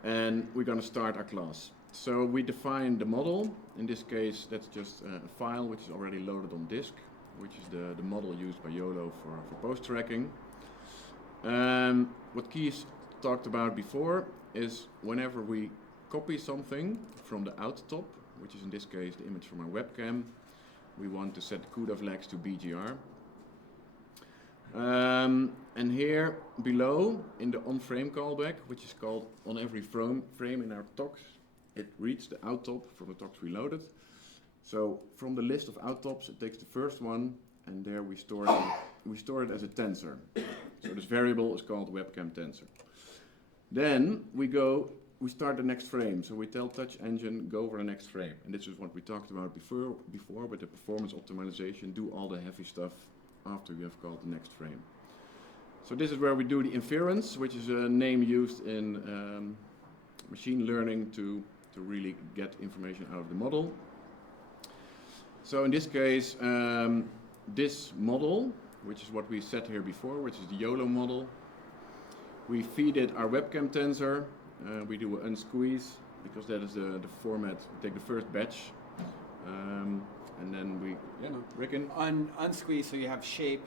and we're going to start our class. So we define the model. In this case that's just a file which is already loaded on disk, which is the model used by YOLO for post tracking. What Keith talked about before is whenever we copy something from the out top, which is in this case the image from our webcam, we want to set CUDA flags to BGR. And here below in the on-frame callback, which is called on every frame in our tocs, it reads the out top from the tocs we loaded. So from the list of out tops, it takes the first one, and there we store it as a tensor. So this variable is called webcam tensor. Then we start the next frame. So we tell Touch Engine, go over the next frame. And this is what we talked about before with the performance optimization. Do all the heavy stuff after you have called the next frame. So this is where we do the inference, which is a name used in machine learning to really get information out of the model. So in this case, this model, which is what we set here before, which is the YOLO model, we feed it our webcam tensor. We do an unsqueeze because that is the format. We take the first batch, and then we reckon Unsqueeze, so you have shape.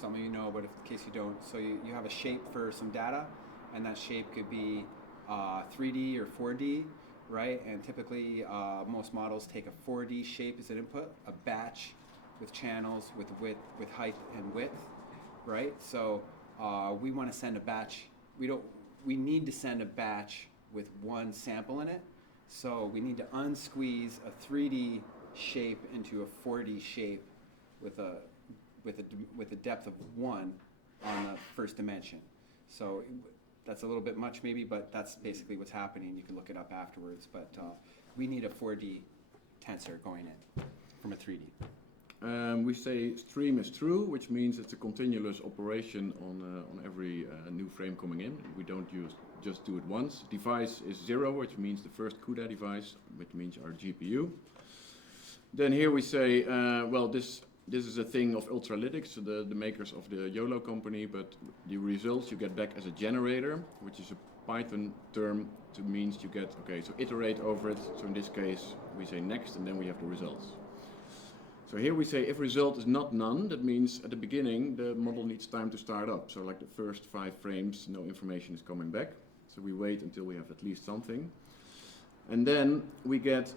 Some of you know, but in case you don't, so you have a shape for some data, and that shape could be 3D or 4D, right? And typically most models take a 4D shape as an input, a batch with channels, with width, with height and width, right? So we want to send a batch. We need to send a batch with one sample in it. So we need to unsqueeze a 3D shape into a 4D shape with a depth of 1 on the first dimension. So that's a little bit much maybe, but that's basically what's happening. You can look it up afterwards. But we need a 4D tensor going in from a 3D. We say stream is true, which means it's a continuous operation on every new frame coming in. We don't just do it once. Device is 0, which means the first CUDA device, which means our GPU. Then here we say, well, this is a thing of Ultralytics, the makers of the YOLO company, but the results you get back as a generator, which is a Python term to means you get, okay, so iterate over it. So in this case, we say next, and then we have the results. So here we say if result is not none, that means at the beginning the model needs time to start up. So like the first 5 frames, no information is coming back. So we wait until we have at least something. And then we get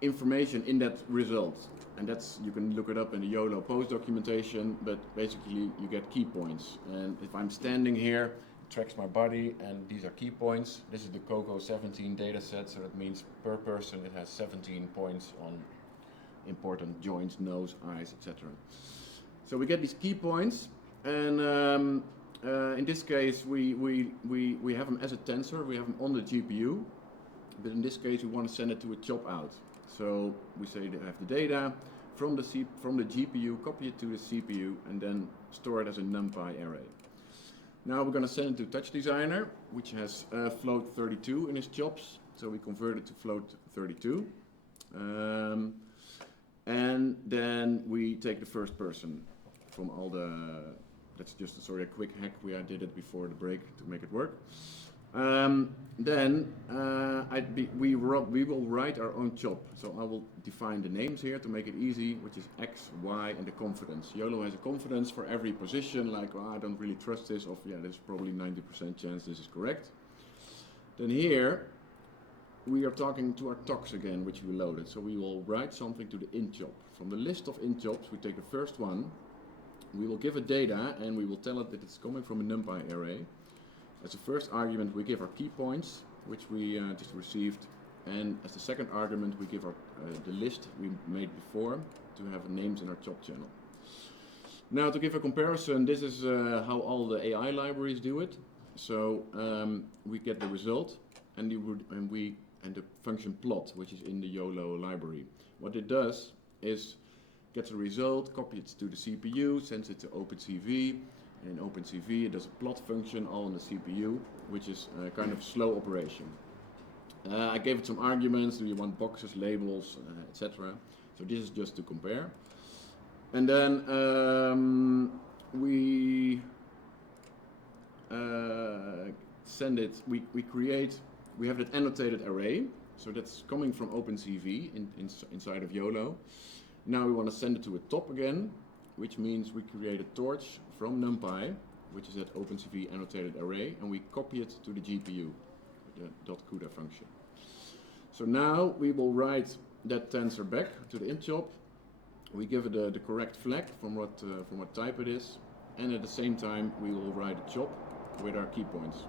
information in that result. And that's, you can look it up in the YOLO post documentation, but basically you get key points. And if I'm standing here, it tracks my body, and these are key points. This is the COCO 17 data set, so that means per person it has 17 points on important joints, nose, eyes, etc. So we get these key points, and in this case we have them as a tensor, we have them on the GPU, but in this case we want to send it to a chop out. So we say they have the data from the GPU, copy it to the CPU, and then store it as a NumPy array. Now we're going to send it to Touch Designer, which has float 32 in its chops, so we convert it to float 32. And then we take the first person from all the, that's just a quick hack, I did it before the break to make it work. Then we will write our own chop. So I will define the names here to make it easy, which is X, Y, and the confidence. YOLO has a confidence for every position, like, oh, I don't really trust this, or yeah, there's probably 90% chance this is correct. Then here, we are talking to our tox again, which we loaded. So we will write something to the int chop. From the list of int chops, we take the first one, we will give it data, and we will tell it that it's coming from a NumPy array. As the first argument, we give our key points, which we just received, and as the second argument, we give our the list we made before to have names in our chop channel. Now, to give a comparison, this is how all the AI libraries do it. So we get the result, and the function plot, which is in the YOLO library. What it does is gets a result, copies it to the CPU, sends it to OpenCV, and in OpenCV it does a plot function all on the CPU, which is a kind of slow operation. I gave it some arguments, do you want boxes, labels, etc. So this is just to compare. And then we send it, we have that annotated array, so that's coming from OpenCV inside of YOLO. Now we want to send it to a top again, which means we create a torch from NumPy, which is that OpenCV annotated array, and we copy it to the GPU, the .CUDA function. So now we will write that tensor back to the int chop. We give it the correct flag from what type it is, and at the same time we will write a chop with our key points.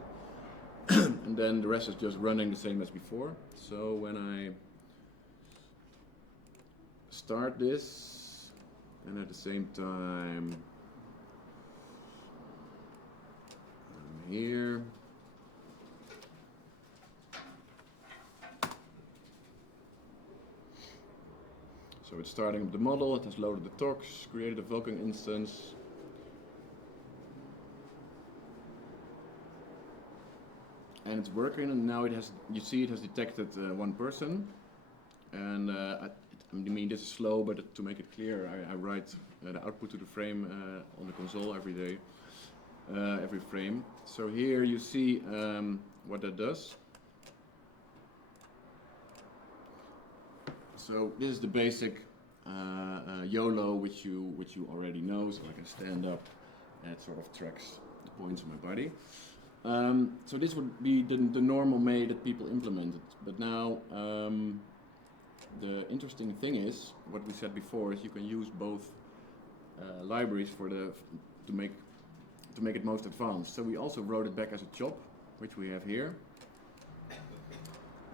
And then the rest is just running the same as before. So when I start this, and at the same time I'm here, so it's starting up the model, it has loaded the tox, created a Vulkan instance. And it's working, and now it has, you see it has detected one person. And I mean, this is slow, but to make it clear, I write the output to the frame on the console every day, every frame. So here you see what that does. So this is the basic YOLO, which you already know. So I can stand up, and it sort of tracks the points on my body. So this would be the normal way that people implement it. But now the interesting thing is, what we said before, is you can use both libraries to make to make it most advanced. So we also wrote it back as a chop, which we have here.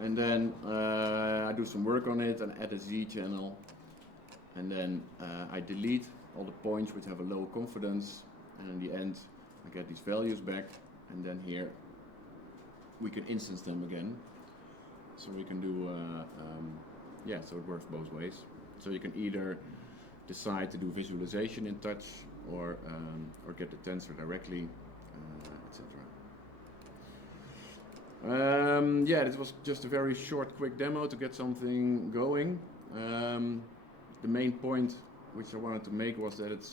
And then I do some work on it and add a Z channel. And then I delete all the points which have a low confidence. And in the end, I get these values back. And then here, we can instance them again. So we can do, so it works both ways. So you can either decide to do visualization in touch or get the tensor directly, etc. This was just a very short, quick demo to get something going. The main point which I wanted to make was that it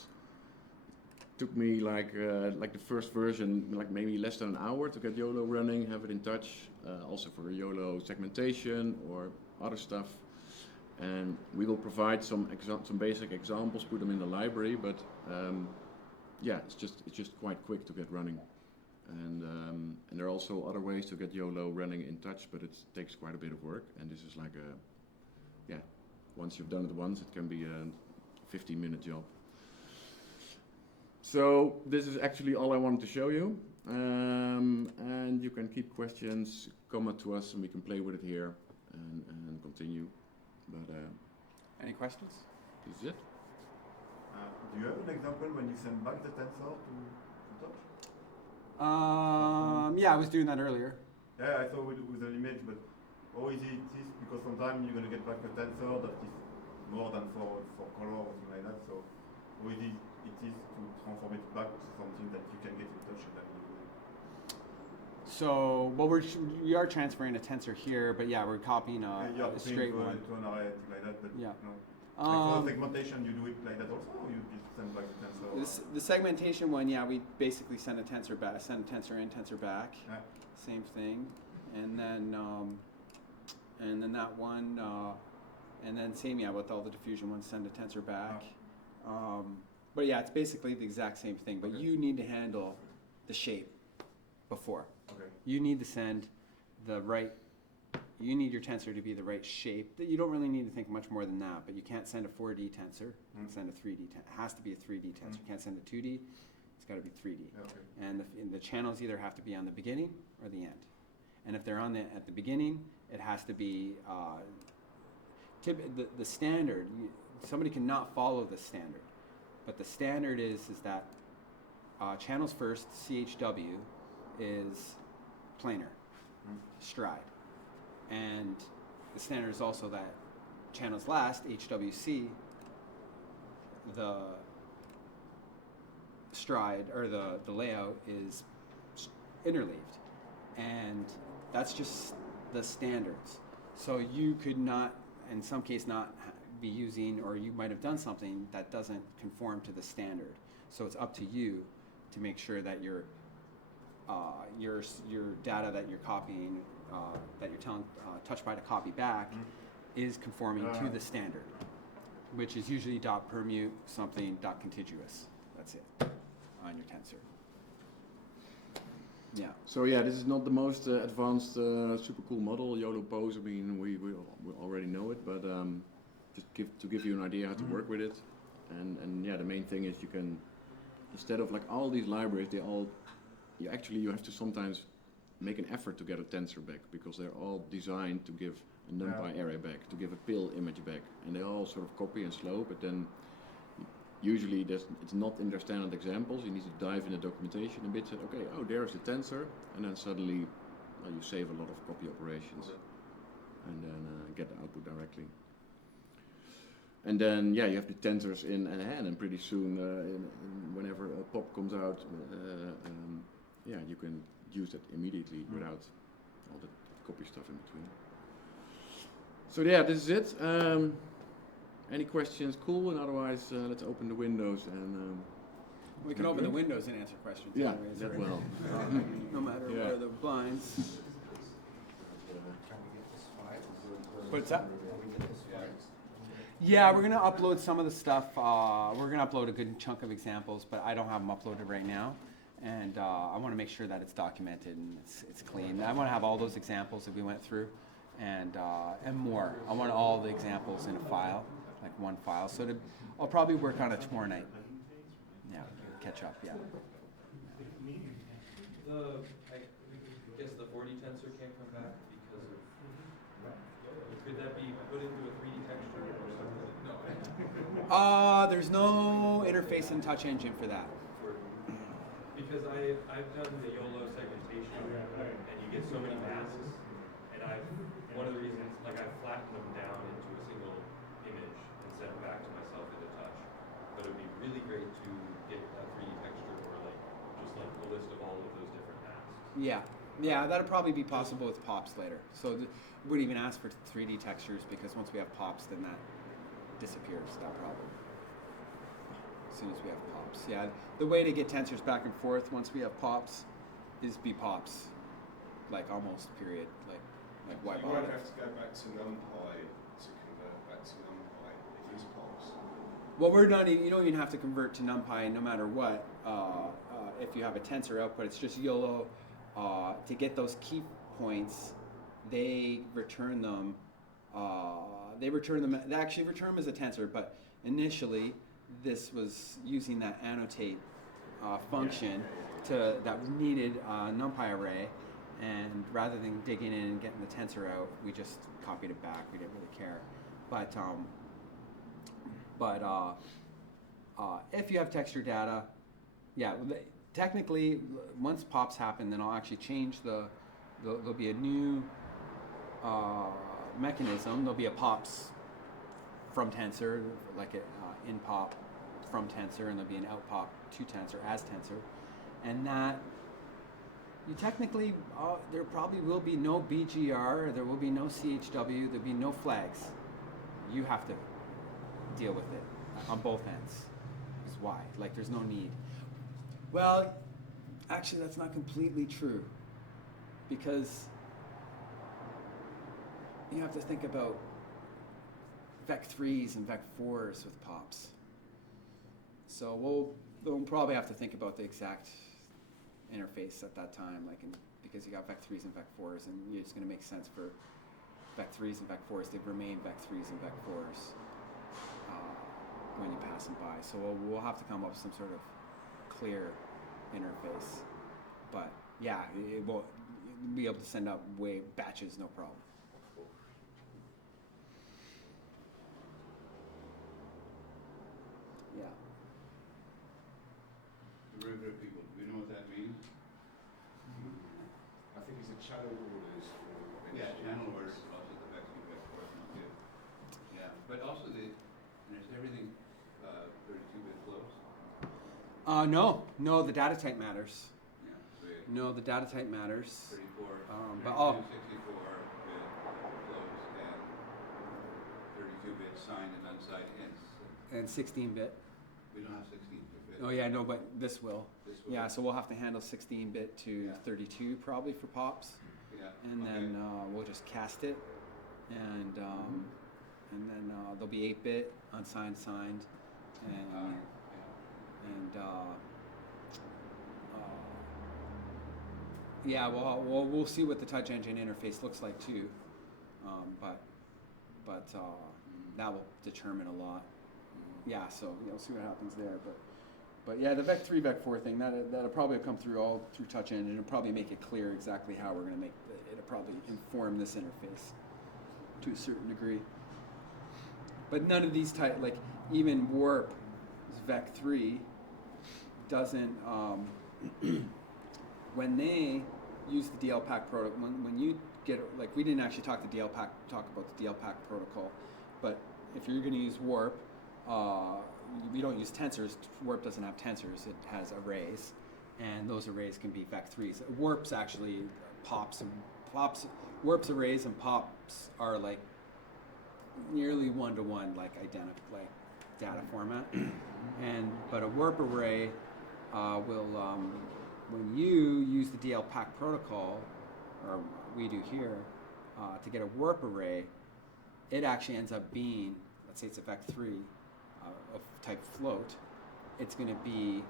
took me like the first version, like maybe less than an hour to get YOLO running, have it in touch, also for YOLO segmentation or other stuff. And we will provide some basic examples, put them in the library, but it's just quite quick to get running. And there are also other ways to get YOLO running in touch, but it takes quite a bit of work. And this is like once you've done it once, it can be a 15-minute job. So this is actually all I wanted to show you. And you can keep questions, comment to us, and we can play with it here and continue. But any questions? This is it. Do you have an example when you send back the tensor to Touch? Yeah, I was doing that earlier. Yeah, I saw with an image, but how easy it is, because sometimes you're going to get back a tensor that is more than for color or something like that. So how easy it is to transform it back to something that you can get in Touch and then you do it. So, well, we are transferring a tensor here, but yeah, we're copying a straight one. To an array like that, but yeah. For segmentation, you do it like that also, or you just send back the tensor? The segmentation one, yeah, we basically send a tensor back, send a tensor in, tensor back, same thing, and then that one, and then same, with all the diffusion ones, send a tensor back. But yeah, it's basically the exact same thing, but you need to handle the shape before. Okay. You need to send the right. You need your tensor to be the right shape. You don't really need to think much more than that, but you can't send a 4D tensor. You can send a 3D tensor. It has to be a 3D tensor. You can't send a 2D. It's got to be 3D. Okay. And the channels either have to be on the beginning or the end. And if they're at the beginning, it has to be the standard. Somebody cannot follow the standard, but the standard is that channels first, CHW, is planar, stride. And the standard is also that channels last, HWC, the stride, or the layout is interleaved. And that's just the standards. So you could not, in some case, not be using, or you might have done something that doesn't conform to the standard. So it's up to you to make sure that your data that you're copying, that you're telling TouchPy to copy back, is conforming to the standard, which is usually .permute something .contiguous. That's it on your tensor. Yeah. So yeah, this is not the most advanced, super cool model, YOLO pose. I mean, we already know it, but just to give you an idea how to work with it. And yeah, the main thing is you can, instead of like all these libraries, you have to sometimes make an effort to get a tensor back, because they're all designed to give a NumPy array back, to give a pill image back, and they all sort of copy and slow, but then usually it's not in their standard examples. You need to dive in the documentation a bit, say, okay, oh, there's the tensor, and then suddenly you save a lot of copy operations, and then get the output directly. And then, yeah, you have the tensors in hand, and pretty soon, whenever a pop comes out, you can use it immediately without all the copy stuff in between. So yeah, this is it. Any questions? Cool, and otherwise, let's open the windows and. We can open the windows and answer questions. Yeah, anyways, that right? well. No matter where the blinds. What's that? Yeah, we're gonna upload some of the stuff. We're gonna upload a good chunk of examples, but I don't have them uploaded right now. And I want to make sure that it's documented and it's clean. I want to have all those examples that we went through, and more. I want all the examples in a file, like one file. So I'll probably work on it tomorrow night. Yeah, catch up. Yeah. The, I guess the 4D tensor can't come back because of, could that be put into a 3D texture or something? No. There's no interface in Touch Engine for that. Because I've done the YOLO segmentation, and you get so many masks, and one of the reasons, like I've flattened them down into a single image and sent them back to myself into Touch. But it would be really great to get a 3D texture or like just like a list of all of those different masks. Yeah, that'll probably be possible with pops later. So we wouldn't even ask for 3D textures because once we have pops, then that disappears, that problem. As soon as we have pops. Yeah, the way to get tensors back and forth once we have pops is be pops. Like almost, period. Like why you bother? might have to go back to NumPy to convert back to NumPy if it's pops. Well, you don't even have to convert to NumPy no matter what. If you have a tensor output, it's just YOLO. To get those key points, they return them. They actually return them as a tensor, but initially this was using that annotate function that needed a NumPy array, and rather than digging in and getting the tensor out, we just copied it back. We didn't really care. But if you have texture data, yeah, technically once pops happen, then I'll actually change there'll be a new mechanism. There'll be a pops from tensor, like an in pop from tensor, and there'll be an out pop to tensor as tensor, and that you technically there probably will be no BGR, there will be no CHW, there'll be no flags. You have to deal with it on both ends. Is why, like, there's no need. Well, actually, that's not completely true, because you have to think about Vec3s and Vec4s with pops. So we'll probably have to think about the exact interface at that time, because you got Vec3s and Vec4s, and it's going to make sense for Vec3s and Vec4s to remain Vec3s and Vec4s when you pass them by. So we'll have to come up with some sort of clear interface. But yeah, we'll be able to send out batches, no problem. Yeah. Derivative people, do you know what that means? I think it's a channel orders for Yeah, channel orders, also the vector course, not good. Yeah, but also and is everything 32-bit flows? No, the data type matters. Yeah, so No, the data type matters. 34, But 64-bit flows and 32-bit signed and unsigned ends. and 16-bit. We don't have 16-bit. Oh yeah, no, but this will. This will. Yeah, so we'll have to handle 16-bit to Yeah. 32 probably for pops, Yeah. and okay. then we'll just cast it, and then there'll be 8-bit, unsigned, signed, and yeah, well, we'll see what the touch engine interface looks like too, but that will determine a lot. Yeah, so we'll see what happens there, but yeah, the Vec3, Vec4 thing that'll probably come through all through touch engine. It'll probably make it clear exactly how we're going to it'll probably inform this interface to a certain degree. But none of these like even Warp Vec3 doesn't when they use the DLPack protocol, when you get, like, we didn't actually talk about the DLPack protocol, but if you're going to use Warp, we don't use tensors. Warp doesn't have tensors, it has arrays, and those arrays can be Vec3s. Warp's actually pops. Warp's arrays and pops are like nearly one-to-one, like identical, like data format. But a Warp array will, when you use the DLPack protocol, or we do here, to get a Warp array, it actually ends up being, let's say it's a Vec3 of type float. It's going to be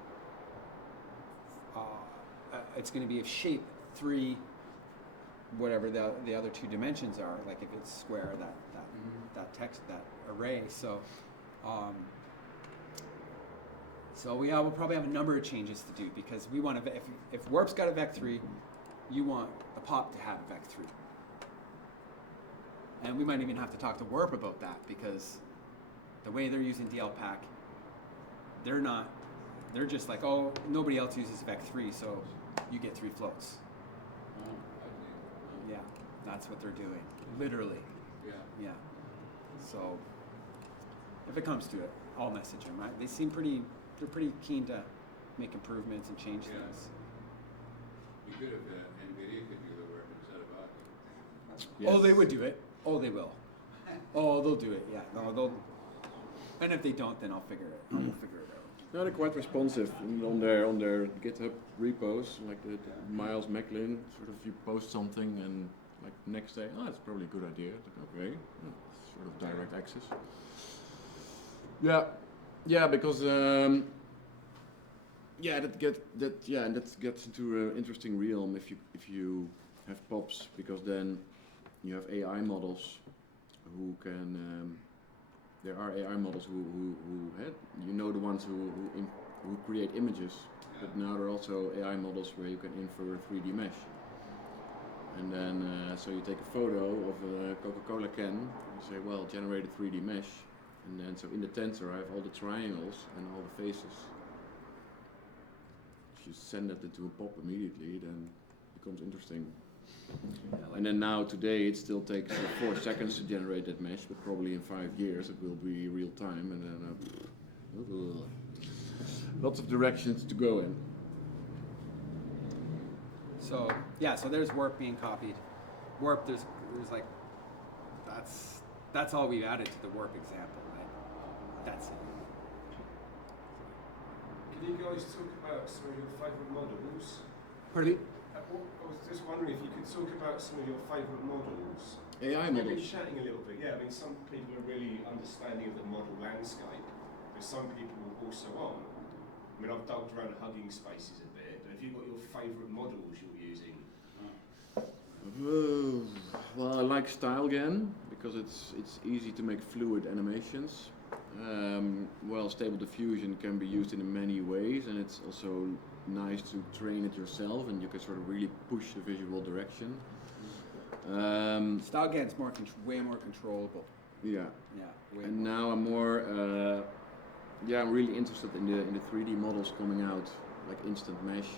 of shape 3, whatever the other two dimensions are. Like if it's square, that array. So So we'll probably have a number of changes to do because we want to, if Warp's got a vec3, you want a pop to have a vec3. And we might even have to talk to Warp about that because the way they're using DLPack, they're just like, oh, nobody else uses vec3, so you get 3 floats. Oh, I see. Yeah, that's what they're doing, literally. Yeah. Yeah. So if it comes to it, I'll message them. Right? They're pretty keen to make improvements and change Yeah. things. You could have, NVIDIA could do the work instead of us. Yes. Oh, they would do it. Oh, they will. Oh, they'll do it. Yeah. No, they'll. And if they don't, then I'll figure it. I'll figure it out. No, they're quite responsive on their GitHub repos. Like the Miles Macklin, sort of you post something and like next day, oh, that's probably a good idea. Like, okay, sort of direct access. Yeah, because and that gets into an interesting realm if you have pops, because then you have AI models who can. There are AI models who the ones who create images, but now there are also AI models where you can infer a 3D mesh. And then so you take a photo of a Coca-Cola can, and you say, well, generate a 3D mesh. And then, so in the tensor, I have all the triangles and all the faces. If you send that into a pop immediately, then it becomes interesting. And then now, today, it still takes 4 seconds to generate that mesh, but probably in 5 years it will be real time, and then lots of directions to go in. So so there's Warp being copied. Warp, there's like, that's all we've added to the Warp example, right? That's it. Can you guys talk about some of your favourite models? Pardon me? I was just wondering if you could talk about some of your favourite models. AI We've been models. chatting a little bit, yeah. I mean, some people are really understanding of the model landscape, but some people also aren't. I mean, I've dug around Hugging Spaces a bit, but have you got your favourite models you're using? Well, I like StyleGAN because it's easy to make fluid animations. Stable diffusion can be used in many ways, and it's also nice to train it yourself, and you can sort of really push the visual direction. StyleGAN's way more controllable. Yeah. Yeah. And now I'm more. I'm really interested in the 3D models coming out, like Instant Mesh,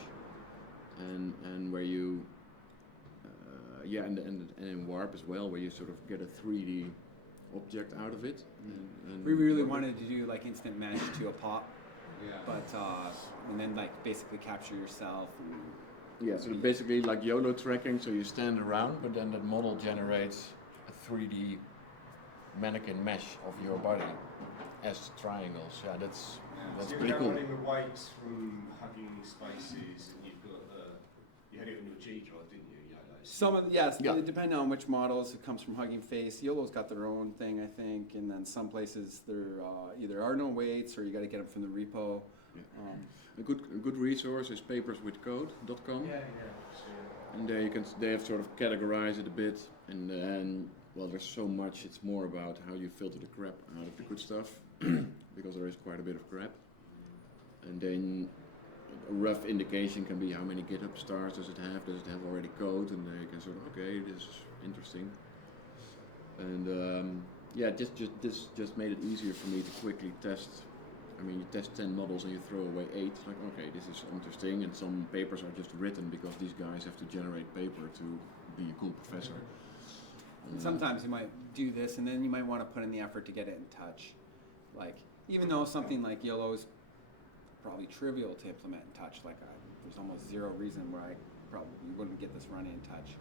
and where you. And in Warp as well, where you sort of get a 3D object out of it. And we really wanted to do like instant mesh to a pop, Yeah. but and then like basically capture yourself. So basically like YOLO tracking, so you stand around, but then the model generates a 3D mannequin mesh of your body as triangles. Yeah, that's So pretty you're cool. downloading the weights from Hugging Spaces, and you've got you had it on your G drive, didn't you? Some of depending on which models, it comes from Hugging Face. YOLO's got their own thing, I think, and then some places there either are no weights or you got to get them from the repo. Yeah. A good resource is paperswithcode.com. And there they have sort of categorized it a bit, and then there's so much. It's more about how you filter the crap out of the good stuff, because there is quite a bit of crap. And then a rough indication can be how many GitHub stars does it have? Does it have already code? And then you can sort of, okay, this is interesting. And just made it easier for me to quickly test. I mean, you test 10 models and you throw away 8. Like, okay, this is interesting. And some papers are just written because these guys have to generate paper to be a cool professor. And sometimes you might do this, and then you might want to put in the effort to get it in touch. Like, even though something like YOLO is probably trivial to implement in touch, like there's almost zero reason why I probably wouldn't get this running in touch.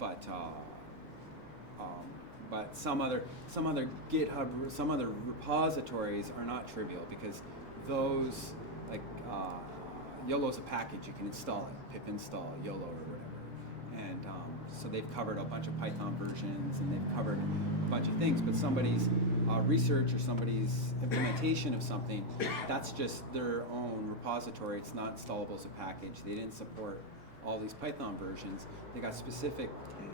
But some other GitHub, some other repositories are not trivial, because those, like YOLO's a package, you can install it, pip install YOLO or whatever. And so they've covered a bunch of Python versions, and they've covered a bunch of things, but somebody's research or somebody's implementation of something, that's just their own repository. It's not installable as a package. They didn't support all these Python versions. They got specific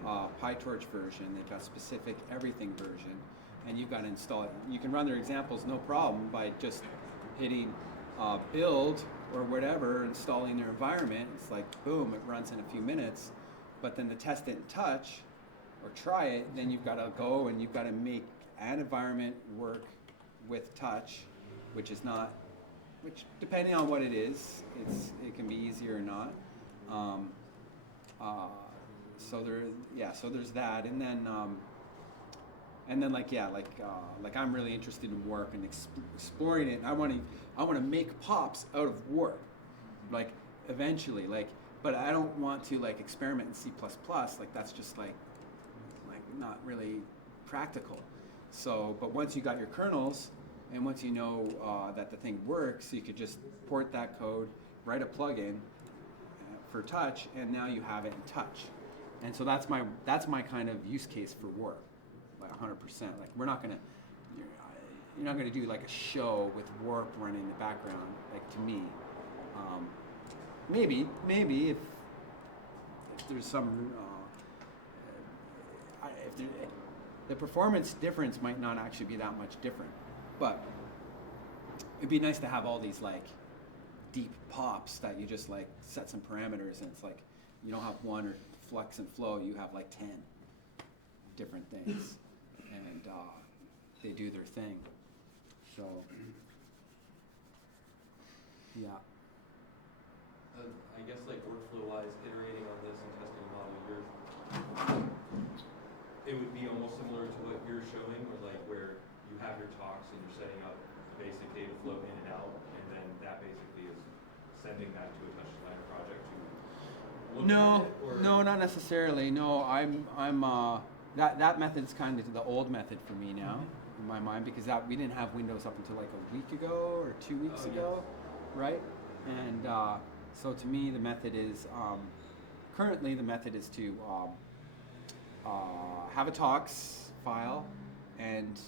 PyTorch version. They've got specific everything version, and you've got to install it. You can run their examples no problem by just hitting build or whatever, installing their environment, it's like boom, it runs in a few minutes. But then to test it in touch or try it, then you've got to go and you've got to make an environment work with touch, which depending on what it is, it can be easier or not. So there's that, and then like I'm really interested in warp and exploring it. And I want to make pops out of warp, like eventually, but I don't want to experiment in C++. Like that's just like not really practical. So, but once you got your kernels, and once you know that the thing works, you could just port that code, write a plugin for touch, and now you have it in touch. And so that's my kind of use case for warp, like 100%. Like you're not gonna do like a show with warp running in the background. Like to me, maybe if there's some the performance difference might not actually be that much different, but it'd be nice to have all these like deep pops that you just like set some parameters, and it's like you don't have one or flex and flow, you have like 10 different things, and they do their thing. So yeah. I guess like workflow-wise, iterating on this and testing a model, it would be almost similar to what you're showing, where you have your talks and you're setting up basic data flow in and out, and then that basically is sending that to a touch designer project to look at it, or? No, not necessarily. No, that method's kind of the old method for me now, in my mind, because we didn't have Windows up until like a week ago or 2 weeks ago, right? And so to me, the method is currently the method is to have a talks file and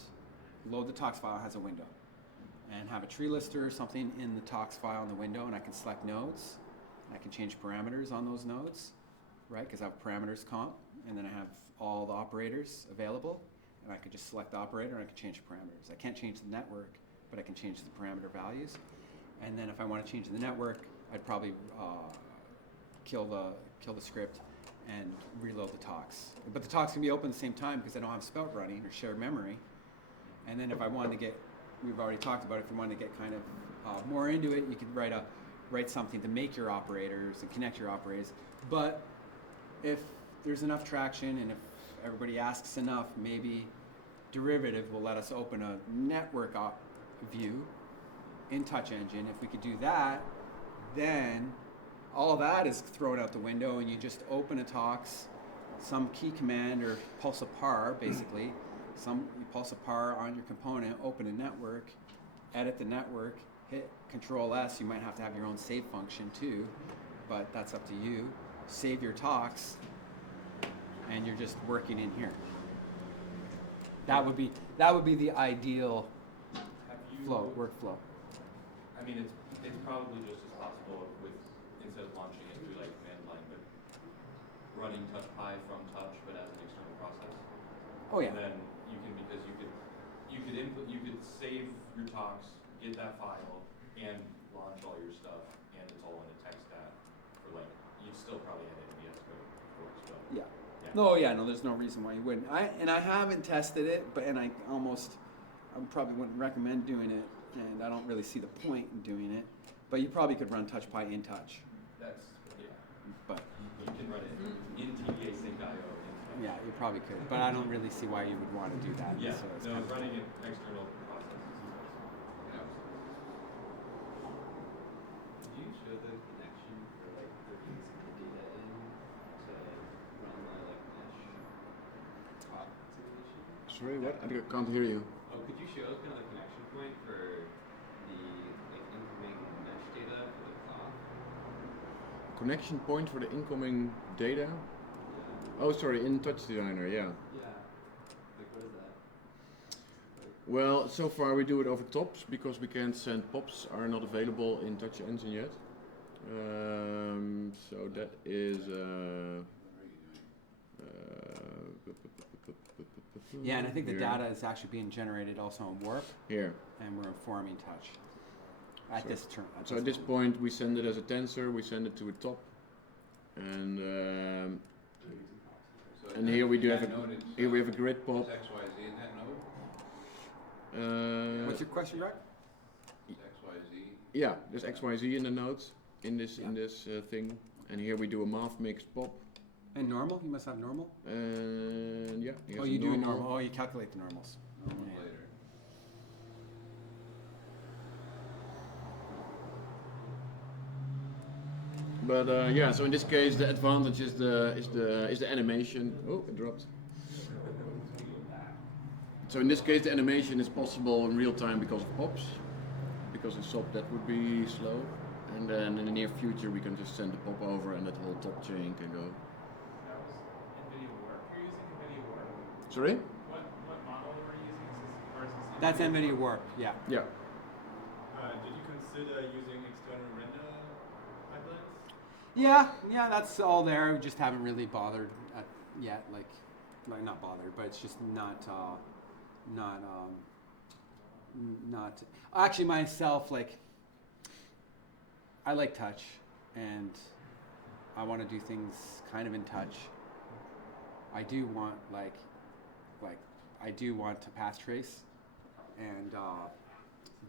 load the talks file as a window, and have a tree lister or something in the talks file in the window, and I can select nodes, and I can change parameters on those nodes, right? Because I have parameters comp, and then I have all the operators available, and I could just select the operator and I can change parameters. I can't change the network, but I can change the parameter values. And then if I want to change the network, I'd probably kill the script and reload the talks. But the talks can be open at the same time because I don't have spout running or shared memory. And then if I wanted to get, we've already talked about it, if you wanted to get kind of more into it, you could write something to make your operators and connect your operators. But if there's enough traction and if everybody asks enough, maybe derivative will let us open a network view in Touch Engine. If we could do that, then all of that is thrown out the window, and you just open a talks, some key command or pulse a par, basically. You pulse a par on your component, open a network, edit the network, hit Control S. You might have to have your own save function too, but that's up to you. Save your talks, and you're just working in here. That would be the ideal workflow. I mean, it's probably just as possible with, instead of launching it through like command line, but running TouchPy from Touch, but as an external process. Oh yeah. And then you could save your talks, get that file, and launch all your stuff, and it's all in a text stat. For like, you'd still probably add NVS code, of course, but yeah. No, there's no reason why you wouldn't. I haven't tested it, I probably wouldn't recommend doing it, and I don't really see the point in doing it. But you probably could run TouchPy in Touch. That's, yeah. But you can run it in TDA sync IO. Yeah, you probably could, but I don't really see why you would want to do that. Yeah, so it's no, running it external processes. Yeah. Did you show the connection for like bringing some data in to run my like mesh simulation? Sorry, what? I can't hear you. Oh, could you show kind of the connection point for the like incoming mesh data for the clock? Connection point for the incoming data? Oh, sorry, in Touch Designer, yeah. Yeah. Like, what is that? Well, so far we do it over tops because we can't send pops, are not available in Touch Engine yet. So that is. Yeah, and I think the data is actually being generated also in Warp. Here. And we're informing Touch. at So- this turn. So at this point, we send it as a tensor. We send it to a top, and So and here we do have that a node is, here we have a grid pop. is X, Y, Z in that node? What's your question, Greg? Is X, Y, Z? Yeah, there's X, Y, Z in the nodes in this thing, and here we do a math mix pop, And normal? You must have normal. and yeah. Oh, you do normal. Oh, you calculate the normals. Oh, yeah. Later. But yeah, so in this case, the advantage is the animation. Oh, it dropped. So in this case, the animation is possible in real time because of pops. Because in SOP that would be slow, and then in the near future we can just send the pop over, and that whole top chain can go. That was NVIDIA Warp. You're using NVIDIA Warp? Sorry? What model are you using? Is this versus That's NVIDIA Warp. Yeah. Yeah. Did you consider using external render pipelines? Yeah, that's all there. We just haven't really bothered yet. Like not bothered, but it's just not. Actually, myself, like, I like touch, and I want to do things kind of in touch. I do want like I do want to path trace, and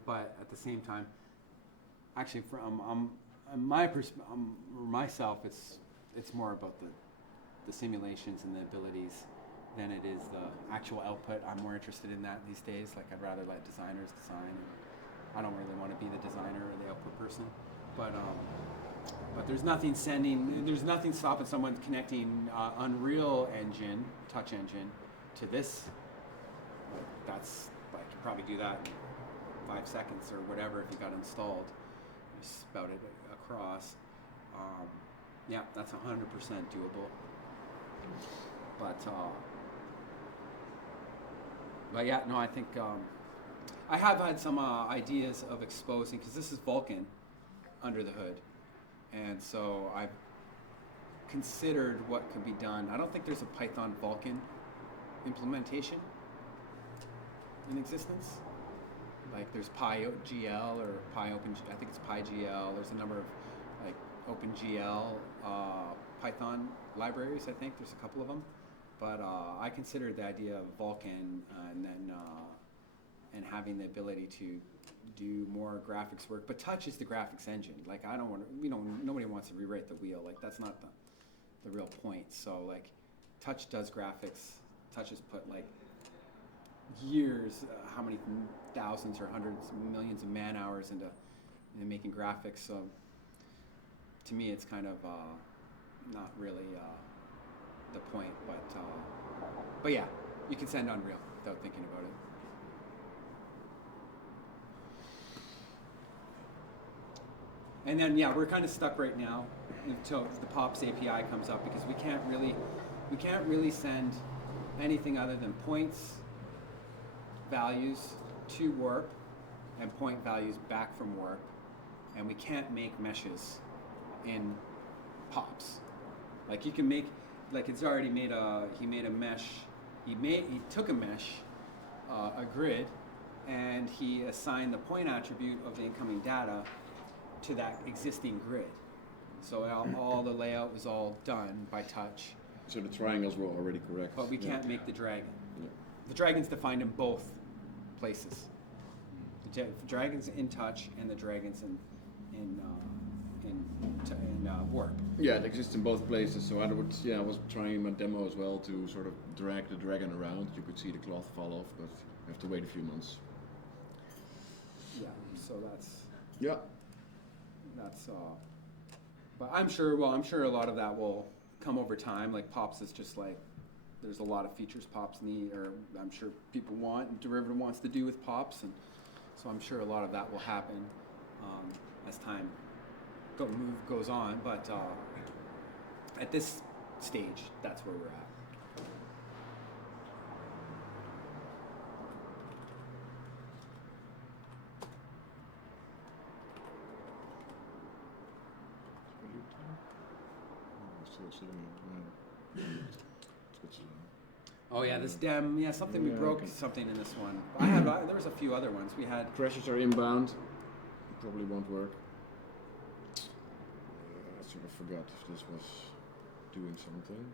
but at the same time, actually, from myself, it's more about the simulations and the abilities than it is the actual output. I'm more interested in that these days. Like, I'd rather let designers design. And I don't really want to be the designer or the output person. But there's nothing stopping someone connecting Unreal Engine, Touch Engine, to this. Like, that's like, you probably do that in 5 seconds or whatever if you got installed. You spout it across. Yeah, that's 100% doable. But yeah, no, I think I have had some ideas of exposing, because this is Vulkan under the hood, and so I've considered what could be done. I don't think there's a Python Vulkan implementation in existence. Like, there's PyGL or PyOpen. I think it's PyGL. There's a number of like OpenGL Python libraries. I think there's a couple of them. But I considered the idea of Vulkan and then and having the ability to do more graphics work. But Touch is the graphics engine. Like, I don't want to, nobody wants to rewrite the wheel. Like, that's not the real point. So like, Touch does graphics. Touch has put like years, how many thousands or hundreds, millions of man hours into making graphics. So to me, it's kind of not really. The point, but yeah, you can send Unreal without thinking about it. And then yeah, we're kind of stuck right now until the Pops API comes up, because we can't really send anything other than points values to Warp and point values back from Warp, and we can't make meshes in Pops. Like, you can make. Like, it's already made he made a mesh, he took a mesh, a grid, and he assigned the point attribute of the incoming data to that existing grid. So all the layout was all done by Touch. So the triangles were already correct. But we can't make the dragon. Yeah. The dragon's defined in both places. The dragon's in Touch, and the dragon's in Warp. Yeah, it exists in both places. So I was trying my demo as well to sort of drag the dragon around. You could see the cloth fall off, but you have to wait a few months. Yeah, so that's. Yeah. That's. But I'm sure a lot of that will come over time. Like, Pops is just like, there's a lot of features Pops need, or I'm sure people want, and Derivative wants to do with Pops, and so I'm sure a lot of that will happen as time goes on. But at this stage, that's where we're at. Oh yeah, this DEM, something we broke something in this one. There was a few other ones we had. Crashes are inbound. probably won't work. I sort of forgot if this was doing something.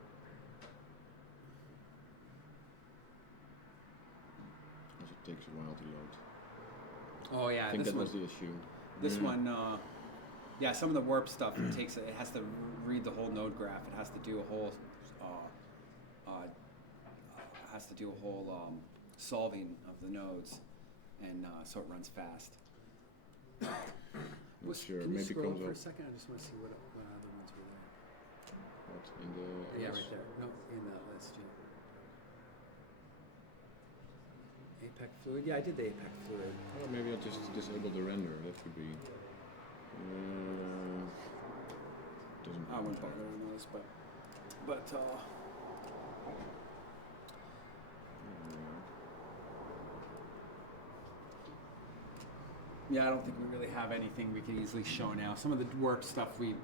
Because it takes a while to load. Oh yeah, I think this that one. was the issue. This Mm. one, yeah, some of the warp stuff it takes. It has to read the whole node graph. It has to do a whole, solving of the nodes, and so it runs fast. Not sure. Can you Maybe scroll comes up for a up. second? I just want to see what other ones were there. What, in the Yeah, MS? right there. No, in that list. Yeah. APEC fluid. Yeah, I did the APEC fluid. Oh, maybe I'll just disable the render. That could be. Doesn't. I wouldn't bother on those, but yeah, I don't think we really have anything we can easily show now. Some of the warp stuff we've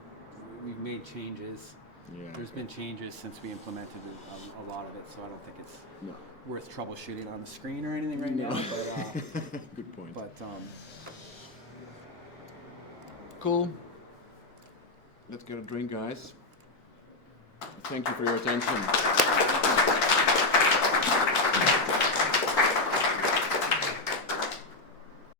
made changes. Yeah. There's been changes since we implemented a lot of it, so I don't think it's worth troubleshooting on the screen or anything right now. But good point. But cool. Let's get a drink, guys. Thank you for your attention.